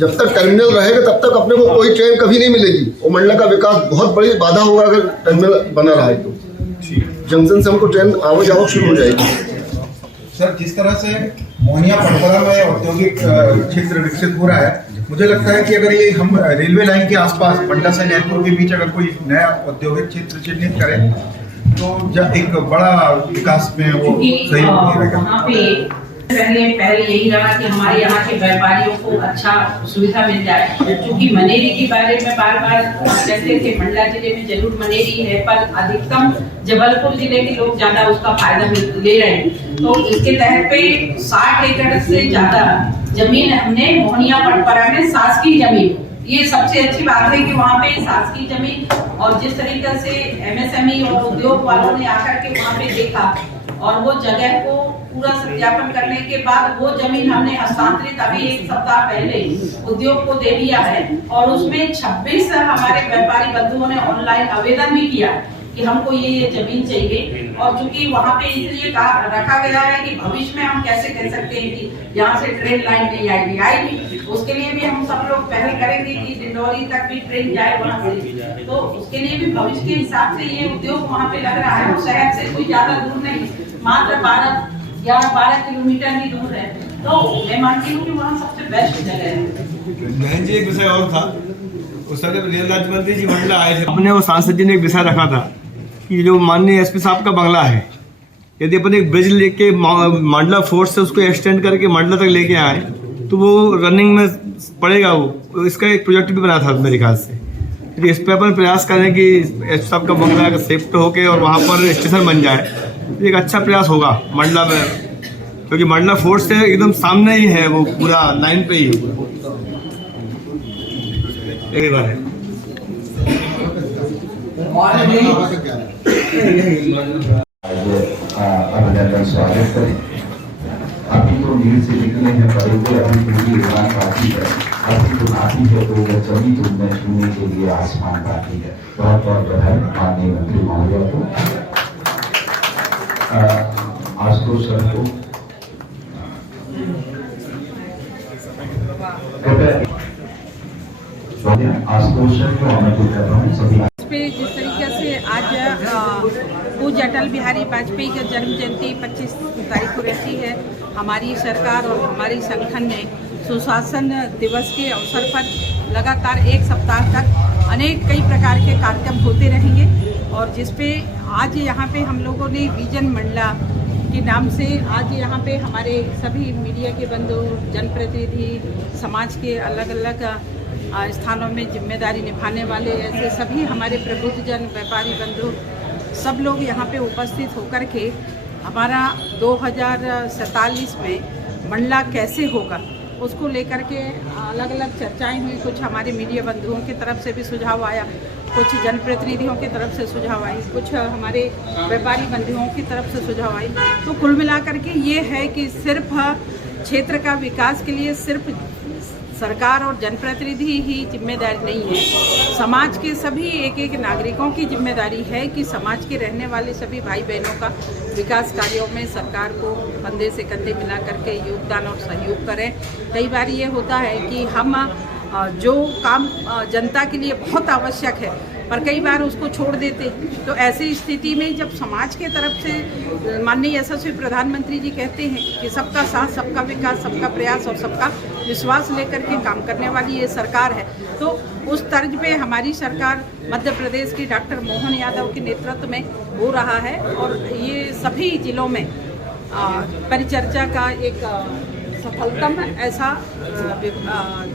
जब तक टर्मिनल रहेगा तब तक अपने को कोई ट्रेन कभी नहीं मिलेगी और मंडला का विकास बहुत बड़ी बाधा होगा। अगर टर्मिनल बना रहा है तो जंक्शन से हमको ट्रेन आवक जावक शुरू हो जाएगी। सर, जिस तरह से मोहनिया पटपरा में औद्योगिक क्षेत्र विकसित हो रहा है, मुझे लगता है कि अगर ये हम रेलवे लाइन के आसपास मंडला से नैनपुर के बीच अगर कोई नया औद्योगिक क्षेत्र चिन्हित करें तो जब एक बड़ा विकास में वो सही रहेगा। पहले यही रहा कि हमारे यहाँ के व्यापारियों को अच्छा सुविधा मिल जाए, क्योंकि मनेरी के बारे में बार बार कहते थे मंडला जिले में जरूर मनेरी है, पर अधिकतम जबलपुर जिले के लोग ज्यादा उसका फायदा ले रहे हैं। तो इसके तहत पे 60 एकड़ से ज्यादा जमीन हमने मोहनिया पटपरा में शासकीय जमीन, ये सबसे अच्छी बात है कि वहाँ पे शासकीय जमीन, और जिस तरीके से MSME और उद्योग वालों ने आकर के वहाँ पे देखा और वो जगह को पूरा सत्यापन करने के बाद वो जमीन हमने हस्तांतरित अभी 1 सप्ताह पहले उद्योग को दे दिया है और उसमें 26 हमारे व्यापारी बंधुओं ने ऑनलाइन आवेदन भी किया कि हमको ये जमीन चाहिए। और चूंकि वहाँ पे इसलिए रखा गया है कि भविष्य में हम कैसे कह सकते हैं कि यहाँ से ट्रेन लाइन नहीं आएगी, उसके लिए भी हम सब लोग पहल करेंगे कि डिंडोरी तक भी ट्रेन जाए वहाँ से। तो उसके लिए भी भविष्य के हिसाब से ये उद्योग वहाँ पे लग रहा है और शहर से कोई ज्यादा दूर नहीं, मात्र 12 किलोमीटर ही दूर है। तो मैं मानती हूँ कि वहाँ सबसे बेस्ट जगह है। बहन जी, एक विषय और था, उस समय रेल राज्य मंत्री जी मंडला आए थे, अपने वो सांसद जी ने एक विषय रखा था कि जो माननीय एसपी साहब का बंगला है, यदि अपन एक ब्रिज लेके मंडला फोर्स से उसको एक्सटेंड करके मंडला तक लेके आए तो वो रनिंग में पड़ेगा। वो इसका एक प्रोजेक्ट भी बना था मेरे ख्याल से। तो इस पर अपन प्रयास करें कि एसपी साहब का बंगला शिफ्ट होके और वहाँ पर स्टेशन बन जाए, तो एक अच्छा प्रयास होगा मंडला में, क्योंकि मंडला फोर्स से एकदम सामने ही है, वो पूरा लाइन पे ही है। एक बार है अभिनंदन स्वागत करें। अभी तो नील से निकले हैं बड़े अभी पूरी उड़ान बाकी है, अभी तो बाकी है, तो वो जमी तो उन्हें छूने के लिए आसमान बाकी है। बहुत बहुत बधाई माननीय मंत्री महोदय को, आशुतोष सर को। आशुतोष सर को आमंत्रित कर रहा हूँ सभी। जिस तरीके से आज पूज्य अटल बिहारी वाजपेयी का जन्म जयंती 25 तारीख को रहती है, हमारी सरकार और हमारी संगठन ने सुशासन दिवस के अवसर पर लगातार 1 सप्ताह तक कई प्रकार के कार्यक्रम होते रहेंगे। और जिसपे आज यहाँ पे हम लोगों ने विजन मंडला के नाम से आज यहाँ पे हमारे सभी मीडिया के बंधु, जनप्रतिनिधि, समाज के अलग अलग स्थानों में जिम्मेदारी निभाने वाले ऐसे सभी हमारे प्रबुद्धजन, व्यापारी बंधु सब लोग यहाँ पे उपस्थित होकर के हमारा 2047 में मंडला कैसे होगा उसको लेकर के अलग अलग चर्चाएं हुई। कुछ हमारे मीडिया बंधुओं की तरफ से भी सुझाव आया, कुछ जनप्रतिनिधियों की तरफ से सुझाव आई, कुछ हमारे व्यापारी बंधुओं की तरफ से सुझाव आई। तो कुल मिलाकर के ये है कि सिर्फ क्षेत्र का विकास के लिए सिर्फ सरकार और जनप्रतिनिधि ही जिम्मेदारी नहीं है, समाज के सभी एक नागरिकों की जिम्मेदारी है कि समाज के रहने वाले सभी भाई बहनों का विकास कार्यों में सरकार को कंधे से कंधे मिला करके योगदान और सहयोग करें। कई बार ये होता है कि हम जो काम जनता के लिए बहुत आवश्यक है पर कई बार उसको छोड़ देते। तो ऐसी स्थिति में जब समाज के तरफ से माननीय यशस्वी प्रधानमंत्री जी कहते हैं कि सबका साथ, सबका विकास, सबका प्रयास और सबका विश्वास लेकर के काम करने वाली ये सरकार है, तो उस तर्ज पे हमारी सरकार मध्य प्रदेश की डॉक्टर मोहन यादव के नेतृत्व में हो रहा है। और ये सभी जिलों में परिचर्चा का एक सफलतम ऐसा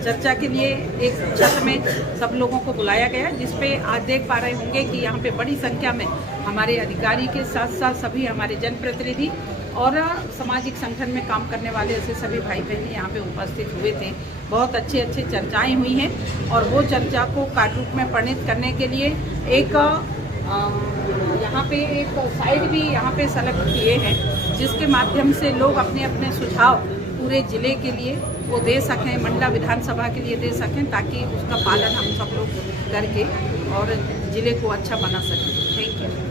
चर्चा के लिए एक छत में सब लोगों को बुलाया गया, जिसपे आज देख पा रहे होंगे कि यहाँ पे बड़ी संख्या में हमारे अधिकारी के साथ साथ सभी हमारे जनप्रतिनिधि और सामाजिक संगठन में काम करने वाले ऐसे सभी भाई बहन यहाँ पे उपस्थित हुए थे। बहुत अच्छे चर्चाएं हुई हैं और वो चर्चा को कार्य रूप में परिणित करने के लिए एक यहाँ पे एक साइड भी यहाँ पे सेलेक्ट किए हैं, जिसके माध्यम से लोग अपने अपने सुझाव पूरे जिले के लिए वो दे सकें, मंडला विधानसभा के लिए दे सकें, ताकि उसका पालन हम सब लोग करके और जिले को अच्छा बना सकें। Thank you.